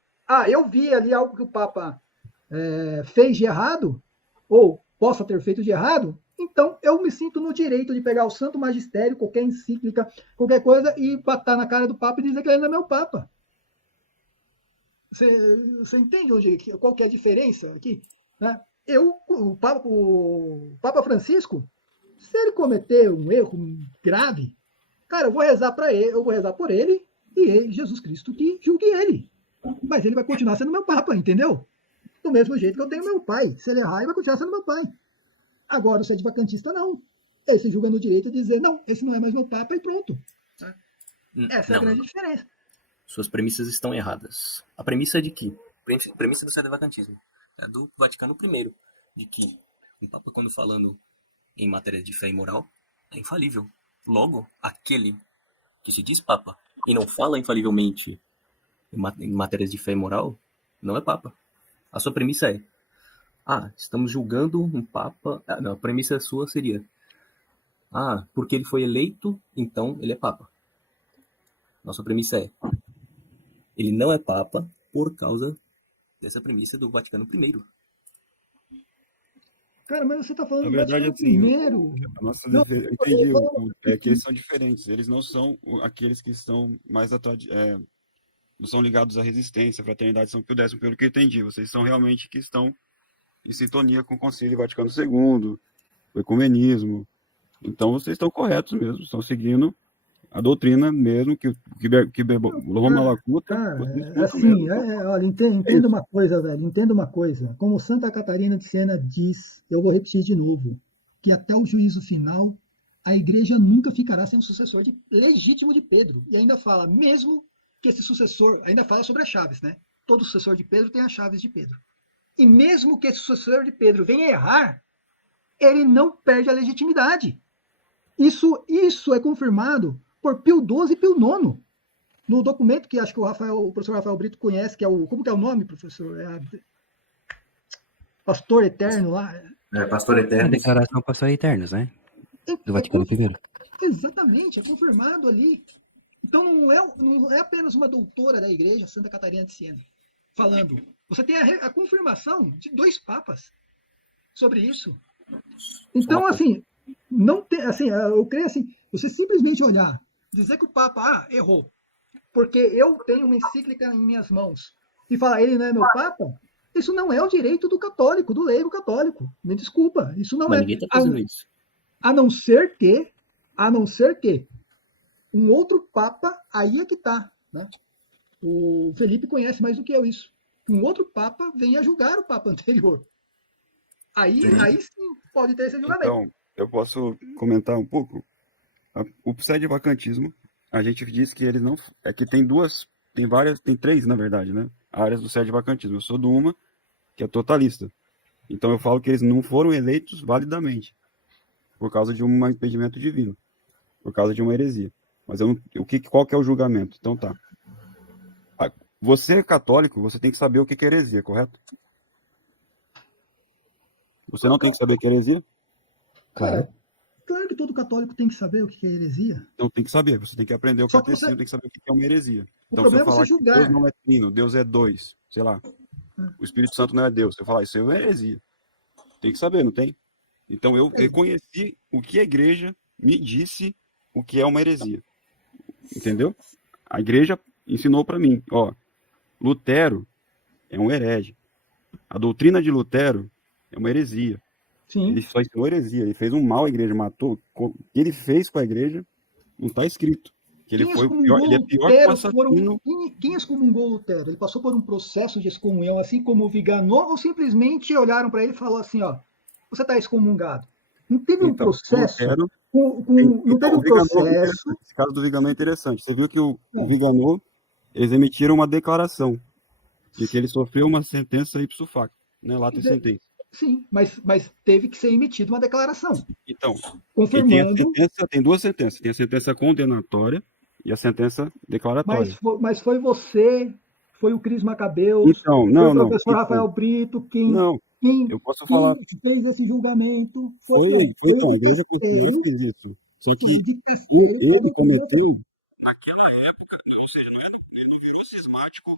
eu vi ali algo que o Papa fez de errado, ou possa ter feito de errado, então eu me sinto no direito de pegar o Santo Magistério, qualquer encíclica, qualquer coisa, e bater na cara do Papa e dizer que ele não é meu Papa. Você entende qual que é a diferença aqui? Né? O Papa Francisco, se ele cometer um erro grave, cara, eu vou rezar por ele e Jesus Cristo que julgue ele. Mas ele vai continuar sendo meu Papa, entendeu? Do mesmo jeito que eu tenho meu pai. Se ele errar, ele vai continuar sendo meu pai. Agora, o sede-vacantista não. Ele se julga no direito de dizer, não, esse não é mais meu Papa e pronto. Essa é a grande diferença. Suas premissas estão erradas. A premissa é de que, premissa do sede-vacantismo, é do Vaticano I, de que um Papa, quando falando em matéria de fé e moral, é infalível. Logo, aquele que se diz Papa e não fala infalivelmente em matérias de fé e moral, não é Papa. A sua premissa é, estamos julgando um Papa... Não, a premissa sua seria, porque ele foi eleito, então ele é Papa. Nossa premissa é, ele não é Papa por causa dessa premissa do Vaticano I. Cara, mas você está falando Na verdade, do Vaticano I. Eu entendi. É que eles são diferentes. Eles não são aqueles que estão mais não são ligados à resistência, à fraternidade, São Pio X, pelo que eu entendi. Vocês são realmente que estão em sintonia com o Concílio Vaticano II, o ecumenismo. Então, vocês estão corretos mesmo. Estão seguindo a doutrina mesmo que Roma Lacuta. Olha, entenda uma coisa, velho, entenda uma coisa. Como Santa Catarina de Siena diz, eu vou repetir de novo, que até o juízo final, a igreja nunca ficará sem um sucessor legítimo de Pedro. E ainda fala, mesmo que esse sucessor, ainda fala sobre as chaves, né? Todo sucessor de Pedro tem as chaves de Pedro. E mesmo que esse sucessor de Pedro venha errar, ele não perde a legitimidade. Isso é confirmado por Pio XII e Pio IX. No documento que acho que o professor Rafael Brito conhece, que é como que é o nome, professor? Pastor Eterno lá. Pastor Eterno. A declaração Pastor Eternos, né? Do Vaticano I. Exatamente, é confirmado ali. Então não é apenas uma doutora da igreja, Santa Catarina de Siena, falando. Você tem a confirmação de 2 papas sobre isso. Então, assim, não tem, assim, eu creio assim, você simplesmente olhar, dizer que o Papa errou, porque eu tenho uma encíclica em minhas mãos, e falar, ele não é meu Papa, Isso não é o direito do católico, do leigo católico. Me desculpa, isso não Mas é. ninguém tá fazendo isso. A não ser que um outro papa, aí é que tá, né? O Felipe conhece mais do que eu isso. Um outro papa venha julgar o papa anterior. Aí sim pode ter esse julgamento. Então, eu posso comentar um pouco? O pseudo-vacantismo, a gente diz que ele não. É que tem tem três, na verdade, né? Áreas do pseudo-vacantismo. Eu sou de uma, que é totalista. Então eu falo que eles não foram eleitos validamente, por causa de um impedimento divino, por causa de uma heresia. Mas qual que é o julgamento? Então tá. Você é católico, você tem que saber o que é heresia, correto? Você não tem que saber o que é heresia? Claro. Claro que todo católico tem que saber o que é heresia. Então tem que saber, você tem que aprender o Só que catecismo, tem que saber o que é uma heresia. O Então se eu problema é falar você que Deus julgar. não é trino, Deus é dois, sei lá, o Espírito Santo não é Deus, se eu falar isso é uma heresia. Tem que saber, não tem? Então eu reconheci o que a igreja me disse o que é uma heresia. Entendeu? A igreja ensinou para mim, ó, Lutero é um herege. A doutrina de Lutero é uma heresia. Sim. Ele só ensinou heresia, ele fez um mal à igreja, matou. O que ele fez com a igreja não está escrito. Que ele foi pior, ele é pior que o assassino. Quem excomungou Lutero? Ele passou por um processo de excomunhão, assim como o Viganò, ou simplesmente olharam para ele e falaram assim, ó, você está excomungado. Não teve um processo. Lutero, não teve um processo. Esse caso do Viganò é interessante. Você viu que o Viganò, eles emitiram uma declaração de que ele sofreu uma sentença ipso facto, né? Lá tem sentença. Sim, mas teve que ser emitida uma declaração. Então, confirmando. Tem duas sentenças. Tem a sentença condenatória e a sentença declaratória. Mas foi você, foi o Cris Macabeus, então, foi o professor Rafael Brito, quem eu posso falar. fez esse julgamento. Então, a igreja portuguesa fez isso. Só que ele cometeu, naquela época, ou seja, ele não virou cismático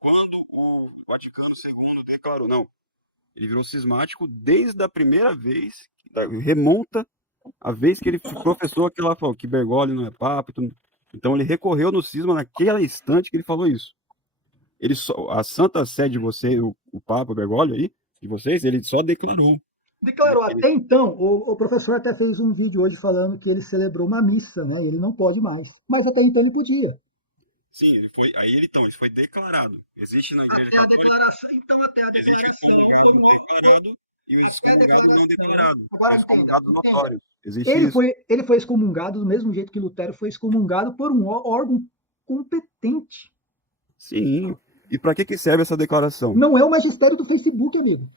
quando o Vaticano II declarou, não. Ele virou cismático desde a primeira vez, remonta a vez que ele professou aquela falou que Bergoglio não é papa. Então ele recorreu no cisma naquele instante que ele falou isso. A Santa Sé de você, o Papa Bergoglio aí, de vocês, ele só declarou. Declarou. Até então, o professor até fez um vídeo hoje falando que ele celebrou uma missa, né? E ele não pode mais. Mas até então ele podia. Sim, ele foi. Aí ele foi declarado. Existe na igreja até católica. Até a declaração. Existe o excomungado declarado e o excomungado não declarado. Agora excomungado notório. Ele foi excomungado do mesmo jeito que Lutero foi excomungado por um órgão competente. Sim. E para que serve essa declaração? Não é o magistério do Facebook, amigo.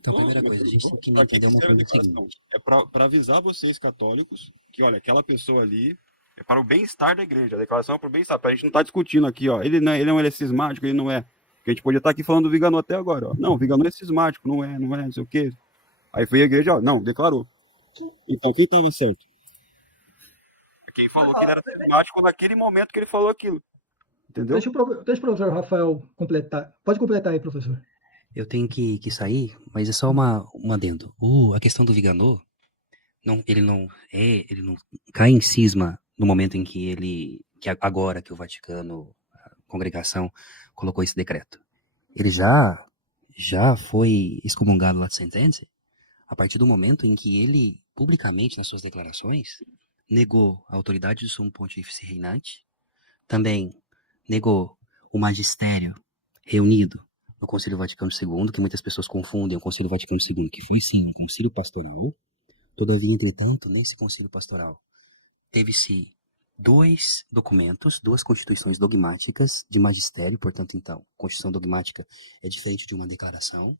Então, a primeira coisa, a gente tem que entender uma coisa seguinte. É para avisar vocês católicos que, olha, aquela pessoa ali é para o bem-estar da igreja. A declaração é para o bem-estar. A gente não está discutindo aqui, ó. Ele não é cismático, ele não é. Porque a gente podia estar aqui falando do Viganò até agora, ó. Não, o Viganò é cismático, não é, não sei o quê. Aí foi a igreja, ó, não, declarou. Então, quem estava certo? Quem falou que ele era cismático naquele momento que ele falou aquilo. Entendeu? Deixa o professor Rafael completar. Pode completar aí, professor. Eu tenho que sair, mas é só um adendo. A questão do Viganò, ele não cai em cisma no momento em que agora que o Vaticano, a congregação, colocou esse decreto. Ele já foi excomungado lá de sentença a partir do momento em que ele, publicamente, nas suas declarações, negou a autoridade do Sumo Pontífice reinante, também negou o magistério reunido no Concílio Vaticano II, que muitas pessoas confundem o Concílio Vaticano II, que foi sim um concílio pastoral. Todavia, entretanto, nesse concílio pastoral, teve-se 2 documentos, 2 constituições dogmáticas de magistério, portanto, então, constituição dogmática é diferente de uma declaração.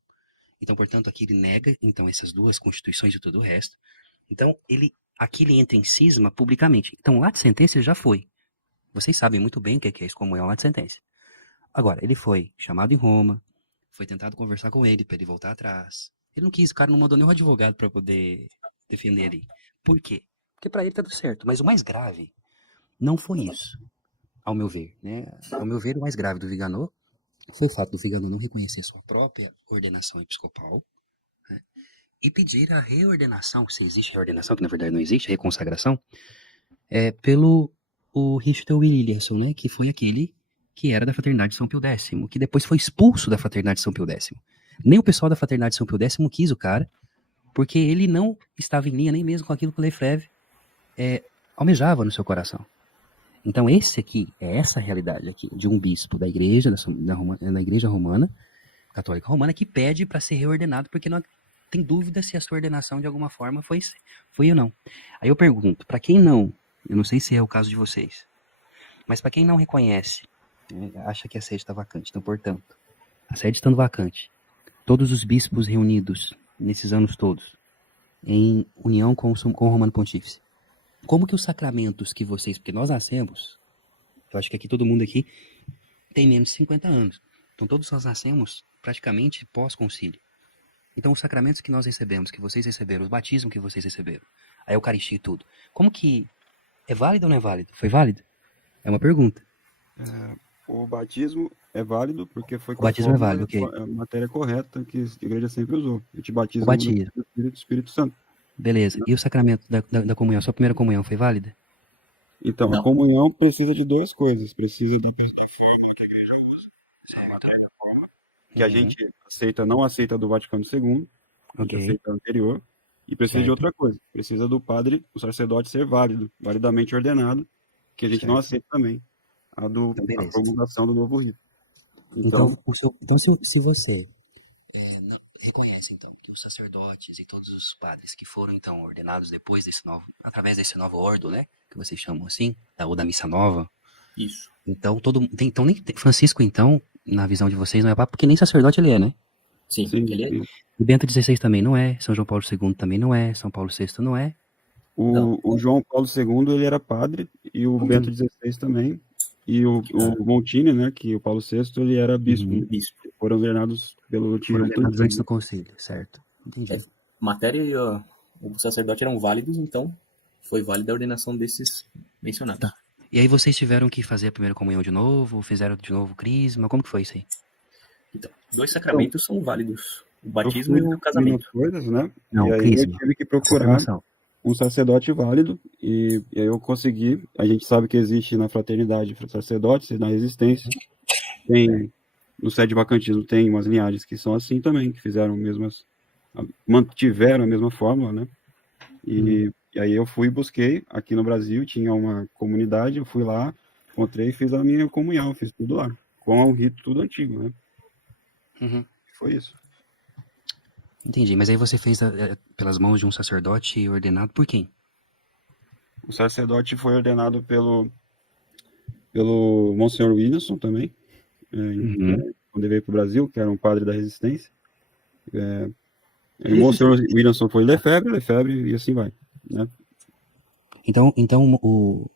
Então, portanto, aqui ele nega, então, essas 2 constituições e tudo o resto. Então, aqui ele entra em cisma publicamente. Então, lá de sentença ele já foi. Vocês sabem muito bem o que é excomunhão lá de sentença. Agora, ele foi chamado em Roma, foi tentado conversar com ele para ele voltar atrás. Ele não quis, o cara não mandou nenhum advogado para poder defender ele. Por quê? Porque para ele tá tudo certo. Mas o mais grave não foi isso, ao meu ver, né? Ao meu ver, o mais grave do Viganò foi o fato do Viganò não reconhecer sua própria ordenação episcopal, né? E pedir a reordenação, se existe reordenação, que na verdade não existe, reconsagração, pelo o Richard Williamson, né? Que foi aquele que era da Fraternidade de São Pio X, que depois foi expulso da Fraternidade de São Pio X. Nem o pessoal da Fraternidade São Pio X quis o cara, porque ele não estava em linha nem mesmo com aquilo que o Lefebvre almejava no seu coração. Então esse aqui, é essa realidade aqui, de um bispo da igreja, da igreja romana, católica romana, que pede para ser reordenado, porque não tem dúvida se a sua ordenação de alguma forma foi ou não. Aí eu pergunto, para quem não, eu não sei se é o caso de vocês, mas para quem não reconhece, acha que a sede está vacante, então, portanto, a sede estando vacante, todos os bispos reunidos nesses anos todos, em união com o Romano Pontífice, como que os sacramentos que vocês, porque nós nascemos, eu acho que aqui todo mundo aqui tem menos de 50 anos, então todos nós nascemos praticamente pós-concílio. Então os sacramentos que nós recebemos, que vocês receberam, os batismos que vocês receberam, a Eucaristia e tudo, como que é válido ou não é válido? Foi válido? É uma pergunta. O batismo é válido porque foi O batismo é válido, ok. a matéria correta que a igreja sempre usou. A gente batiza O batismo. no Espírito Santo. Beleza. E o sacramento da comunhão, sua primeira comunhão foi válida? Então, Não. a comunhão precisa de duas coisas. Precisa da fórmula que a igreja usa, a matéria da forma, que a gente aceita, não aceita do Vaticano II, a gente Ok. aceita a anterior, e precisa de Certo. outra coisa. Precisa do padre, o sacerdote ser válido, validamente ordenado, que a gente não Certo. aceita também, a Então, a beleza. promulgação do novo rito. Então, se você não reconhece, então, que os sacerdotes e todos os padres que foram, então, ordenados depois através desse novo ordo, né, que vocês chamam assim, ou da missa nova, Isso. então, Francisco, então, na visão de vocês, não é papa, porque nem sacerdote ele é, né? Sim, Sim, ele é. sim. E Bento XVI também não é, São João Paulo II também não é, São Paulo VI não é. Não. O João Paulo II, ele era padre, e o Bento XVI também, e o Montini, né, que o Paulo VI, ele era bispo. Uhum. Bispo. Foram ordenados pelo tio Foram ordenados Antônio. antes do concílio, certo? Entendi. É. Matéria e o sacerdote eram válidos, então foi válida a ordenação desses mencionados. Tá. E aí vocês tiveram que fazer a primeira comunhão de novo, fizeram de novo o crisma, como que foi isso aí? Então, 2 sacramentos são válidos. O Eu batismo fui e o descobrindo casamento. coisas, né? Não, E aí crisma. eu tive que procurar Confirmação. um sacerdote válido, e aí eu consegui. A gente sabe que existe na fraternidade sacerdotes, e na resistência tem, no sede vacantismo tem umas linhagens que são assim também, que mantiveram a mesma fórmula, né? E aí eu fui e busquei, aqui no Brasil tinha uma comunidade, eu fui lá, encontrei e fiz a minha comunhão, fiz tudo lá, com um rito tudo antigo, né? Uhum. Foi isso. Entendi, mas aí você fez pelas mãos de um sacerdote ordenado por quem? O sacerdote foi ordenado pelo Monsenhor Williamson também, quando ele veio para o Brasil, que era um padre da resistência. O Monsenhor Williamson foi Lefebvre, e assim vai, né? Então o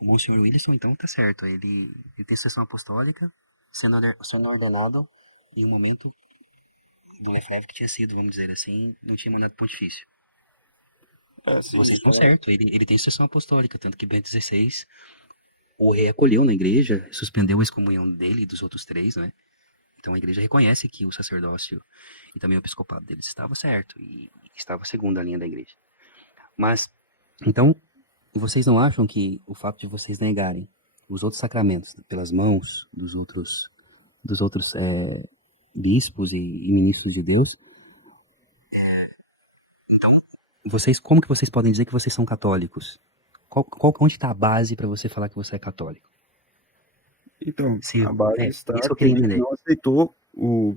Monsenhor Wilson, então, tá certo. Ele tem sucessão apostólica, sendo ordenado em um momento do Lefebvre que tinha sido, vamos dizer assim, não tinha mandado pontifício. Sim, Vocês estão certo, ele tem sucessão apostólica, tanto que Bento XVI o reacolheu na igreja, suspendeu a excomunhão dele e dos outros 3, né? Então a igreja reconhece que o sacerdócio e também o episcopado deles estava certo e estava segundo a linha da igreja. Mas, então, vocês não acham que o fato de vocês negarem os outros sacramentos pelas mãos dos outros bispos e ministros de Deus, então, como que vocês podem dizer que vocês são católicos? Onde está a base para você falar que você é católico? Então, Se, a base está isso que eu que a queria gente entender. não aceitou o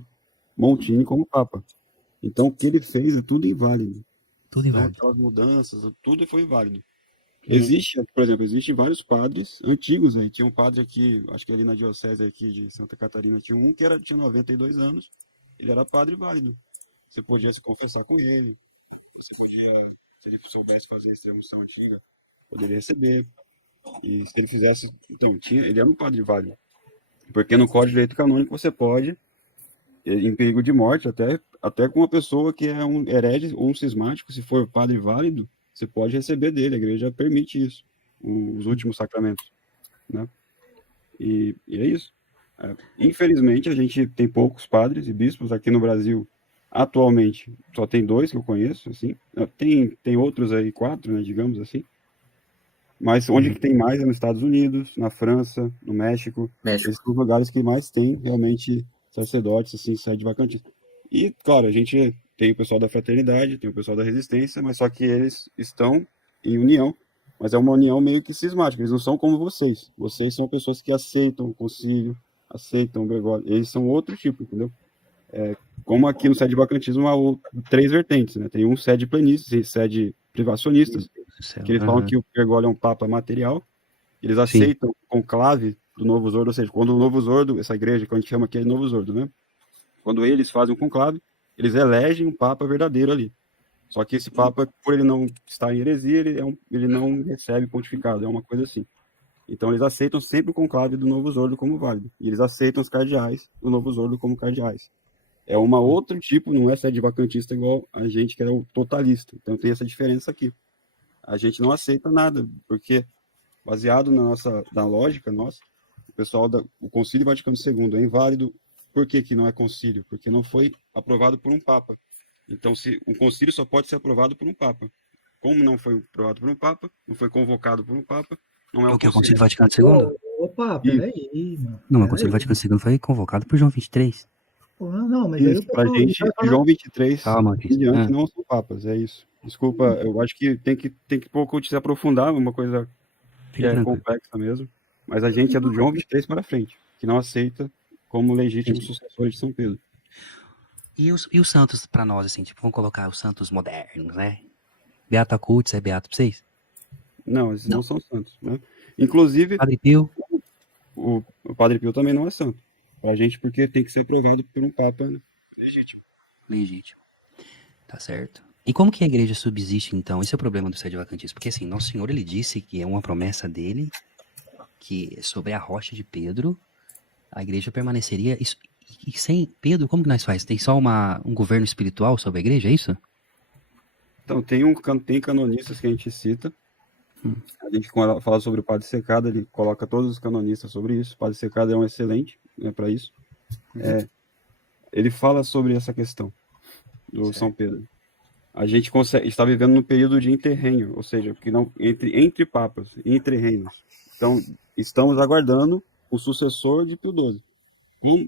Montini como papa. Então, o que ele fez é tudo inválido. Tudo Então, inválido. aquelas mudanças, tudo foi inválido. Por exemplo, existem vários padres antigos aí. Tinha um padre aqui, acho que ali na diocese aqui de Santa Catarina, tinha um que tinha 92 anos. Ele era padre válido. Você podia se confessar com ele. Você podia, se ele soubesse fazer extrema-unção antiga, poderia receber. E se ele fizesse... Então, ele era um padre válido. Porque no Código de Direito Canônico você pode, em perigo de morte, até com uma pessoa que é um herege ou um cismático, se for padre válido, você pode receber dele, a igreja permite isso, os últimos sacramentos, né? E é isso. Infelizmente, a gente tem poucos padres e bispos aqui no Brasil. Atualmente, só tem 2 que eu conheço, assim. Tem outros aí, 4, né, digamos assim. Mas onde que tem mais é nos Estados Unidos, na França, no México. Esses são os lugares que mais tem realmente sacerdotes, assim, sede vacante. E, claro, a gente tem o pessoal da fraternidade, tem o pessoal da resistência, mas só que eles estão em união, mas é uma união meio que cismática, eles não são como vocês. Vocês são pessoas que aceitam o concílio, aceitam o Bergoglio, eles são outro tipo, entendeu? Como aqui no sede bacantismo há 3 vertentes, né? Tem um sede plenistas e sede privacionistas, que eles falam que o Bergoglio é um papa material, eles aceitam o conclave do Novo Zordo, ou seja, quando o Novo Zordo, essa igreja que a gente chama aqui é Novo Zordo, né? Quando eles fazem um conclave, eles elegem um papa verdadeiro ali. Só que esse papa, por ele não estar em heresia, ele não recebe pontificado, é uma coisa assim. Então eles aceitam sempre o conclave do Novo Zordo como válido. E eles aceitam os cardeais do Novo Zordo como cardeais. É uma outro tipo, não é sede vacantista igual a gente que é o totalista. Então tem essa diferença aqui. A gente não aceita nada, porque baseado na lógica nossa, o Concílio Vaticano II é inválido. Por que não é concílio? Porque não foi aprovado por um papa. Então, se um concílio só pode ser aprovado por um papa. Como não foi aprovado por um papa, não foi convocado por um papa, não é O que? O concílio. Concílio Vaticano II? Opa, peraí, mano. Não, o Concílio Vaticano II foi convocado por João 23. Pô, não, mas aí Isso, pra gente, João 23 em diante não são papas, é isso. Desculpa, eu acho que tem que pouco se aprofundar, uma coisa que é complexa mesmo. Mas a gente é do João 23 para frente, que não aceita como legítimo sucessor de São Pedro. E os santos pra nós, assim, tipo, vamos colocar os santos modernos, né? Beato Acutis é beato pra vocês? Não, esses não são santos, né? Inclusive, Padre Pio? O Padre Pio também não é santo. Pra gente, porque tem que ser provado por um papa legítimo. Legítimo. Tá certo. E como que a igreja subsiste, então? Esse é o problema do sede vacantismo. Porque, assim, Nosso Senhor, ele disse que é uma promessa dele, que sobre a rocha de Pedro, a igreja permaneceria... E sem Pedro, como que nós faz? Tem só um governo espiritual sobre a igreja, é isso? Então, tem canonistas que a gente cita. A gente, quando ela fala sobre o Padre Secada, ele coloca todos os canonistas sobre isso. O Padre Secada é um excelente, né, para isso. Ele fala sobre essa questão do São Pedro. A gente está vivendo num período de interreino, ou seja, que não, entre papas, entre reinos. Então, estamos aguardando o sucessor de Pio XII.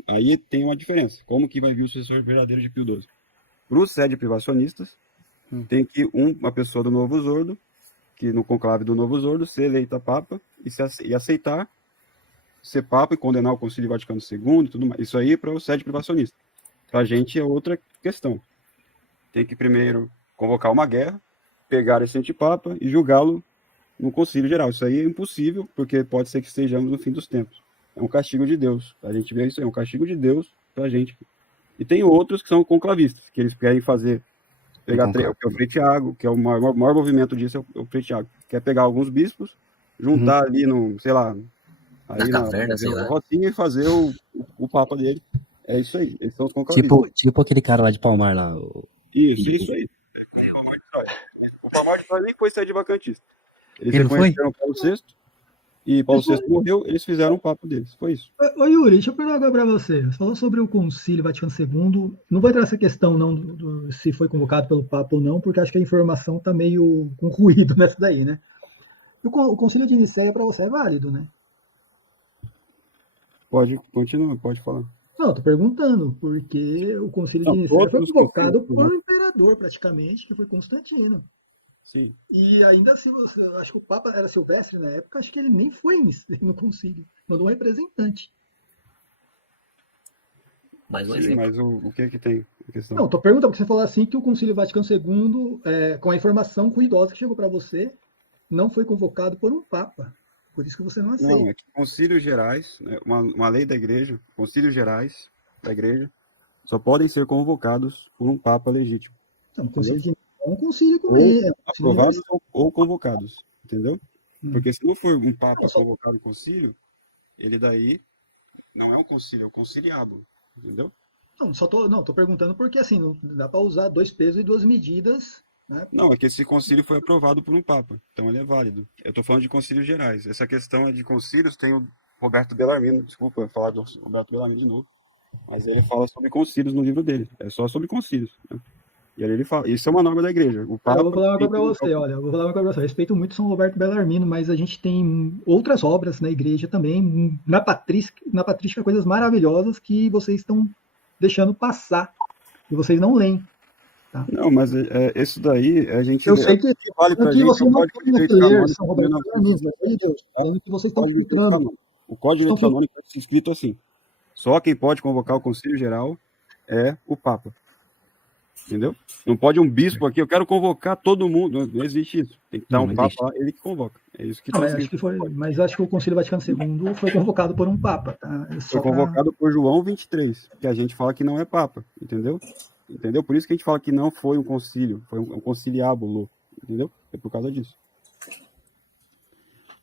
Aí tem uma diferença. Como que vai vir o sucessor verdadeiro de Pio XII? Para os sede privacionistas, tem que uma pessoa do Novo Zordo, que no conclave do Novo Zordo, ser eleita papa e aceitar ser papa e condenar o Concílio Vaticano II e tudo mais. Isso aí é para o sede privacionista. Para a gente é outra questão. Tem que primeiro convocar uma guerra, pegar esse antipapa e julgá-lo no Concílio Geral. Isso aí é impossível, porque pode ser que estejamos no fim dos tempos. É um castigo de Deus. A gente vê isso aí, é um castigo de Deus para a gente. E tem outros que são conclavistas, que eles querem pegar que é o Frei Tiago, que é o maior movimento disso, é o Frei Tiago. Quer pegar alguns bispos, juntar ali no, sei lá, aí na rocinha e fazer o papa dele. É isso aí, eles são os conclavistas. Tipo aquele cara lá de Palmar lá. Isso aí. O Palmar de Troia nem foi sede vacantista. Eles Ele reconheceram Paulo VI, e Paulo VI morreu, eles fizeram o papo deles. Foi isso. Ô Yuri, deixa eu perguntar para você. Você falou sobre o Concílio Vaticano II. Não vou entrar nessa questão não se foi convocado pelo Papa ou não, porque acho que a informação está meio com ruído nessa daí, né? O Concílio de Nicéia para você é válido, né? Pode continuar, pode falar. Não, tô perguntando, porque o Concílio de Nicéia foi convocado por um imperador, praticamente, que foi Constantino. Sim. E ainda assim, acho que o Papa era Silvestre na época, acho que ele nem foi no concílio, mandou um representante. Mas o que tem a questão? Não, tô perguntando, porque você falou assim que o Concílio Vaticano II, com a informação cuidosa que chegou para você, não foi convocado por um Papa. Por isso que você não aceita. Não, é que concílios gerais, né, uma lei da igreja, concílios gerais da igreja, só podem ser convocados por um Papa legítimo. Então, o concílio de um concílio com ele. Aprovados ou convocados, entendeu? Porque se não for um papa convocado no concílio, ele daí não é um concílio, é o conciliábulo, entendeu? Não, tô perguntando porque assim, não dá para usar 2 pesos e 2 medidas, né? Não, é que esse concílio foi aprovado por um papa, então ele é válido. Eu tô falando de concílios gerais. Essa questão é de concílios, tem o Roberto Bellarmino, desculpa falar do Roberto Bellarmino de novo, mas ele fala sobre concílios no livro dele, é só sobre concílios, né? E aí ele fala, isso é uma norma da igreja. O Papa, eu vou falar uma coisa para você, eu vou falar uma coisa para você. Eu respeito muito São Roberto Bellarmino, mas a gente tem outras obras na igreja também, na patrística, coisas maravilhosas que vocês estão deixando passar. e vocês não leem. Não, mas isso daí a gente. Eu sei que vale pra aqui gente você é o não Código de conhece Defesa ler Canônica São de Roberto Canônico, 1900. aí, Deus, falando que vocês estão Código de Defesa filtrando. Canônica. O Código de Estão Defesa Canônica é escrito assim: só quem pode convocar o Conselho Geral é o Papa. Entendeu? Não pode um bispo aqui, eu quero convocar todo mundo. Não existe isso. Tem que estar um Papa lá, ele que convoca. É isso que Não, está acho que foi, mas acho que o Concílio Vaticano II foi convocado por um Papa. Tá? Foi convocado por João 23, que a gente fala que não é Papa, entendeu? Entendeu? Por isso que a gente fala que não foi um concílio, foi um conciliábulo, entendeu? É por causa disso.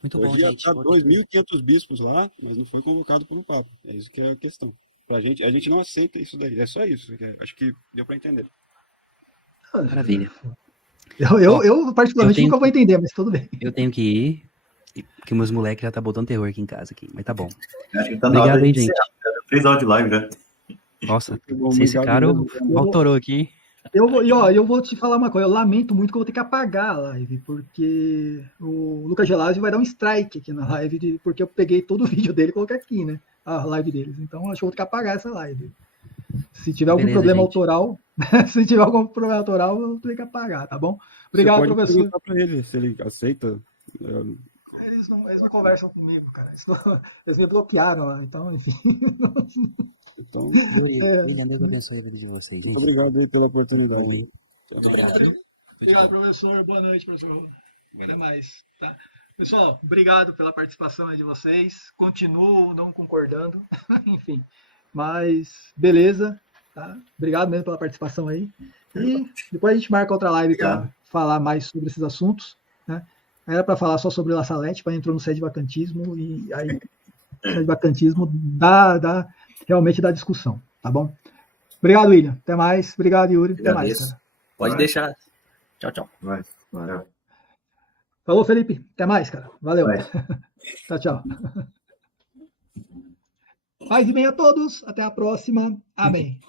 Muito bom, Hoje gente. tá 2.500 bispos lá, mas não foi convocado por um Papa. É isso que é a questão. A gente não aceita isso daí. É só isso. Acho que deu para entender. Maravilha. Eu particularmente nunca vou entender, mas tudo bem. Eu tenho que ir, porque meus moleques já tá botando terror aqui em casa, aqui, mas tá bom. Acho que tá Obrigado aí, gente. 3 horas de live já. Nossa, Bom, se esse cara autorou aqui. Eu vou te falar uma coisa, eu lamento muito que eu vou ter que apagar a live, porque o Lucas Gelasio vai dar um strike aqui na live, porque eu peguei todo o vídeo dele e coloquei aqui, né? A live deles. Então acho que eu vou ter que apagar essa live. Se tiver algum problema autoral, se tiver algum problema autoral, eu vou ter que apagar, tá bom? Obrigado, você pode professor. perguntar para ele se ele aceita. Eles não conversam comigo, cara. Eles me bloquearam lá, então, enfim. Então, William, Deus abençoe a vida de vocês. muito obrigado aí pela oportunidade. Muito obrigado. Obrigado, professor. Boa noite, professor. Até mais. Tá. Pessoal, obrigado pela participação aí de vocês. Continuo não concordando, enfim. Mas, beleza. Tá? Obrigado mesmo pela participação aí. E depois a gente marca outra live para falar mais sobre esses assuntos. Né? Era para falar só sobre La Salete, para entrou no sede-vacantismo, e aí o sede-vacantismo realmente dá discussão, tá bom? Obrigado, William. Até mais. Obrigado, Yuri. Até mais, cara. Pode deixar. Tchau, tchau. Falou, Felipe. Até mais, cara. Valeu. Tchau, tchau. Paz e bem a todos. Até a próxima. Amém.